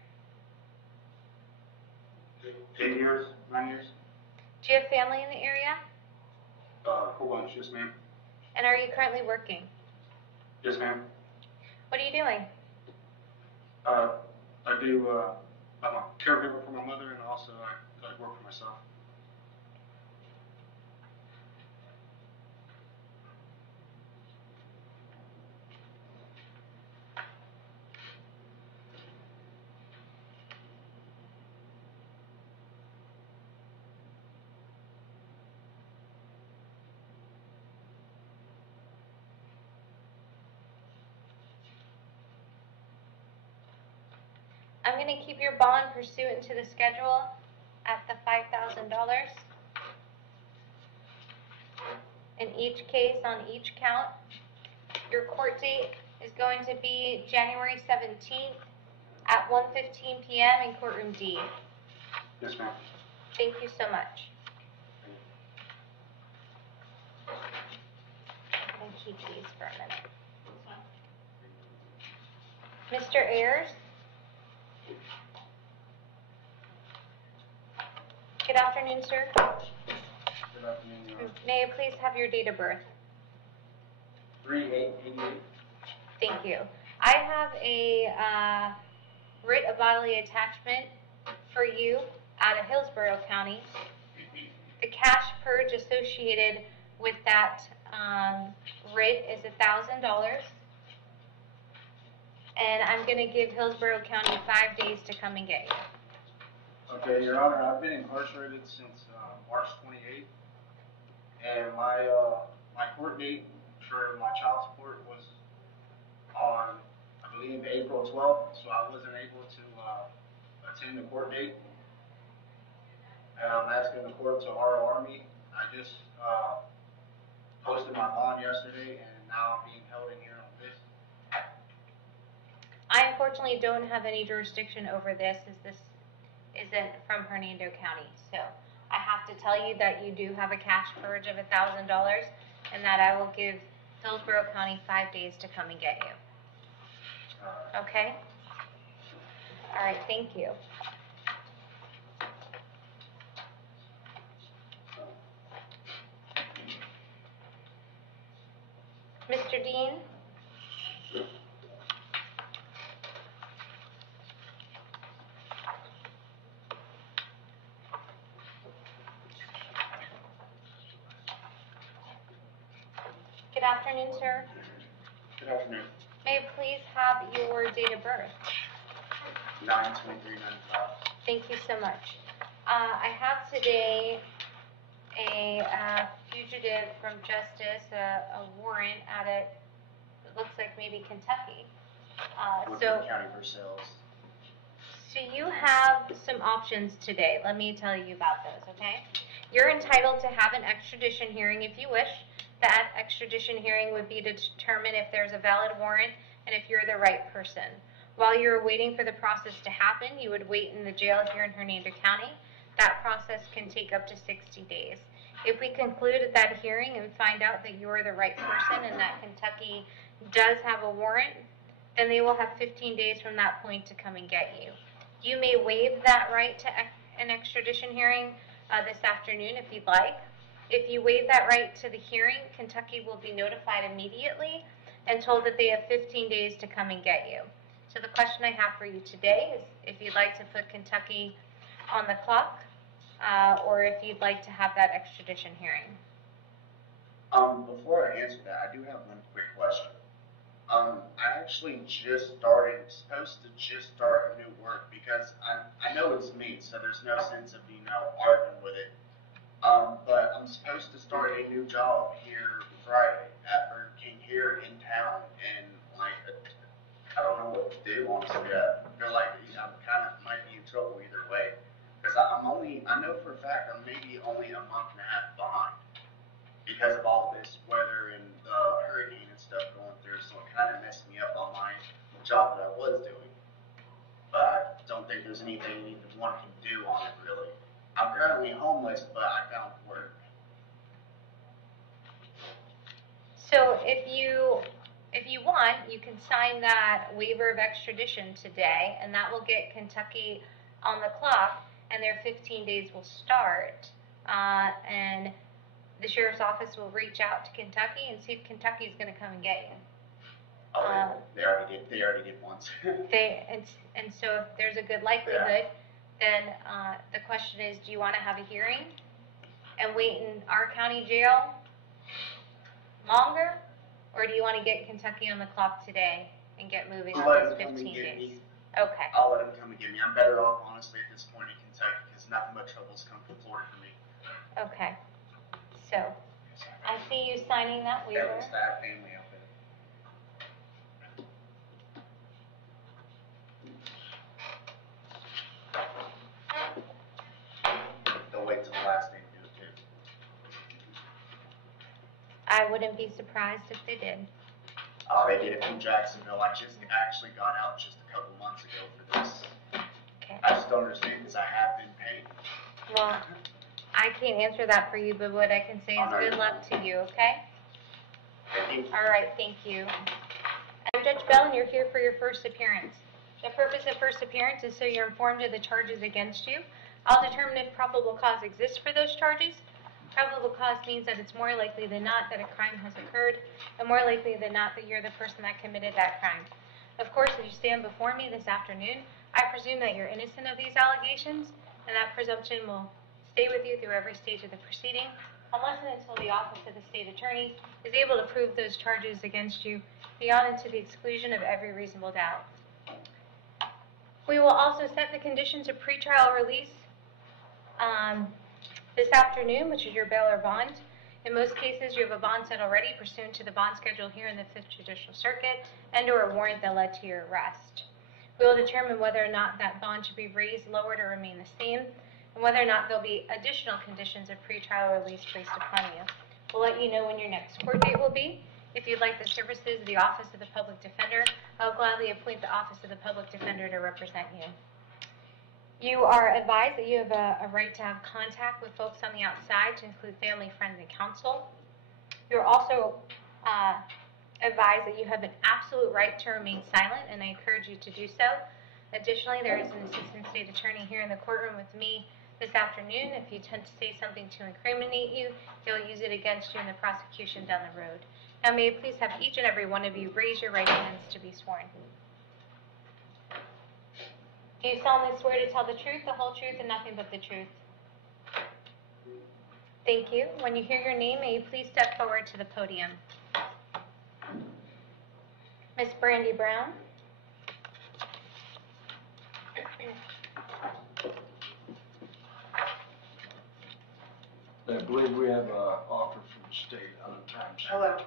8 years, 9 years. Do you have family in the area? Whole bunch, yes, ma'am. And are you currently working? Yes, ma'am. What are you doing? I do, I'm a caregiver for my mother, and also I work for myself. I'm going to keep your bond pursuant to the schedule at the $5,000. In each case, on each count, your court date is going to be January 17th at 1:15 p.m. in courtroom D. Yes, ma'am. Thank you so much. I'm going to keep these for a minute. Mr. Ayers? Good afternoon, sir. Good afternoon, Your Honor. May I please have your date of birth? 3/8/88. Thank you. I have a writ of bodily attachment for you out of Hillsborough County. The cash purge associated with that writ is $1,000. And I'm going to give Hillsborough County 5 days to come and get you. Okay, Your Honor, I've been incarcerated since March 28th, and my court date for my child support was on, I believe, April 12th, so I wasn't able to attend the court date. And I'm asking the court to ROR me. I just posted my bond yesterday, and now I'm being held in here on this. I unfortunately don't have any jurisdiction over this, as this isn't from Hernando County. So I have to tell you that you do have a cash purge of $1,000, and that I will give Hillsborough County 5 days to come and get you. Okay? All right, thank you. Mr. Dean? Good afternoon, sir. Good afternoon. May I please have your date of birth? 9/23/95. Thank you so much. I have today a fugitive from justice, a warrant out of, it looks like maybe Kentucky. Woodford County Versailles. So you have some options today. Let me tell you about those, okay? You're entitled to have an extradition hearing if you wish. That extradition hearing would be to determine if there's a valid warrant and if you're the right person. While you're waiting for the process to happen, you would wait in the jail here in Hernando County. That process can take up to 60 days. If we conclude at that hearing and find out that you're the right person and that Kentucky does have a warrant, then they will have 15 days from that point to come and get you. You may waive that right to an extradition hearing this afternoon if you'd like. If you waive that right to the hearing, Kentucky will be notified immediately and told that they have 15 days to come and get you. So the question I have for you today is if you'd like to put Kentucky on the clock, or if you'd like to have that extradition hearing. Before I answer that, I do have one quick question. I actually supposed to just start a new work because I know it's me, so there's no sense of, arguing with it. But I'm supposed to start a new job here Friday at Burger King here in town, and I don't know what to do, honestly. I feel like I might be in trouble either way. Because I know for a fact I'm maybe only a month and a half behind because of all this weather and hurricane and stuff going through, so it kind of messed me up on my job that I was doing. But I don't think there's anything one can do on it, really. I'm currently homeless, but I found work. So if you want, you can sign that waiver of extradition today, and that will get Kentucky on the clock, and their 15 days will start. And the sheriff's office will reach out to Kentucky and see if Kentucky's going to come and get you. They already did once. And so if there's a good likelihood, then the question is, do you want to have a hearing and wait in our county jail longer, or do you want to get Kentucky on the clock today and get moving on those 15 days? Okay. I'll let him come and get me. I'm better off, honestly, at this point in Kentucky because nothing but trouble's come from Florida for me. Okay. So I see you signing that waiver. That was that family up there. I wouldn't be surprised if they did. They did it from Jacksonville. I just actually got out just a couple months ago for this. Okay. I just don't understand because I have been paid. Well, I can't answer that for you, but what I can say is good luck to you, okay? Thank you. All right, thank you. I'm Judge Bell, and you're here for your first appearance. The purpose of first appearance is so you're informed of the charges against you. I'll determine if probable cause exists for those charges. Probable cause means that it's more likely than not that a crime has occurred, and more likely than not that you're the person that committed that crime. Of course, as you stand before me this afternoon, I presume that you're innocent of these allegations, and that presumption will stay with you through every stage of the proceeding, unless and until the Office of the State Attorney is able to prove those charges against you beyond and to the exclusion of every reasonable doubt. We will also set the conditions of pretrial release this afternoon, which is your bail or bond. In most cases, you have a bond set already pursuant to the bond schedule here in the 5th Judicial Circuit and or a warrant that led to your arrest. We will determine whether or not that bond should be raised, lowered, or remain the same, and whether or not there will be additional conditions of pretrial release placed upon you. We'll let you know when your next court date will be. If you'd like the services of the Office of the Public Defender, I'll gladly appoint the Office of the Public Defender to represent you. You are advised that you have a right to have contact with folks on the outside, to include family, friends, and counsel. You're also advised that you have an absolute right to remain silent, and I encourage you to do so. Additionally, there is an assistant state attorney here in the courtroom with me this afternoon. If you tend to say something to incriminate you, he'll use it against you in the prosecution down the road. Now, may I please have each and every one of you raise your right hands to be sworn. Do you solemnly swear to tell the truth, the whole truth, and nothing but the truth? Thank you. When you hear your name, may you please step forward to the podium. Miss Brandy Brown. I believe we have an offer from the state on the times. Hello.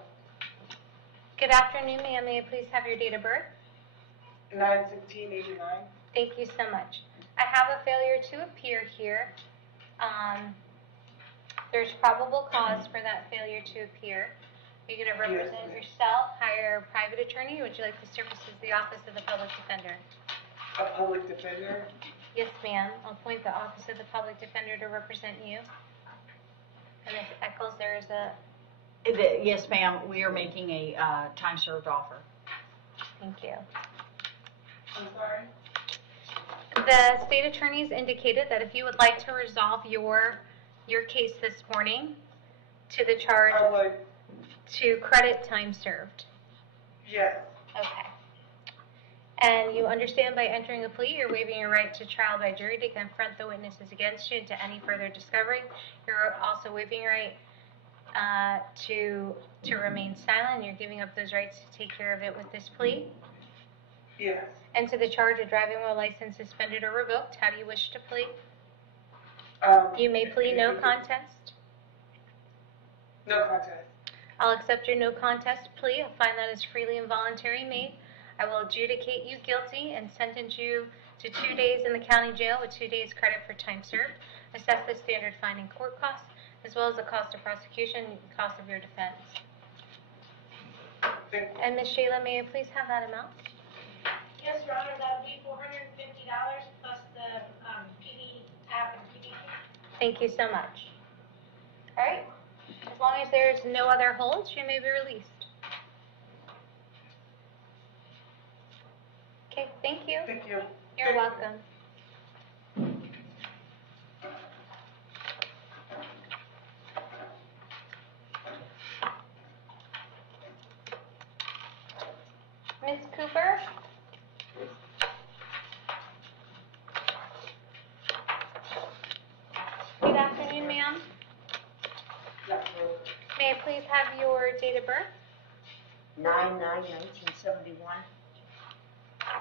Good afternoon, ma'am. May I please have your date of birth? 9/16/89. Thank you so much. I have a failure to appear here. There's probable cause for that failure to appear. Are you going to represent yourself, hire a private attorney, or would you like the services of the Office of the Public Defender? A public defender? Yes, ma'am. I'll appoint the Office of the Public Defender to represent you. And Ms. Eccles, there is a... Yes, ma'am. We are making a time-served offer. Thank you. I'm sorry? The state attorneys indicated that if you would like to resolve your case this morning to the charge to credit time served. Yes. Okay. And you understand by entering a plea, you're waiving your right to trial by jury to confront the witnesses against you and to any further discovery. You're also waiving your right to remain silent. You're giving up those rights to take care of it with this plea. Yes. And to the charge of driving while license suspended or revoked, how do you wish to plead? You may plead no contest. No contest. I'll accept your no contest plea. I'll find that as freely and voluntary made. I will adjudicate you guilty and sentence you to 2 days in the county jail with 2 days credit for time served. Assess the standard fine and court costs, as well as the cost of prosecution and cost of your defense. And Ms. Shayla, may I please have that amount? Yes, Your Honor, that would be $450 plus the PD app and PD. Thank you so much. All right. As long as there's no other holds, you may be released. Okay, thank you. Thank you. You're welcome. Ms. Cooper? Good afternoon, ma'am. May I please have your date of birth? 9/9/1971.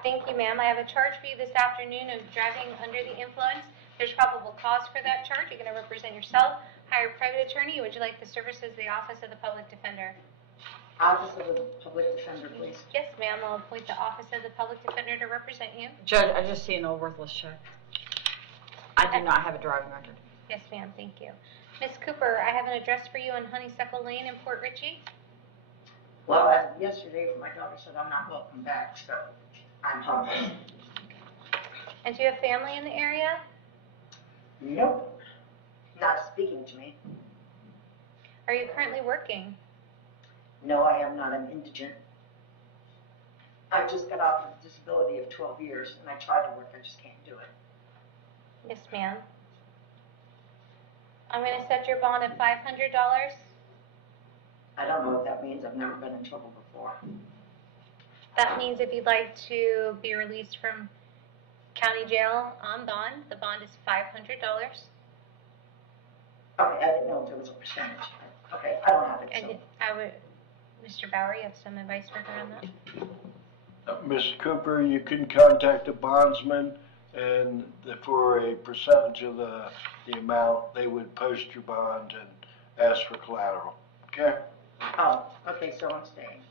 Thank you, ma'am. I have a charge for you this afternoon of driving under the influence. There's probable cause for that charge. You're going to represent yourself, hire a private attorney. Would you like the services of the Office of the Public Defender? Office of the Public Defender, please. Yes, ma'am. I'll appoint the Office of the Public Defender to represent you. Judge, I just see an old worthless check. I do not have a driving record. Yes, ma'am, thank you. Ms. Cooper, I have an address for you on Honeysuckle Lane in Port Richey. Well, as of yesterday, my daughter said I'm not welcome back, so I'm home. And do you have family in the area? Nope. Not speaking to me. Are you currently working? No, I am not. I'm indigent. I just got off of a disability of 12 years, and I tried to work. I just can't do it. Yes, ma'am. I'm going to set your bond at $500. I don't know what that means. I've never been in trouble before. That means if you'd like to be released from county jail on bond, the bond is $500. Okay, I didn't know if there was a percentage. Okay, I don't have it. And So. I would, Mr. Bauer, you have some advice for her on that? Ms. Cooper, you can contact the bondsman, and for a percentage of the amount, they would post your bond and ask for collateral. Okay? Oh, okay, so I'm staying.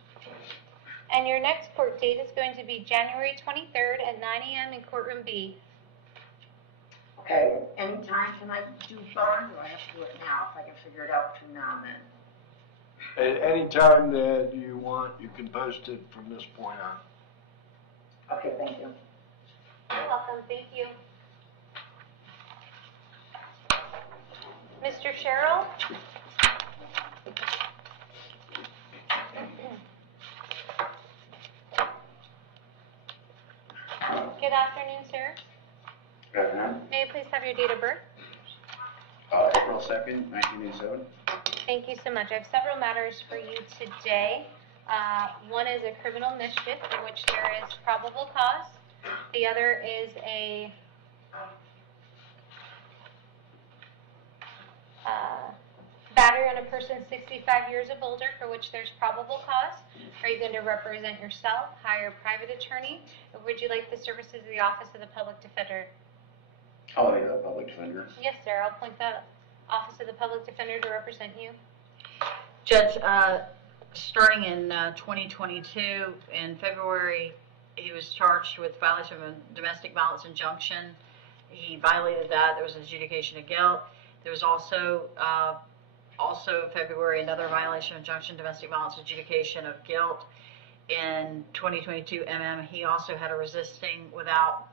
And your next court date is going to be January 23rd at 9 a.m. in courtroom B. Okay, anytime can I do bond, or I have to do it now if I can figure it out between now and then? At any time that you want, you can post it from this point on. Okay, thank you. You're welcome. Thank you. Mr. Sherrill? Good afternoon, sir. Good afternoon. May I please have your date of birth? April 2nd, 1987. Thank you so much. I have several matters for you today. One is a criminal mischief for which there is probable cause. The other is a battery on a person 65 years of older for which there's probable cause. Are you going to represent yourself, hire a private attorney, or would you like the services of the Office of the Public Defender? I'll need a public defender. Yes, sir. I'll point the Office of the Public Defender to represent you. Judge, starting in 2022, in February, he was charged with violation of a domestic violence injunction. He violated that. There was an adjudication of guilt. There was also in February, another violation of injunction, domestic violence adjudication of guilt. In 2022 he also had a resisting without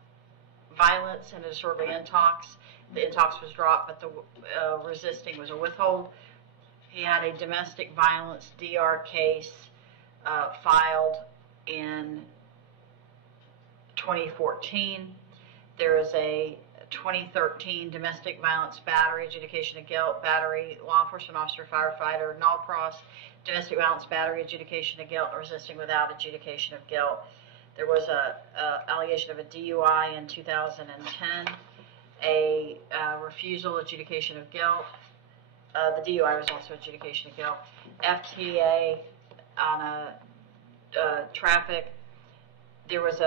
violence and a disorderly intox. The intox was dropped, but the resisting was a withhold. He had a domestic violence DR case filed in 2014. There is a 2013 domestic violence battery, adjudication of guilt, battery, law enforcement officer, firefighter, null cross, domestic violence battery, adjudication of guilt, resisting without adjudication of guilt. There was a allegation of a DUI in 2010, a refusal, adjudication of guilt. The DUI was also adjudication of guilt. FTA on a traffic. There was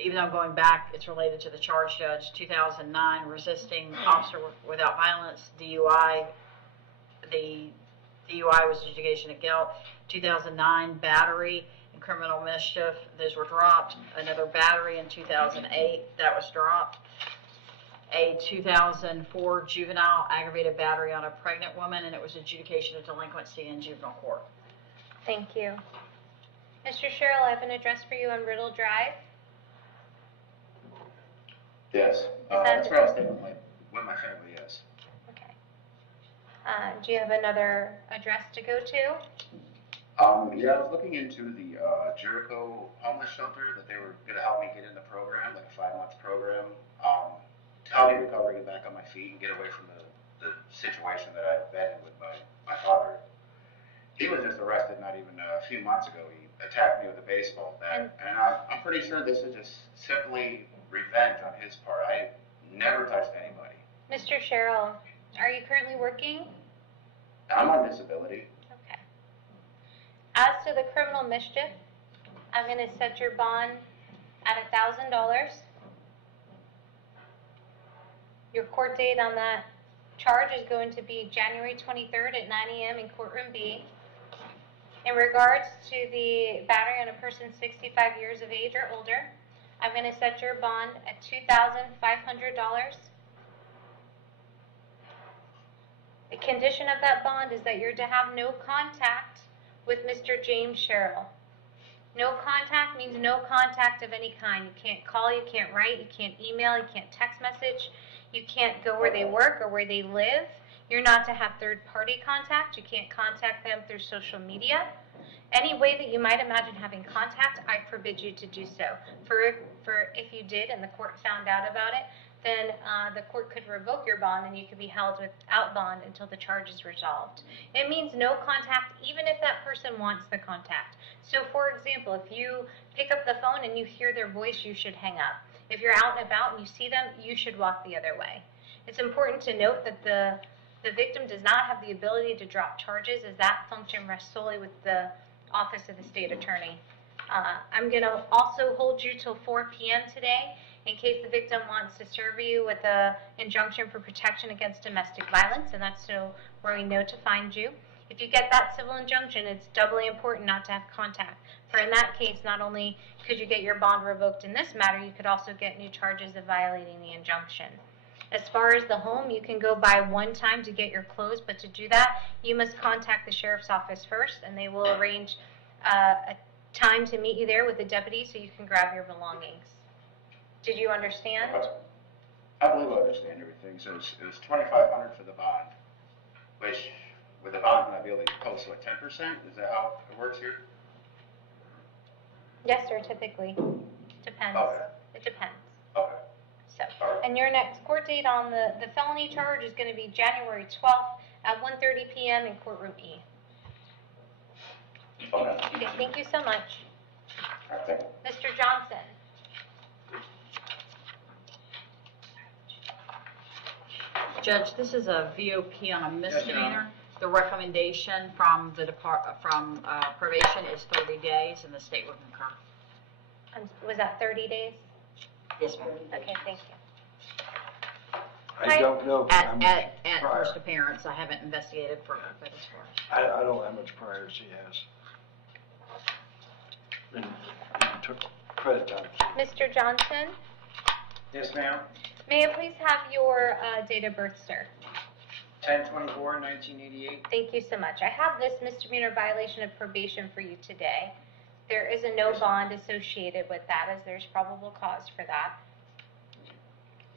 even though I'm going back, it's related to the charge, Judge. 2009, resisting officer without violence, DUI. The DUI was adjudication of guilt. 2009, battery and criminal mischief. Those were dropped. Another battery in 2008, that was dropped. A 2004 juvenile aggravated battery on a pregnant woman, and it was adjudication of delinquency in juvenile court. Thank you. Mr. Sherrill, I have an address for you on Riddle Drive. Yes. That's where I stay with my family, yes. Okay. Do you have another address to go to? Yeah, I was looking into the Jericho homeless shelter that they were going to help me get in the program, like a 5-month program, to help me recover, get back on my feet, and get away from the situation that I've been in with my father. He was just arrested not even a few months ago. He attacked me with a baseball bat, and I'm pretty sure this is just simply revenge on his part. I never touched anybody. Mr. Sherrill, are you currently working? I'm on disability. Okay. As to the criminal mischief, I'm going to set your bond at $1,000. Your court date on that charge is going to be January 23rd at 9 a.m. in courtroom B. In regards to the battery on a person 65 years of age or older, I'm going to set your bond at $2,500. condition of that bond is that you're to have no contact with Mr. James Sherrill. No contact means no contact of any kind. You can't call, you can't write, you can't email, you can't text message, you can't go where they work or where they live. You're not to have third-party contact. You can't contact them through social media. Any way that you might imagine having contact, I forbid you to do so. For if you did and the court found out about it, then the court could revoke your bond and you could be held without bond until the charge is resolved. It means no contact even if that person wants the contact. So for example, if you pick up the phone and you hear their voice, you should hang up. If you're out and about and you see them, you should walk the other way. It's important to note that the victim does not have the ability to drop charges, as that function rests solely with the Office of the State Attorney. I'm going to also hold you till 4 p.m. today in case the victim wants to serve you with an injunction for protection against domestic violence, and that's so where we know to find you. If you get that civil injunction, it's doubly important not to have contact. For in that case, not only could you get your bond revoked in this matter, you could also get new charges of violating the injunction. As far as the home, you can go by one time to get your clothes, but to do that, you must contact the sheriff's office first, and they will arrange a time to meet you there with a deputy so you can grab your belongings. Did you understand? I believe I understand everything. So it was $2,500 for the bond, which with the bond, might be able to post what, 10%? Is that how it works here? Yes, sir, typically. Depends. Okay. It depends. Okay. So, and your next court date on the felony charge is going to be January 12th at 1:30 p.m. in courtroom E. Okay. Okay, thank you so much. All right, thank you. Mr. Johnson. Judge, this is a VOP on a misdemeanor. The recommendation from the probation is 30 days, and the state will concur. Was that 30 days? Yes, ma'am. Okay, thank you. I don't know. At first appearance, I haven't investigated further, but as far as. I don't know how much prior she has. And took credit time. Mr. Johnson, Yes, ma'am. may I please have your date of birth, sir? 10/24/1988. Thank you so much. I have this misdemeanor violation of probation for you today. There is a no bond associated with that, as there's probable cause for that.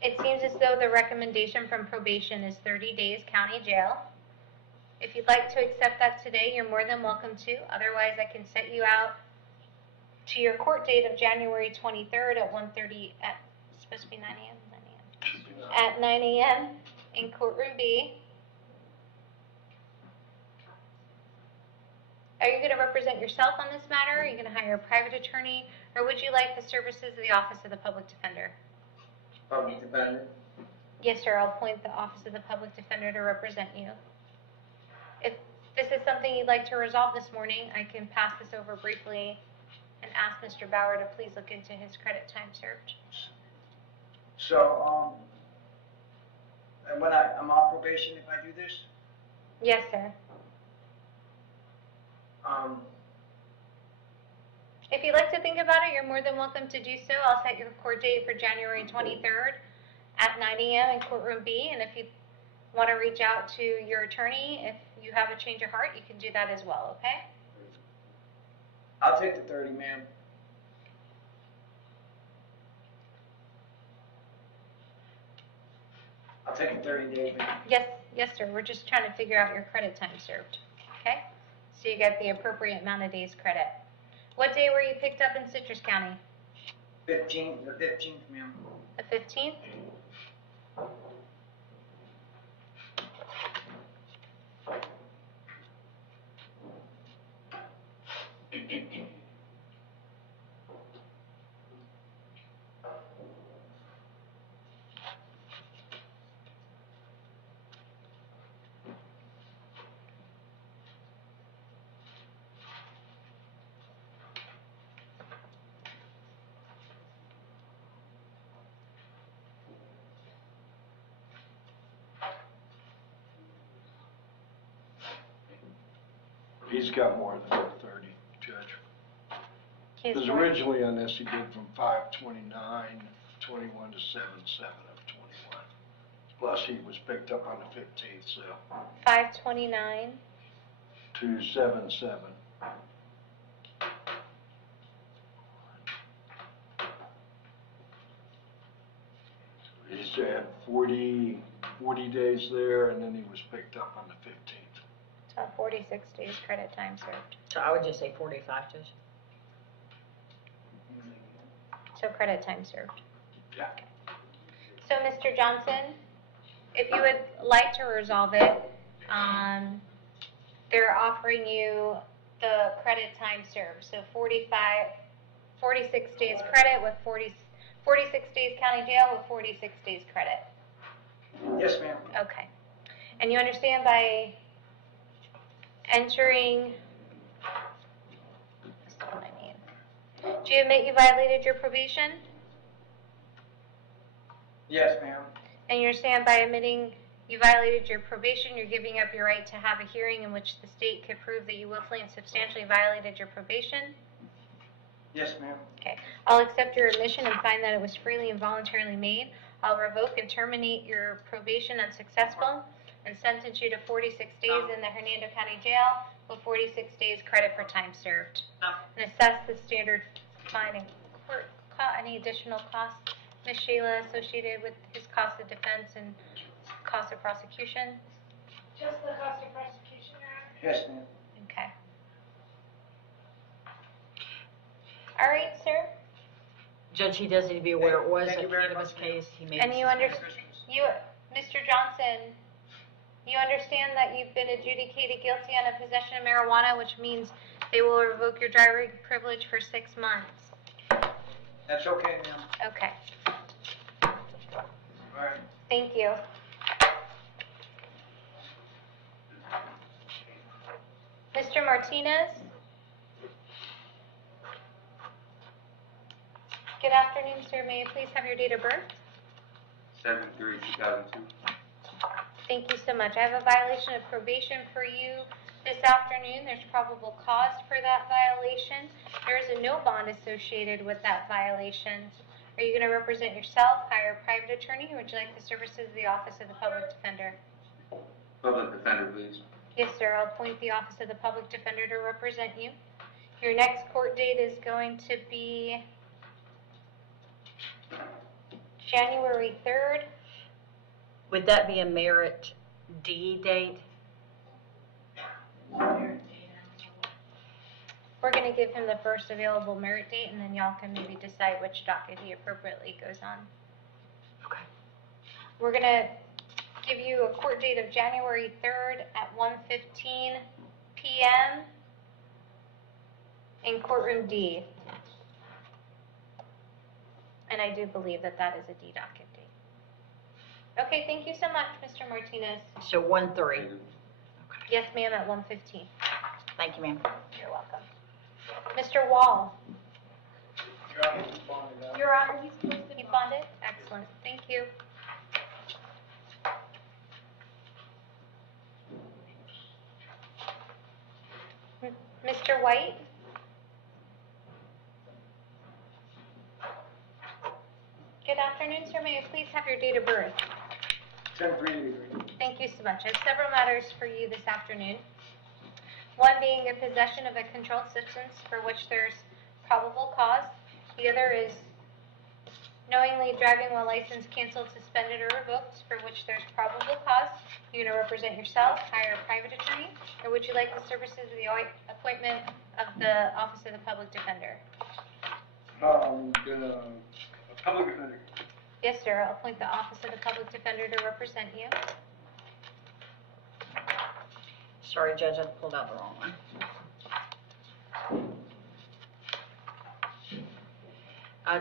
It seems as though the recommendation from probation is 30 days county jail. If you'd like to accept that today, you're more than welcome to. Otherwise, I can set you out to your court date of January 23rd at 1:30 at, it's supposed to be 9 a.m.? 9 a.m. At 9 a.m. in courtroom B. Are you going to represent yourself on this matter? Are you going to hire a private attorney? Or would you like the services of the Office of the Public Defender? Public defender. Yes, sir. I'll appoint the Office of the Public Defender to represent you. If this is something you'd like to resolve this morning, I can pass this over briefly and ask Mr. Bauer to please look into his credit time served. So, and when I'm on probation if I do this? Yes, sir. If you'd like to think about it, you're more than welcome to do so. I'll set your court date for January 23rd at 9 a.m. in courtroom B, and if you want to reach out to your attorney, if you have a change of heart, you can do that as well, okay? I'll take the 30, ma'am. I'll take the 30 days, ma'am. Yes, sir. We're just trying to figure out your credit time served, okay? So you get the appropriate amount of days credit. What day were you picked up in Citrus County? The 15th, ma'am. The 15th? He's got more than 30, Judge. Because more. originally on this, he did from 5/29/21 to 7/7/21. plus he was picked up on the 15th, so 529. 277. He said 40 days there, and then he was picked up on the 15th. So 46 days credit time served. So I would just say 45 days. So credit time served. Yeah. So Mr. Johnson, if you would like to resolve it, they're offering you the credit time served. So 46 days credit with 46 days county jail with 46 days credit. Yes, ma'am. Okay. And you understand by entering, that's not what I mean. Do you admit you violated your probation? Yes, ma'am. And you understand by admitting you violated your probation, you're giving up your right to have a hearing in which the state could prove that you willfully and substantially violated your probation? Yes, ma'am. Okay. I'll accept your admission and find that it was freely and voluntarily made. I'll revoke and terminate your probation unsuccessful and sentence you to 46 days in the Hernando County Jail with 46 days credit for time served. And assess the standard fine and court any additional costs, Ms. Shayla, associated with his cost of defense and cost of prosecution? Just the cost of prosecution, Your Honor? Yes, ma'am. Okay. All right, sir. Judge, he does need to be aware it was Thank a you very cannabis much. case. He made And you understand. Mr. Johnson, you understand that you've been adjudicated guilty on a possession of marijuana, which means they will revoke your driving privilege for 6 months. That's okay, ma'am. Okay. All right. Thank you. Mr. Martinez? Good afternoon, sir. May I please have your date of birth? 7/3/2002. Thank you so much. I have a violation of probation for you this afternoon. There's probable cause for that violation. There is a no bond associated with that violation. Are you going to represent yourself, hire a private attorney, or would you like the services of the Office of the Public Defender? Public defender, please. Yes, sir. I'll appoint the Office of the Public Defender to represent you. Your next court date is going to be January 3rd. Would that be a merit D date? We're going to give him the first available merit date, and then y'all can maybe decide which docket he appropriately goes on. Okay. We're going to give you a court date of January 3rd at 1:15 p.m. in courtroom D. And I do believe that that is a D docket date. Okay, thank you so much, Mr. Martinez. So 1-3. Yes, ma'am, at 1:15. Thank you, ma'am. You're welcome. Mr. Wall. Your Honor, he's bonded out. Your Honor, he's supposed to be bonded? Excellent. Thank you. Mr. White? Good afternoon, sir. May I please have your date of birth? 10/3/83. Thank you so much. I have several matters for you this afternoon. One being a possession of a controlled substance for which there's probable cause. The other is knowingly driving while license canceled, suspended, or revoked, for which there's probable cause. You're going to represent yourself, hire a private attorney, or would you like the services of the appointment of the Office of the Public Defender? The public defender. Yes, sir. I'll appoint the Office of the Public Defender to represent you. Sorry, Judge, I pulled out the wrong one.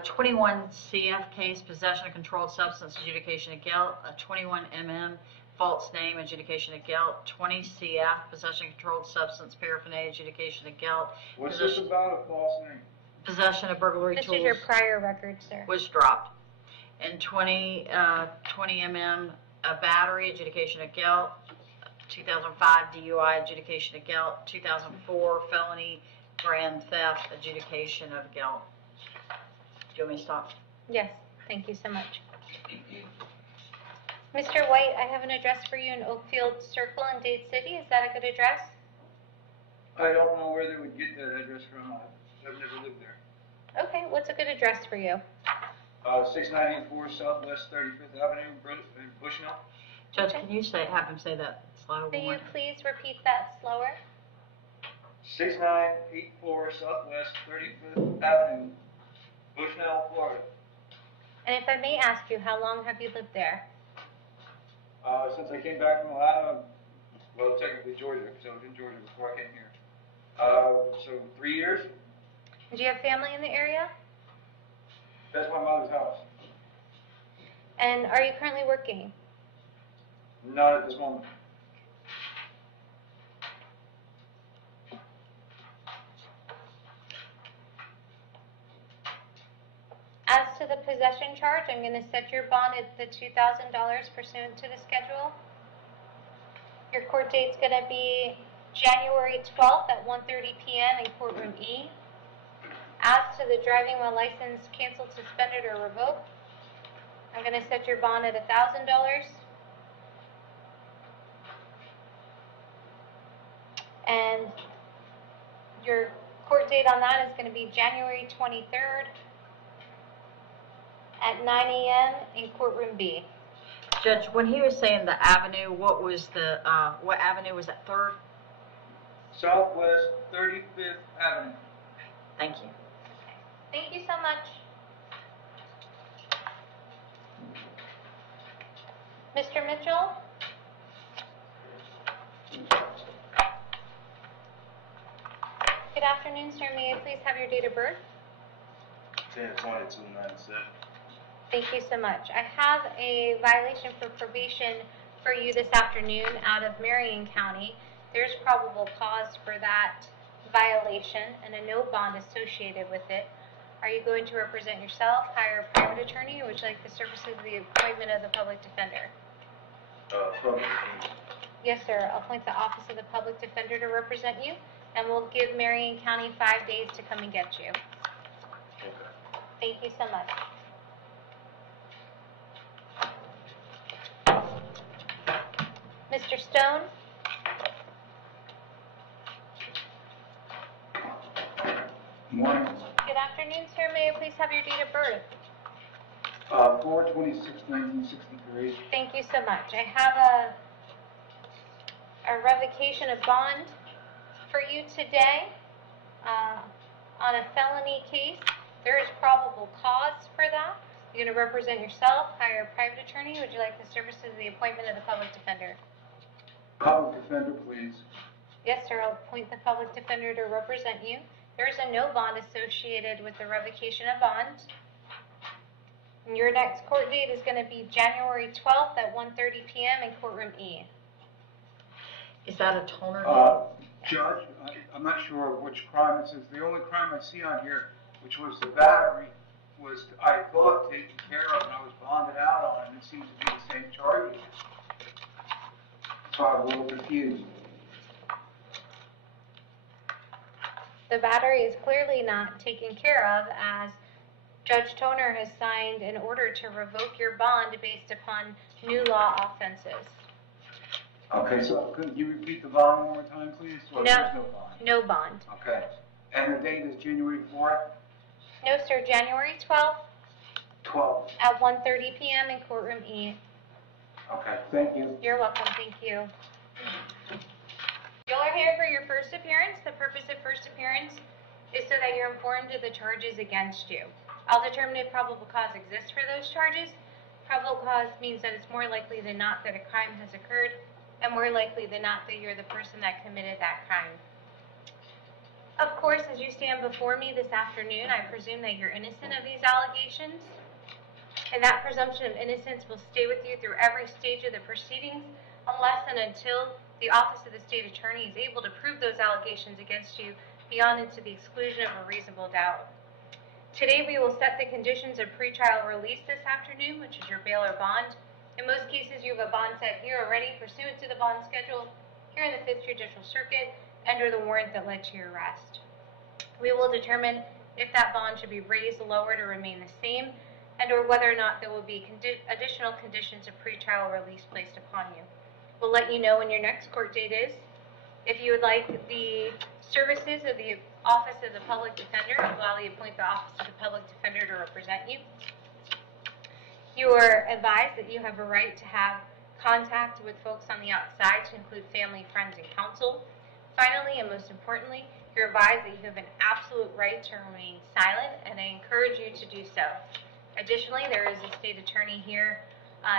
21 CF case, possession of controlled substance, adjudication of guilt. 21 MM, false name, adjudication of guilt. 20 CF, possession of controlled substance, paraphernalia, adjudication of guilt. What's this about, a false name? Possession of burglary This tools. is your prior record, sir. Was dropped. And 20 MM, a battery, adjudication of guilt. 2005 DUI, adjudication of guilt. 2004 felony grand theft, adjudication of guilt. Do you want me to stop? Yes. Thank you so much. Mr. White, I have an address for you in Oakfield Circle in Dade City. Is that a good address? I don't know where they would get that address from. I've never lived there. Okay, what's a good address for you? 6984 Southwest 35th Avenue, Bushnell. Judge, can you have him say that slower? Will you please repeat that slower? 6984 Southwest 35th Avenue, Bushnell, Florida. And if I may ask you, how long have you lived there? Since I came back from Atlanta, well, technically Georgia, because I was in Georgia before I came here. So 3 years. Do you have family in the area? That's my mother's house. And are you currently working? Not at this moment. As to the possession charge, I'm going to set your bond at the $2,000 pursuant to the schedule. Your court date's going to be January 12th at 1:30 p.m. in courtroom E. As to the driving while license canceled, suspended, or revoked, I'm going to set your bond at $1,000. And your court date on that is going to be January 23rd at 9 a.m. in courtroom B. Judge, when he was saying the avenue, what was the, what avenue was that, 3rd? Southwest 35th Avenue. Thank you. Thank you so much. Mr. Mitchell? Good afternoon, sir. May I please have your date of birth? 10/22/97. Thank you so much. I have a violation for probation for you this afternoon out of Marion County. There's probable cause for that violation and a no bond associated with it. Are you going to represent yourself, hire a private attorney, or would you like the services of the appointment of the public defender? Public. Yes, sir. I'll appoint the Office of the Public Defender to represent you, and we'll give Marion County 5 days to come and get you. Okay. Thank you so much. Mr. Stone? Morning. Good afternoon, sir. May I please have your date of birth? 4/26/1963. Thank you so much. I have a revocation of bond for you today on a felony case. There is probable cause for that. You're going to represent yourself, hire a private attorney. Would you like the services of the appointment of the public defender? Public defender, please. Yes, sir. I'll appoint the public defender to represent you. There is a no bond associated with the revocation of bond. And your next court date is going to be January 12th at 1:30 p.m. in courtroom E. Is that a toner? Judge, I'm not sure which crime this is. The only crime I see on here, which was the battery, was I thought taken care of and I was bonded out on, and it seems to be the same charges. So I'm a little confused. The battery is clearly not taken care of, as Judge Toner has signed an order to revoke your bond based upon new law offenses. Okay, so could you repeat the bond one more time, please? Or there's no bond? No bond. Okay. And the date is January 4th? No, sir. January 12th 12th. at 1:30 p.m. in courtroom E. Okay, thank you. You're welcome. Thank you. You all are here for your first appearance. The purpose of first appearance is so that you're informed of the charges against you. I'll determine if probable cause exists for those charges. Probable cause means that it's more likely than not that a crime has occurred, and more likely than not that you're the person that committed that crime. Of course, as you stand before me this afternoon, I presume that you're innocent of these allegations, and that presumption of innocence will stay with you through every stage of the proceedings unless and until the Office of the State Attorney is able to prove those allegations against you beyond and to the exclusion of a reasonable doubt. Today we will set the conditions of pretrial release this afternoon, which is your bail or bond. In most cases, you have a bond set here already pursuant to the bond schedule here in the 5th Judicial Circuit under the warrant that led to your arrest. We will determine if that bond should be raised, lowered, or remain the same, and or whether or not there will be additional conditions of pretrial release placed upon you. We'll let you know when your next court date is. If you would like the services of the Office of the Public Defender, I'll gladly appoint the Office of the Public Defender to represent you. You are advised that you have a right to have contact with folks on the outside, to include family, friends, and counsel. Finally, and most importantly, you're advised that you have an absolute right to remain silent, and I encourage you to do so. Additionally, there is a state attorney here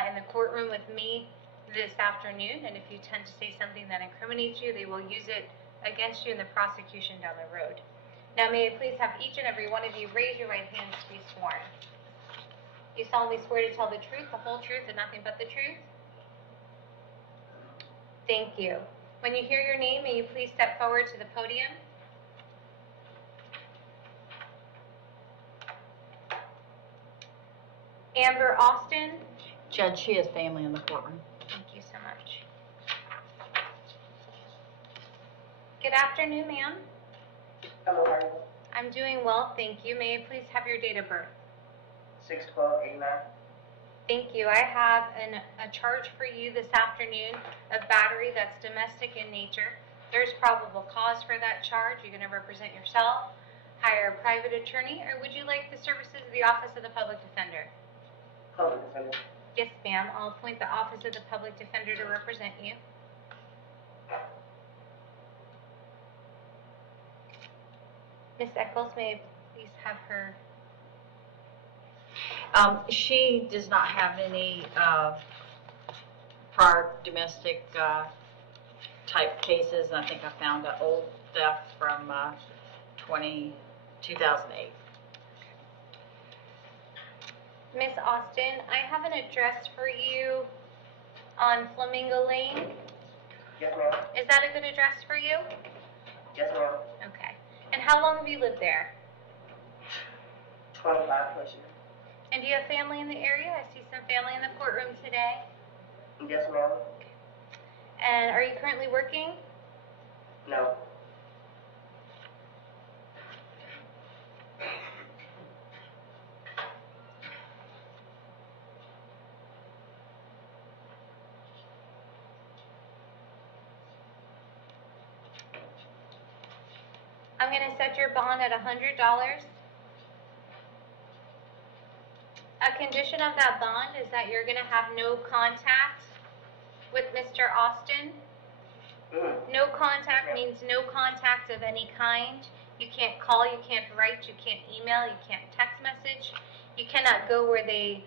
in the courtroom with me this afternoon, and if you tend to say something that incriminates you, they will use it against you in the prosecution down the road. Now, may I please have each and every one of you raise your right hands to be sworn. You solemnly swear to tell the truth, the whole truth, and nothing but the truth? Thank you. When you hear your name, may you please step forward to the podium. Amber Austin. Judge, she has family in the courtroom. Thank you so much. Good afternoon, ma'am. Hello, how are you? I'm doing well, thank you. May I please have your date of birth? 6/12/89. Thank you. I have a charge for you this afternoon of battery that's domestic in nature. There's probable cause for that charge. You're going to represent yourself, hire a private attorney, or would you like the services of the Office of the Public Defender? Public Defender. Yes, ma'am. I'll appoint the Office of the Public Defender to represent you. Ms. Eccles, may I please have her? She does not have any prior domestic type cases. I think I found an old theft from 2008. Miss Austin, I have an address for you on Flamingo Lane. Yes, ma'am. Is that a good address for you? Yes, ma'am. Okay. And how long have you lived there? 25 plus years. And do you have family in the area? I see some family in the courtroom today. Yes, ma'am. And are you currently working? No. I'm going to set your bond at $100. A condition of that bond is that you're going to have no contact with Mr. Austin. No contact means no contact of any kind. You can't call, you can't write, you can't email, you can't text message. You cannot go where they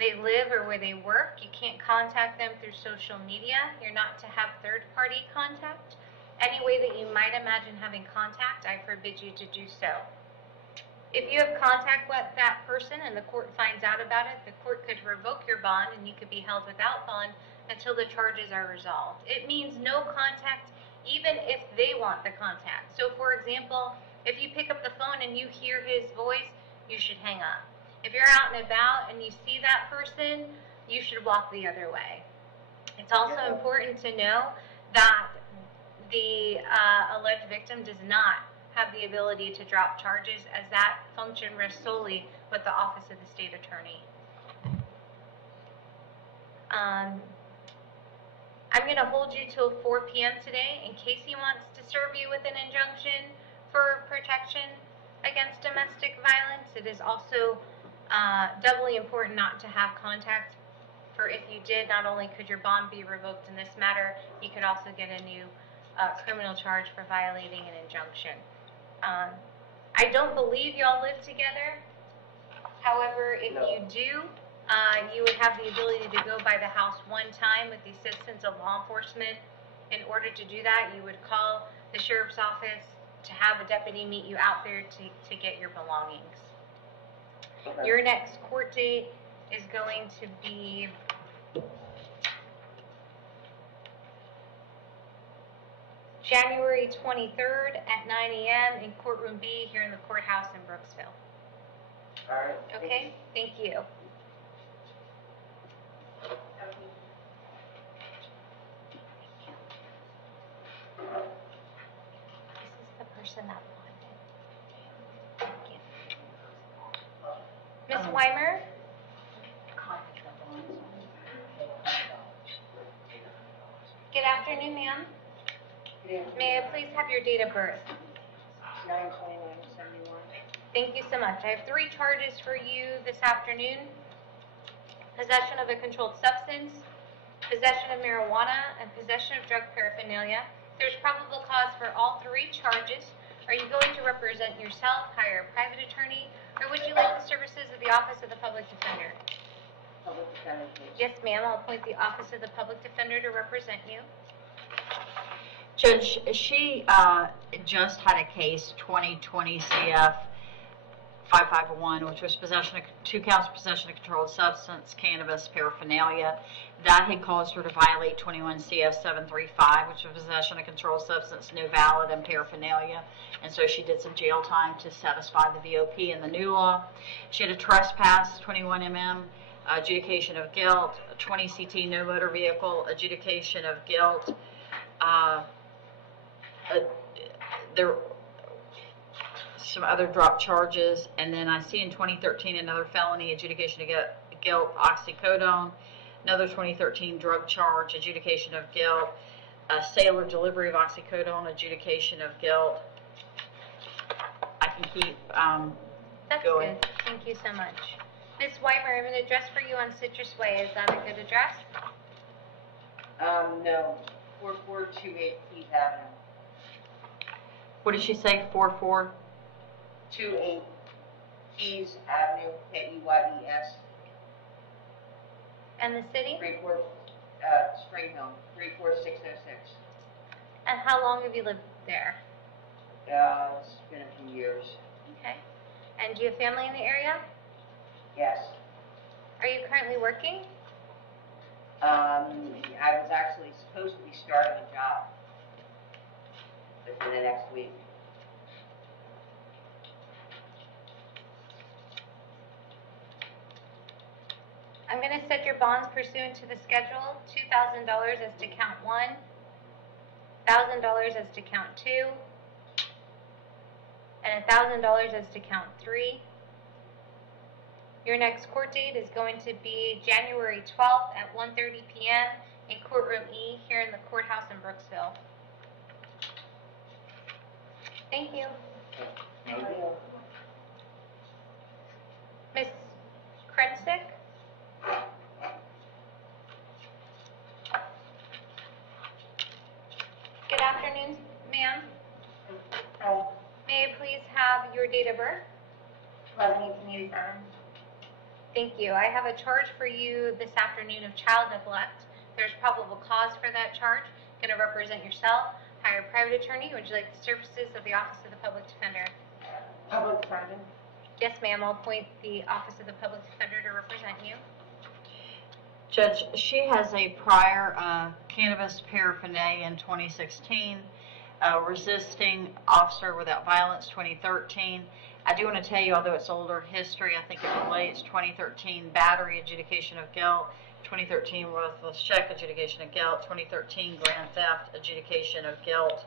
live or where they work. You can't contact them through social media. You're not to have third-party contact. Any way that you might imagine having contact, I forbid you to do so. If you have contact with that person and the court finds out about it, the court could revoke your bond and you could be held without bond until the charges are resolved. It means no contact even if they want the contact. So for example, if you pick up the phone and you hear his voice, you should hang up. If you're out and about and you see that person, you should walk the other way. It's also important to know that the alleged victim does not have the ability to drop charges, as that function rests solely with the Office of the State Attorney. I'm going to hold you till 4 p.m. today in case he wants to serve you with an injunction for protection against domestic violence. It is also doubly important not to have contact, for if you did, not only could your bond be revoked in this matter, you could also get a new criminal charge for violating an injunction. I don't believe y'all live together. However, if you do, you would have the ability to go by the house one time with the assistance of law enforcement. In order to do that, you would call the sheriff's office to have a deputy meet you out there to get your belongings. Okay. Your next court date is going to be January 23rd at 9 a.m. in courtroom B here in the courthouse in Brooksville. All right. Okay? Thank you. This is the person that wanted. Thank you. Ms. Weimer, Good afternoon, ma'am. May I please have your date of birth? 9/29/71. Thank you so much. I have 3 charges for you this afternoon. Possession of a controlled substance, possession of marijuana, and possession of drug paraphernalia. There's probable cause for all 3 charges. Are you going to represent yourself, hire a private attorney, or would you like the services of the Office of the Public Defender? Public defender, please. Yes, ma'am. I'll appoint the Office of the Public Defender to represent you. Judge, she just had a case, 2020 CF 5501, which was 2 counts of possession of controlled substance, cannabis, paraphernalia. That had caused her to violate 21 CF 735, which was possession of controlled substance, no valid, and paraphernalia. And so she did some jail time to satisfy the VOP and the new law. She had a trespass, 21 MM, adjudication of guilt, 20 CT, no motor vehicle, adjudication of guilt. There some other drop charges, and then I see in 2013 another felony, adjudication of guilt, oxycodone, another 2013 drug charge, adjudication of guilt, sale or delivery of oxycodone, adjudication of guilt. I can keep That's going. good. Thank you so much. Ms. Weimer, I have an address for you on Citrus Way. Is that a good address? No, 4428 Keys Avenue. What did she say? 44? 28 Keys Avenue, Keyes. And the city? Spring Hill, 34606. And how long have you lived there? It's been a few years. Okay. And do you have family in the area? Yes. Are you currently working? I was actually supposed to be starting a job within the next week. I'm going to set your bonds pursuant to the schedule, $2,000 as to count 1, $1,000 as to count 2, and $1,000 as to count 3. Your next court date is going to be January 12th at 1:30 p.m. in courtroom E here in the courthouse in Brooksville. Thank you. Ms. Krensick? Good afternoon, ma'am. May I please have your date of birth? 11/18/87. Thank you. I have a charge for you this afternoon of child neglect. There's probable cause for that charge. Going to represent yourself, hire a private attorney. Would you like the services of the Office of the Public Defender? Public defender. Yes, ma'am. I'll appoint the Office of the Public Defender to represent you. Judge, she has a prior cannabis paraphernalia in 2016, resisting officer without violence 2013. I do want to tell you, although it's older history, I think it relates. 2013 battery, adjudication of guilt. 2013 worthless check, adjudication of guilt. 2013 grand theft, adjudication of guilt.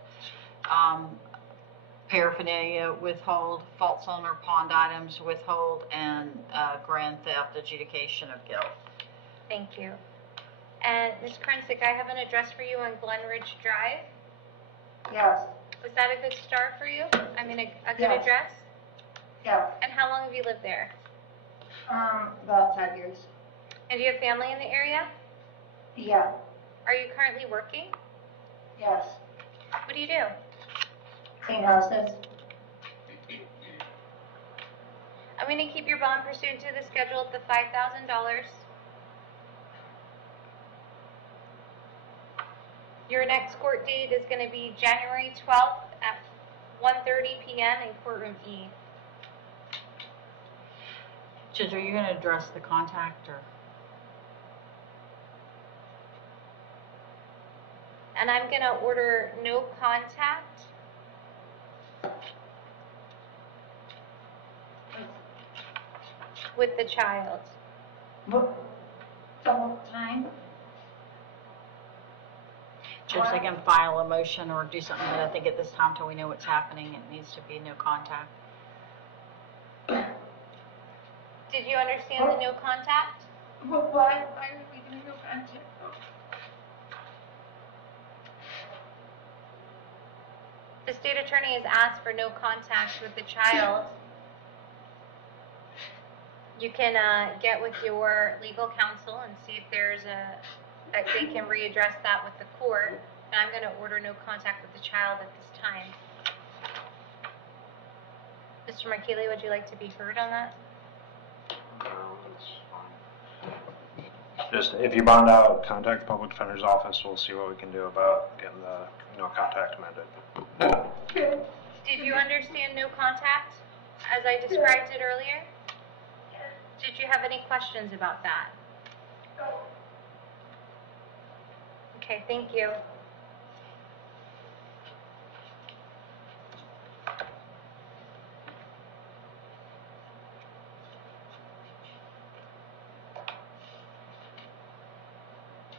Paraphernalia, withhold. False owner, pawned items, withhold, and grand theft, adjudication of guilt. Thank you. And Ms. Krensick, I have an address for you on Glenridge Drive. Yes. Was that a good start for you? I mean, a good Yes. address? Yeah. And how long have you lived there? About 10 years. And do you have family in the area? Yeah. Are you currently working? Yes. What do you do? Clean houses. I'm going to keep your bond pursuant to the schedule at the $5,000. Your next court date is going to be January 12th at 1:30 p.m. in courtroom E. Judge, are you going to address the contact or? And I'm going to order no contact. With the child. What? Double time? Judge, they can file a motion or do something, but I think at this time, till we know what's happening, it needs to be no contact. Did you understand the no contact? Why are we doing no contact? state attorney has asked for no contact with the child. You can get with your legal counsel and see if there's that they can readdress that with the court. And I'm going to order no contact with the child at this time. Mr. Markeely, would you like to be heard on that? No, that's fine. Just, if you bond out, contact the public defender's office. We'll see what we can do about getting the no contact amended. Did you understand no contact as I described it earlier? Did you have any questions about that? Okay, thank you.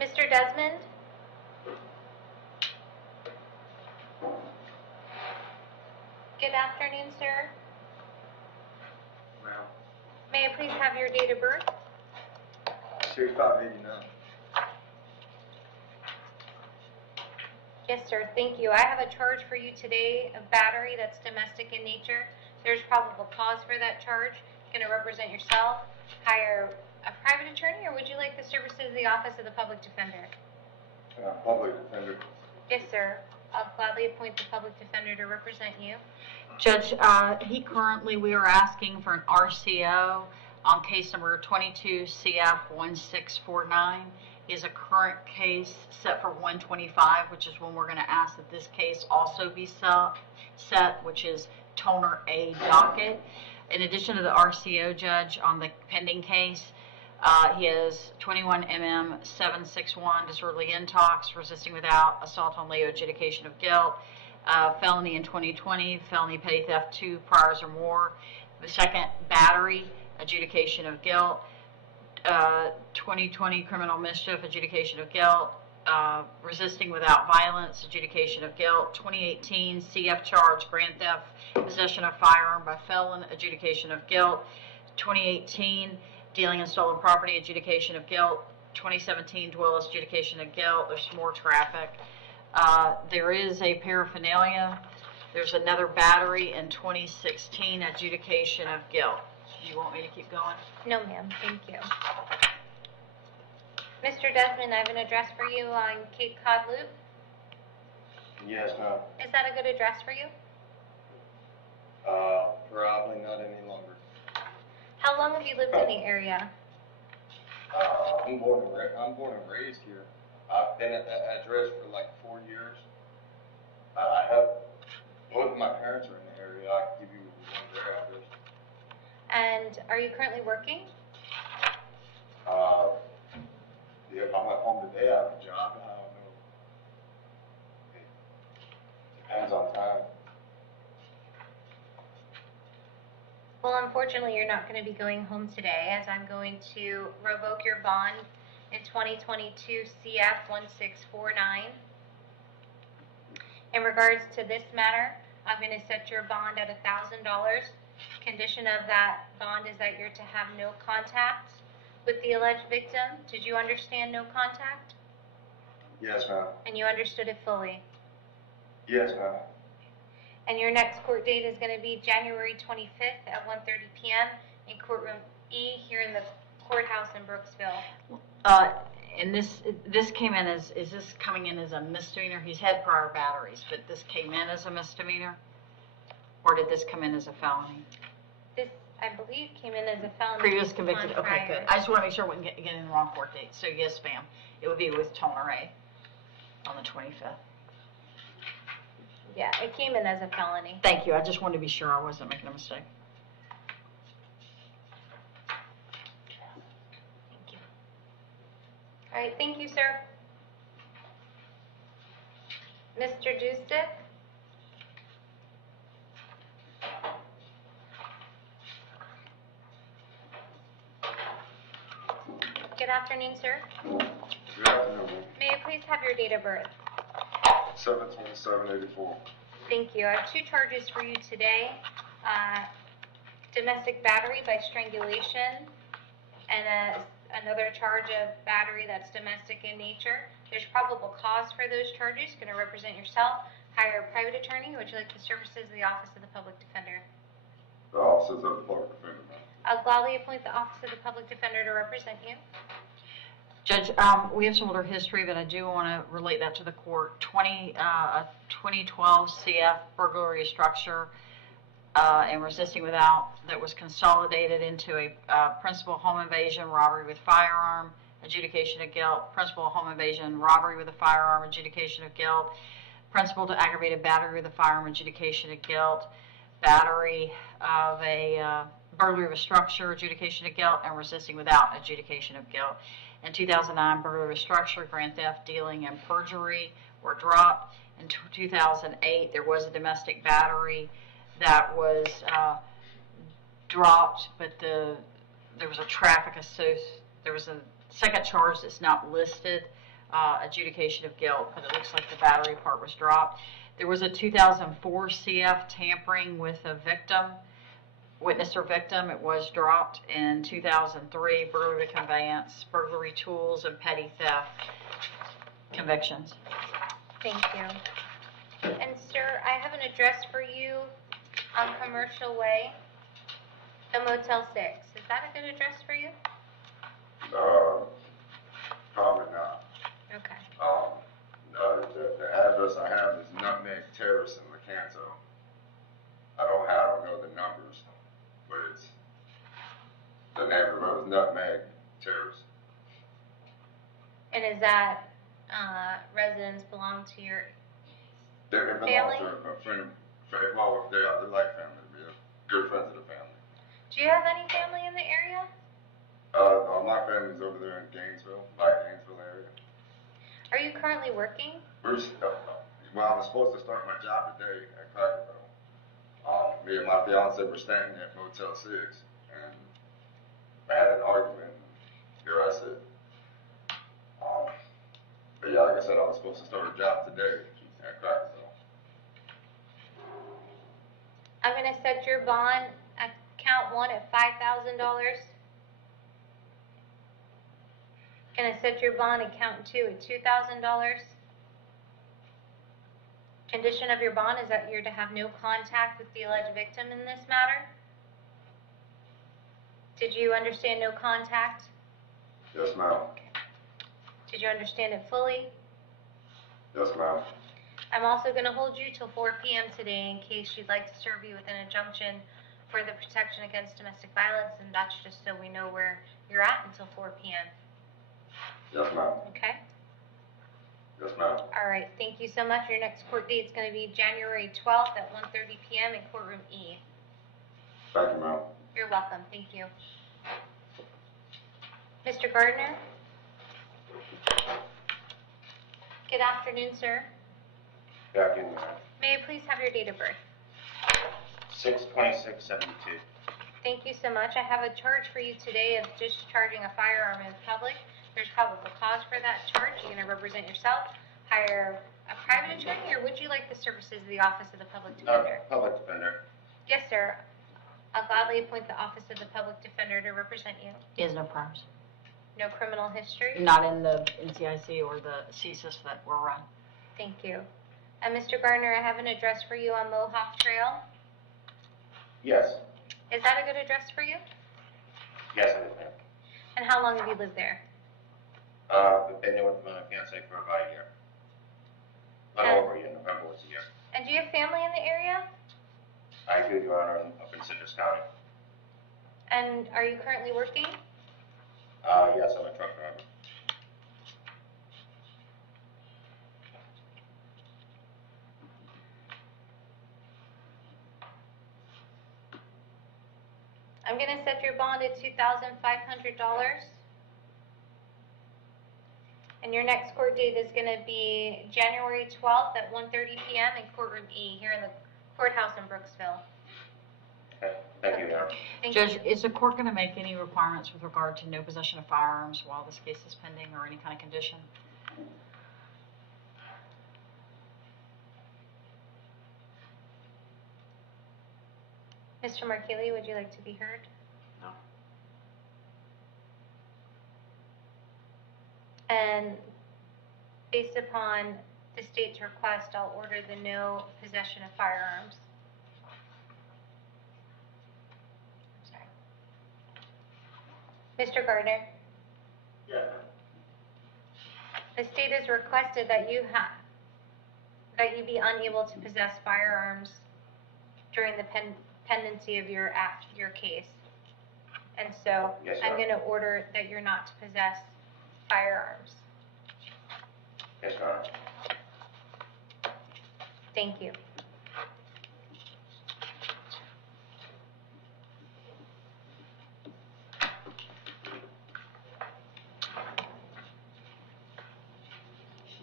Mr. Desmond? Good afternoon, sir. Ma'am. May I please have your date of birth? Series 589. Yes, sir. Thank you. I have a charge for you today of battery that's domestic in nature. There's probable cause for that charge. Going to represent yourself, hire a private attorney, or would you like the services of the Office of the Public Defender? Public defender. Yes, sir. I'll gladly appoint the public defender to represent you. Judge, we are asking for an RCO on case number 22 CF 1649. Is a current case set for 125, which is when we're going to ask that this case also be set, which is Toner A docket. In addition to the RCO, Judge, on the pending case, he has 21 MM 761 disorderly intox, resisting without, assault on Leo, adjudication of guilt, felony in 2020, felony petty theft 2 priors or more. The second, battery, adjudication of guilt. 2020 criminal mischief, adjudication of guilt. Resisting without violence, adjudication of guilt. 2018 CF charge, grand theft, possession of firearm by felon, adjudication of guilt. 2018 dealing in stolen property, adjudication of guilt. 2017 dwellers, adjudication of guilt. There's more traffic. There is a paraphernalia. There's another battery in 2016, adjudication of guilt. You want me to keep going? No, ma'am. Thank you. Mr. Desmond, I have an address for you on Cape Cod Loop. Yes, ma'am. Is that a good address for you? Probably not any longer. How long have you lived in the area? I'm born and raised here. I've been at that address for like 4 years. I have, both of my parents are in the area. I can give you one of their address. And are you currently working? If I'm at home today, I have a job. I don't know. It depends on time. Well, unfortunately, you're not going to be going home today, as I'm going to revoke your bond in 2022 CF 1649. In regards to this matter, I'm going to set your bond at $1,000. Condition of that bond is that you're to have no contact with the alleged victim. Did you understand no contact? Yes, ma'am. And you understood it fully? Yes, ma'am. And your next court date is going to be January 25th at 1:30 p.m. in courtroom E here in the courthouse in Brooksville. And this came in as, is this coming in as a misdemeanor? He's had prior batteries, but this came in as a misdemeanor? Or did this come in as a felony? This, I believe, came in as a felony. Previous convicted, on okay, prior. good. I just want to make sure we can get in the wrong court date. So yes, ma'am, it would be with Toner A on the 25th. Yeah, it came in as a felony. Thank you, I just wanted to be sure I wasn't making a mistake. Thank you. All right, thank you, sir. Mr. Justick? Good afternoon, sir. Good afternoon. May I please have your date of birth? 7/27/84. Thank you. I have 2 charges for you today. Domestic battery by strangulation and another charge of battery that's domestic in nature. There's probable cause for those charges. Going to represent yourself. Hire a private attorney. Would you like the services of the Office of the Public Defender? The officers of the public defender, ma'am. I'll gladly appoint the Office of the Public Defender to represent you. Judge, we have some older history, but I do want to relate that to the court. 2012 CF burglary structure and resisting without that was consolidated into a principal home invasion, robbery with firearm, adjudication of guilt, principal home invasion, robbery with a firearm, adjudication of guilt, principal to aggravated battery with a firearm, adjudication of guilt, battery of a burglary of a structure, adjudication of guilt, and resisting without, adjudication of guilt. In 2009, burglary of a structure, grand theft, dealing, and perjury were dropped. In 2008, there was a domestic battery that was dropped, but there was a there was a second charge that's not listed, adjudication of guilt, but it looks like the battery part was dropped. There was a 2004 CF tampering with a victim, witness or victim. It was dropped. In 2003, burglary of conveyance, burglary tools, and petty theft convictions. Thank you. And sir, I have an address for you on Commercial Way, the Motel 6. Is that a good address for you? Probably not. Okay. The address I have is Nutmeg Terrace in Lecanto. I don't know the numbers, but it's the name of the road is Nutmeg Terrace. And is that residents belong to your They belong family? to a friend, well, they're like family, they're good friends of the family. Do you have any family in the area? No, my family's over there in Gainesville, Gainesville area. Are you currently working? Well, I was supposed to start my job today at Cracker Barrel. Me and my fiance were staying at Motel 6, and I had an argument, and here I sit. But yeah, like I said, I was supposed to start a job today at Cracker Barrel. I'm going to set your bond at count 1 at $5,000. Going to set your bond at count 2 at $2,000. Condition of your bond is that you're to have no contact with the alleged victim in this matter. Did you understand no contact? Yes, ma'am. Did you understand it fully? Yes, ma'am. I'm also going to hold you till 4 p.m. today in case you'd like to serve you with an injunction for the protection against domestic violence, and that's just so we know where you're at until 4 p.m. Yes, ma'am. Okay? Yes, ma'am. All right. Thank you so much. Your next court date is going to be January 12th at 1:30 p.m. in courtroom E. Thank you, ma'am. You're welcome. Thank you. Mr. Gardner? Good afternoon, sir. Good afternoon, ma'am. May I please have your date of birth? 6/26/72. Thank you so much. I have a charge for you today of discharging a firearm in public. There's probable cause for that charge. You're going to represent yourself, hire a private attorney, or would you like the services of the Office of the Public Defender? Public defender. Yes, sir. I'll gladly appoint the Office of the Public Defender to represent you. He has no crimes. No criminal history? Not in the NCIC or the CSIS that were run. Thank you. And Mr. Gardner, I have an address for you on Mohawk Trail. Yes. Is that a good address for you? Yes, it is, ma'am. And how long have you lived there? I've been there with my fiance for about a year. A little over a year. November was a year. And do you have family in the area? I do, Your Honor, up in Citrus County. And are you currently working? Yes, I'm a truck driver. I'm going to set your bond at $2,500. And your next court date is going to be January 12th at 1:30 p.m. in courtroom E here in the courthouse in Brooksville. Okay. Thank you, Your Honor. Thank Judge, you. is the court going to make any requirements with regard to no possession of firearms while this case is pending or any kind of condition? Mr. Markelli, would you like to be heard? No. And Based upon the state's request, I'll order the no possession of firearms. Mr. Gardner, Yeah. the state has requested that you be unable to possess firearms during the pendency of your case. And so Yes, I'm ma'am. going to order that you're not to possess firearms. Yes, ma'am. Thank you.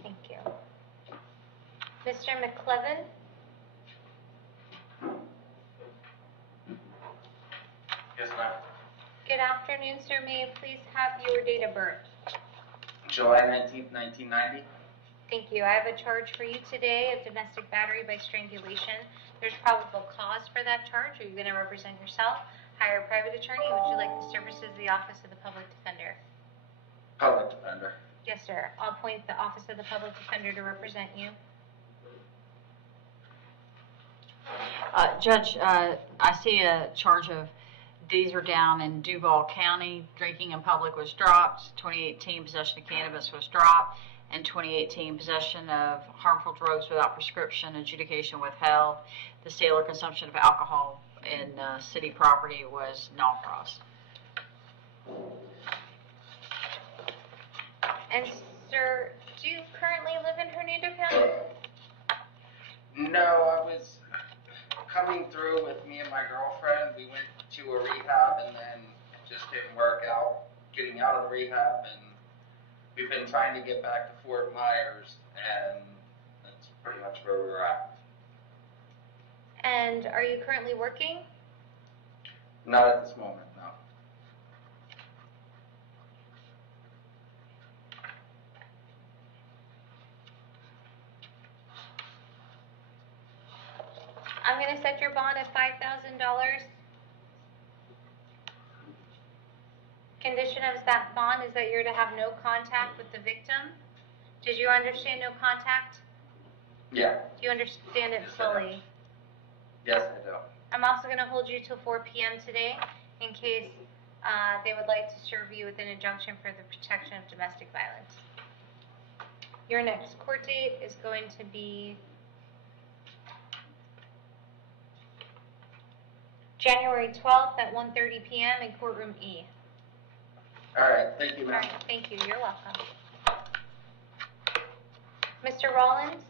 Thank you. Mr. McClevin? Yes, ma'am. Good afternoon, sir. May I please have your date of birth? July 19th, 1990. Thank you. I have a charge for you today of domestic battery by strangulation. There's probable cause for that charge. Are you going to represent yourself? Hire a private attorney? Would you like the services of the Office of the Public Defender? Public defender. Yes, sir. I'll appoint the Office of the Public Defender to represent you. Judge, I see a charge of these are down in Duval County. Drinking in public was dropped. 2018 possession of cannabis was dropped. And 2018 possession of harmful drugs without prescription, adjudication withheld. The sale or consumption of alcohol in city property was non-cross. And, sir, do you currently live in Hernando County? No, I was coming through with me and my girlfriend. We went to a rehab and then just didn't work out getting out of rehab, and we've been trying to get back to Fort Myers, and that's pretty much where we're at. And are you currently working? Not at this moment, no. I'm going to set your bond at $5,000. Condition of that bond is that you're to have no contact with the victim. Did you understand no contact? Yeah. Do you understand it fully? Yes, I do. I'm also going to hold you till 4 p.m. today in case they would like to serve you with an injunction for the protection of domestic violence. Your next court date is going to be January 12th at 1:30 p.m. in courtroom E. All right, thank you, All ma'am. right, thank you. You're welcome. Mr. Rollins?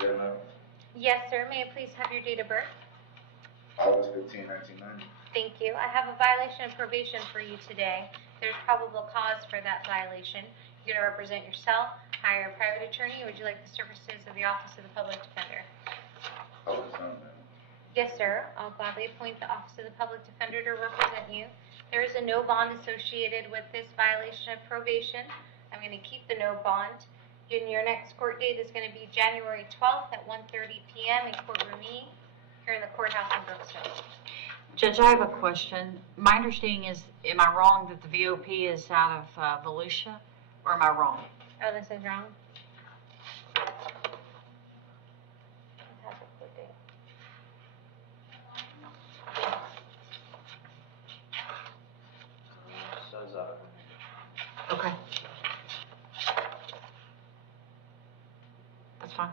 Yeah, ma'am. Yes, sir. May I please have your date of birth? August 15, 1990. Thank you. I have a violation of probation for you today. There's probable cause for that violation. You're going to represent yourself, hire a private attorney, or would you like the services of the Office of the Public Defender? Oh, it's on there. Yes, sir. I'll gladly appoint the Office of the Public Defender to represent you. There is a no bond associated with this violation of probation. I'm going to keep the no bond. And your next court date is going to be January 12th at 1:30 p.m. in courtroom E here in the courthouse in Brooksville. Judge, I have a question. My understanding is, am I wrong that the VOP is out of Volusia, or am I wrong? Oh, this is wrong. It has a court date. Says Okay. That's fine.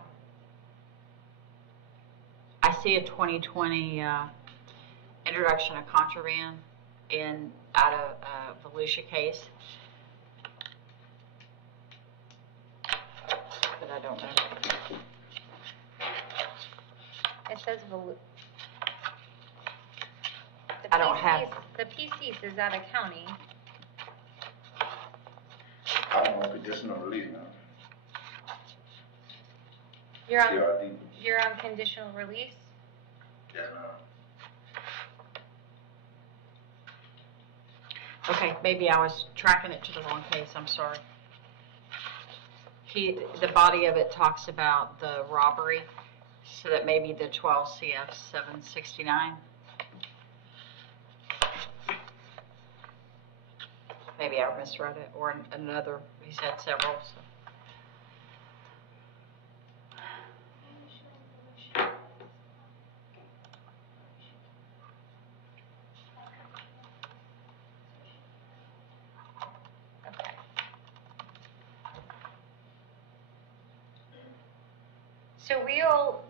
I see a 2020 introduction of contraband out of Volusia case. But I don't know. It says I don't have. The PCs is out of county. I'm on conditional release now. You're on. CRD. You're on conditional release. Yes, ma'am. Okay, maybe I was tracking it to the wrong case. I'm sorry. The body of it talks about the robbery, so that may be the 12 CF 769. Maybe I misread it, or another, he's had several, so. So we'll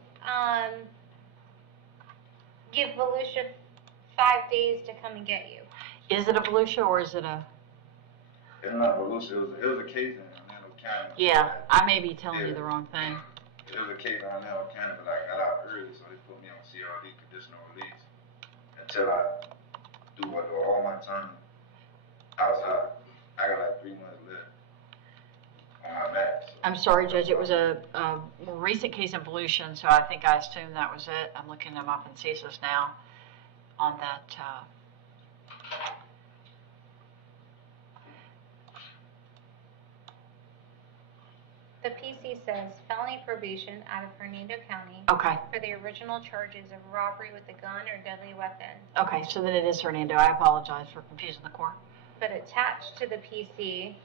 give Volusia 5 days to come and get you. Is it a Volusia or is it a? It's not Volusia. It was a case in Orlando County. Yeah, I may be telling you the wrong thing. It was a case in Orlando County, but I got out early, so they put me on CRD, conditional release, until I do all my time outside. I got like 3 months left on my max. I'm sorry, Judge, it was a more recent case in Volusia, so I think I assumed that was it. I'm looking them up in CSIS now on that. The PC says felony probation out of Hernando County. Okay. For the original charges of robbery with a gun or deadly weapon. Okay, so then it is Hernando. I apologize for confusing the court. But attached to the PC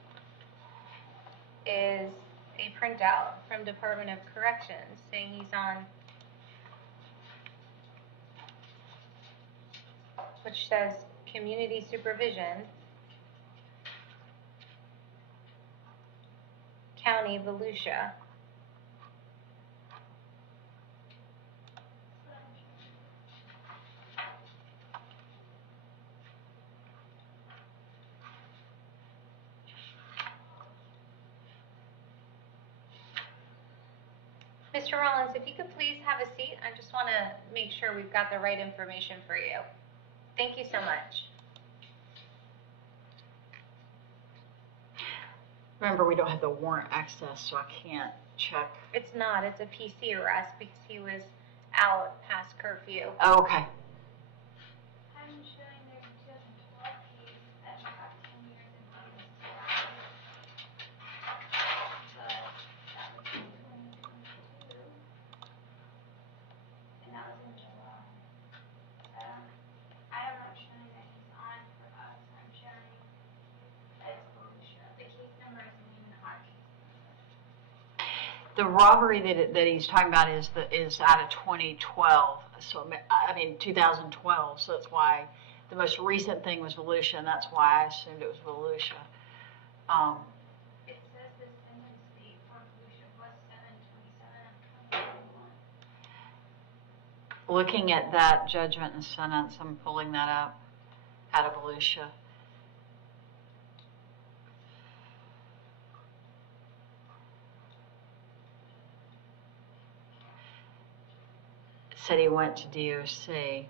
is a printout from Department of Corrections saying he's on, which says community supervision, County, Volusia. Mr. Rollins, if you could please have a seat, I just want to make sure we've got the right information for you. Thank you so much. Remember, we don't have the warrant access, so I can't check. It's not. It's a PC arrest because he was out past curfew. Oh, okay. I'm showing their 2012 case that got 10 years in prison. But that was in 2022. And that was in July. I am not showing that he's on for us. I'm showing that it's Volusia. The case number isn't even our case number. The robbery that he's talking about is out of 2012. So I mean 2012. So that's why the most recent thing was Volusia, and that's why I assumed it was Volusia. It says the sentence date for Volusia was 7/27/2021. Looking at that judgment and sentence, I'm pulling that up out of Volusia. It said he went to DOC,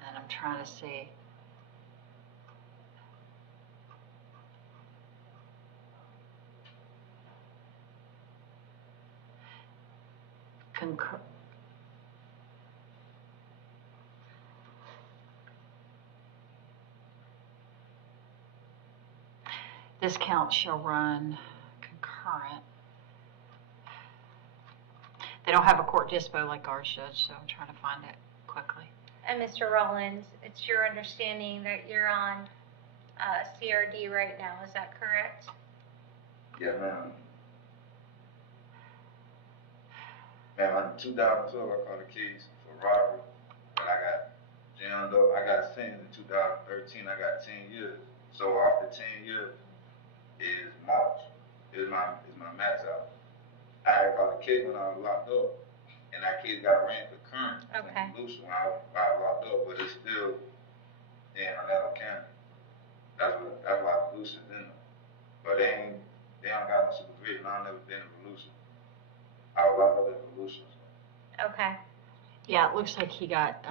and I'm trying to see. Concur. This count shall run concurrent. They don't have a court dispo like ours, Judge, so I'm trying to find it quickly. And Mr. Rollins, it's your understanding that you're on CRD right now. Is that correct? Yeah, ma'am. Man, in 2012, I caught a case for robbery, but I got jammed up. I got sentenced in 2013. I got 10 years. So after 10 years is March. Is my max out. I had caught a case when I was locked up, and that case got ran concurrent Okay. in Volusia when I was locked up, but it's still in Orlando County. That's why Volusia's in there. But they don't got no supervision. I've never been in Volusia. I was locked up in Volusia. Okay. Yeah, it looks like he got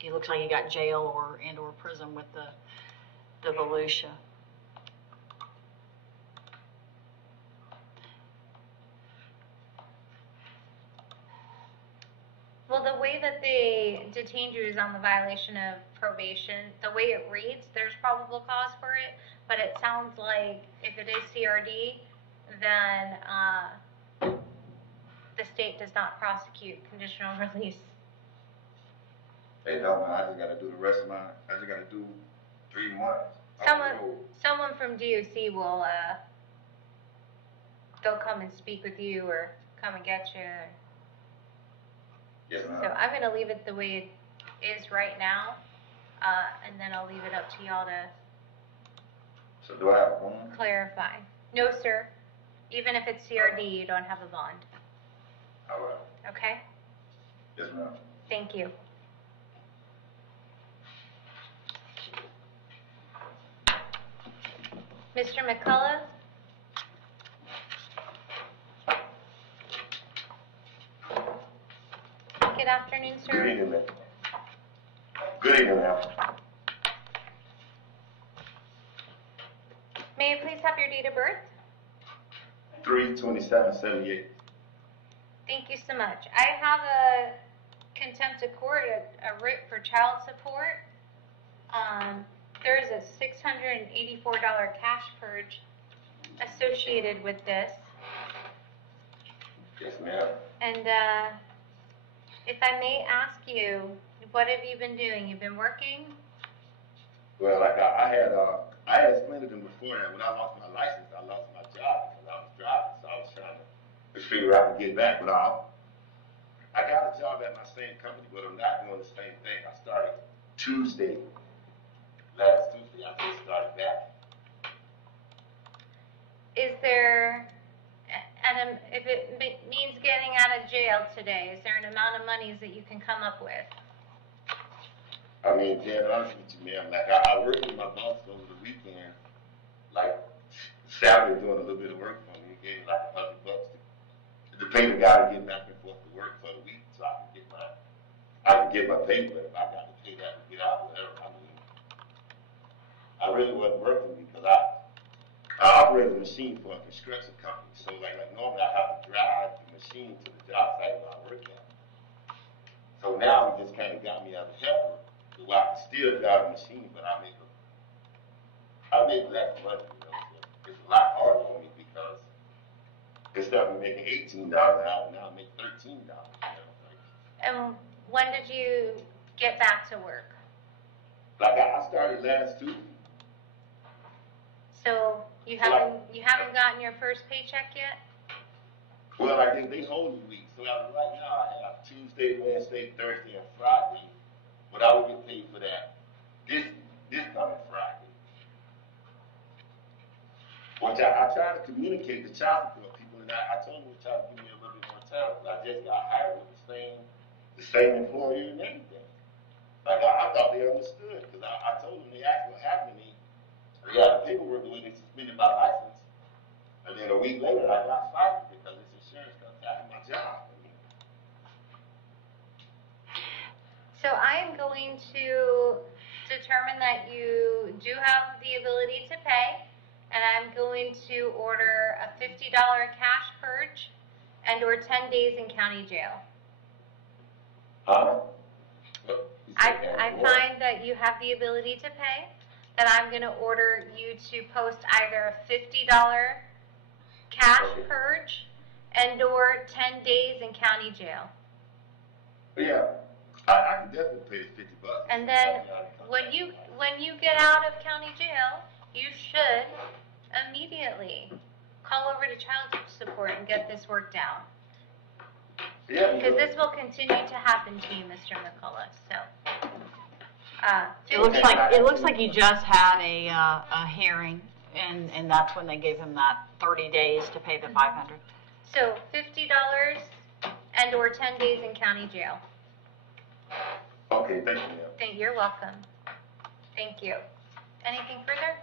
it looks like he got jail or prison with the Volusia. Well, the way that they detained you is on the violation of probation. The way it reads, there's probable cause for it, but it sounds like if it is CRD, then the state does not prosecute conditional release. Hey, no, man, I just gotta do the rest of I just gotta do 3 months. Someone from DOC will, they'll come and speak with you or come and get you. Yes, ma'am. So I'm gonna leave it the way it is right now, and then I'll leave it up to y'all to So do I have a bond? clarify. No, sir. Even if it's CRD, you don't have a bond. All right. Okay? Yes, ma'am. Thank you. Mr. McCullough? Good afternoon, sir. Good evening, ma'am. Good evening, ma'am. May I please have your date of birth? 3/27/78. Thank you so much. I have a contempt of court, a writ for child support. There's a $684 cash purge associated with this. Yes, ma'am. And if I may ask you, what have you been doing? You've been working? Well, like I had explained to them before that when I lost my license, I lost my job because I was driving, so I was trying to figure out to get back. But I got a job at my same company, but I'm not doing the same thing. I started last Tuesday, I just started back. Is there, and if it means getting out of jail today, is there an amount of monies that you can come up with? I mean, being honest with you, ma'am, like I worked with my boss over the weekend, like Saturday doing a little bit of work for me. He gave me like $100 to pay the guy to get back and forth to work for the week, so I could get my pay. But if I got to pay that to get out, whatever, I mean, I really wasn't working because I operate a machine for a construction company. So like normally I have to drive the machine to the job site where I work at. So now he just kind of got me as a helper. So I can still drive the machine, but I make less money, you know. So it's a lot harder for me because instead of making $18 an hour, now I make $13. You know? And when did you get back to work? Like I started last Tuesday. So you haven't gotten your first paycheck yet? Well, I think they hold the week. So right now I have Tuesday, Wednesday, Thursday, and Friday. But I will get paid for that this coming Friday. Which I try to communicate to child support people, and I told them to try to give me a little bit more time because I just got hired with the same employer and everything. Like I thought they understood because I told them they asked what happened to me. They got the paperwork the way they suspended my license, and then a week later I got fired because this insurance company after my job. So I am going to determine that you do have the ability to pay, and I'm going to order a $50 cash purge and or 10 days in county jail. I find that you have the ability to pay, that I'm going to order you to post either a $50 cash purge and or 10 days in county jail. Yeah. I can definitely pay the $50. And then when you get out of county jail, you should immediately call over to child support and get this worked out. Yeah. Because this will continue to happen to you, Mr. McCullough. So. It looks like you just had a hearing, and that's when they gave him that 30 days to pay the $500. So $50 and or 10 days in county jail. Okay, thank you, ma'am. You're welcome. Thank you. Anything further?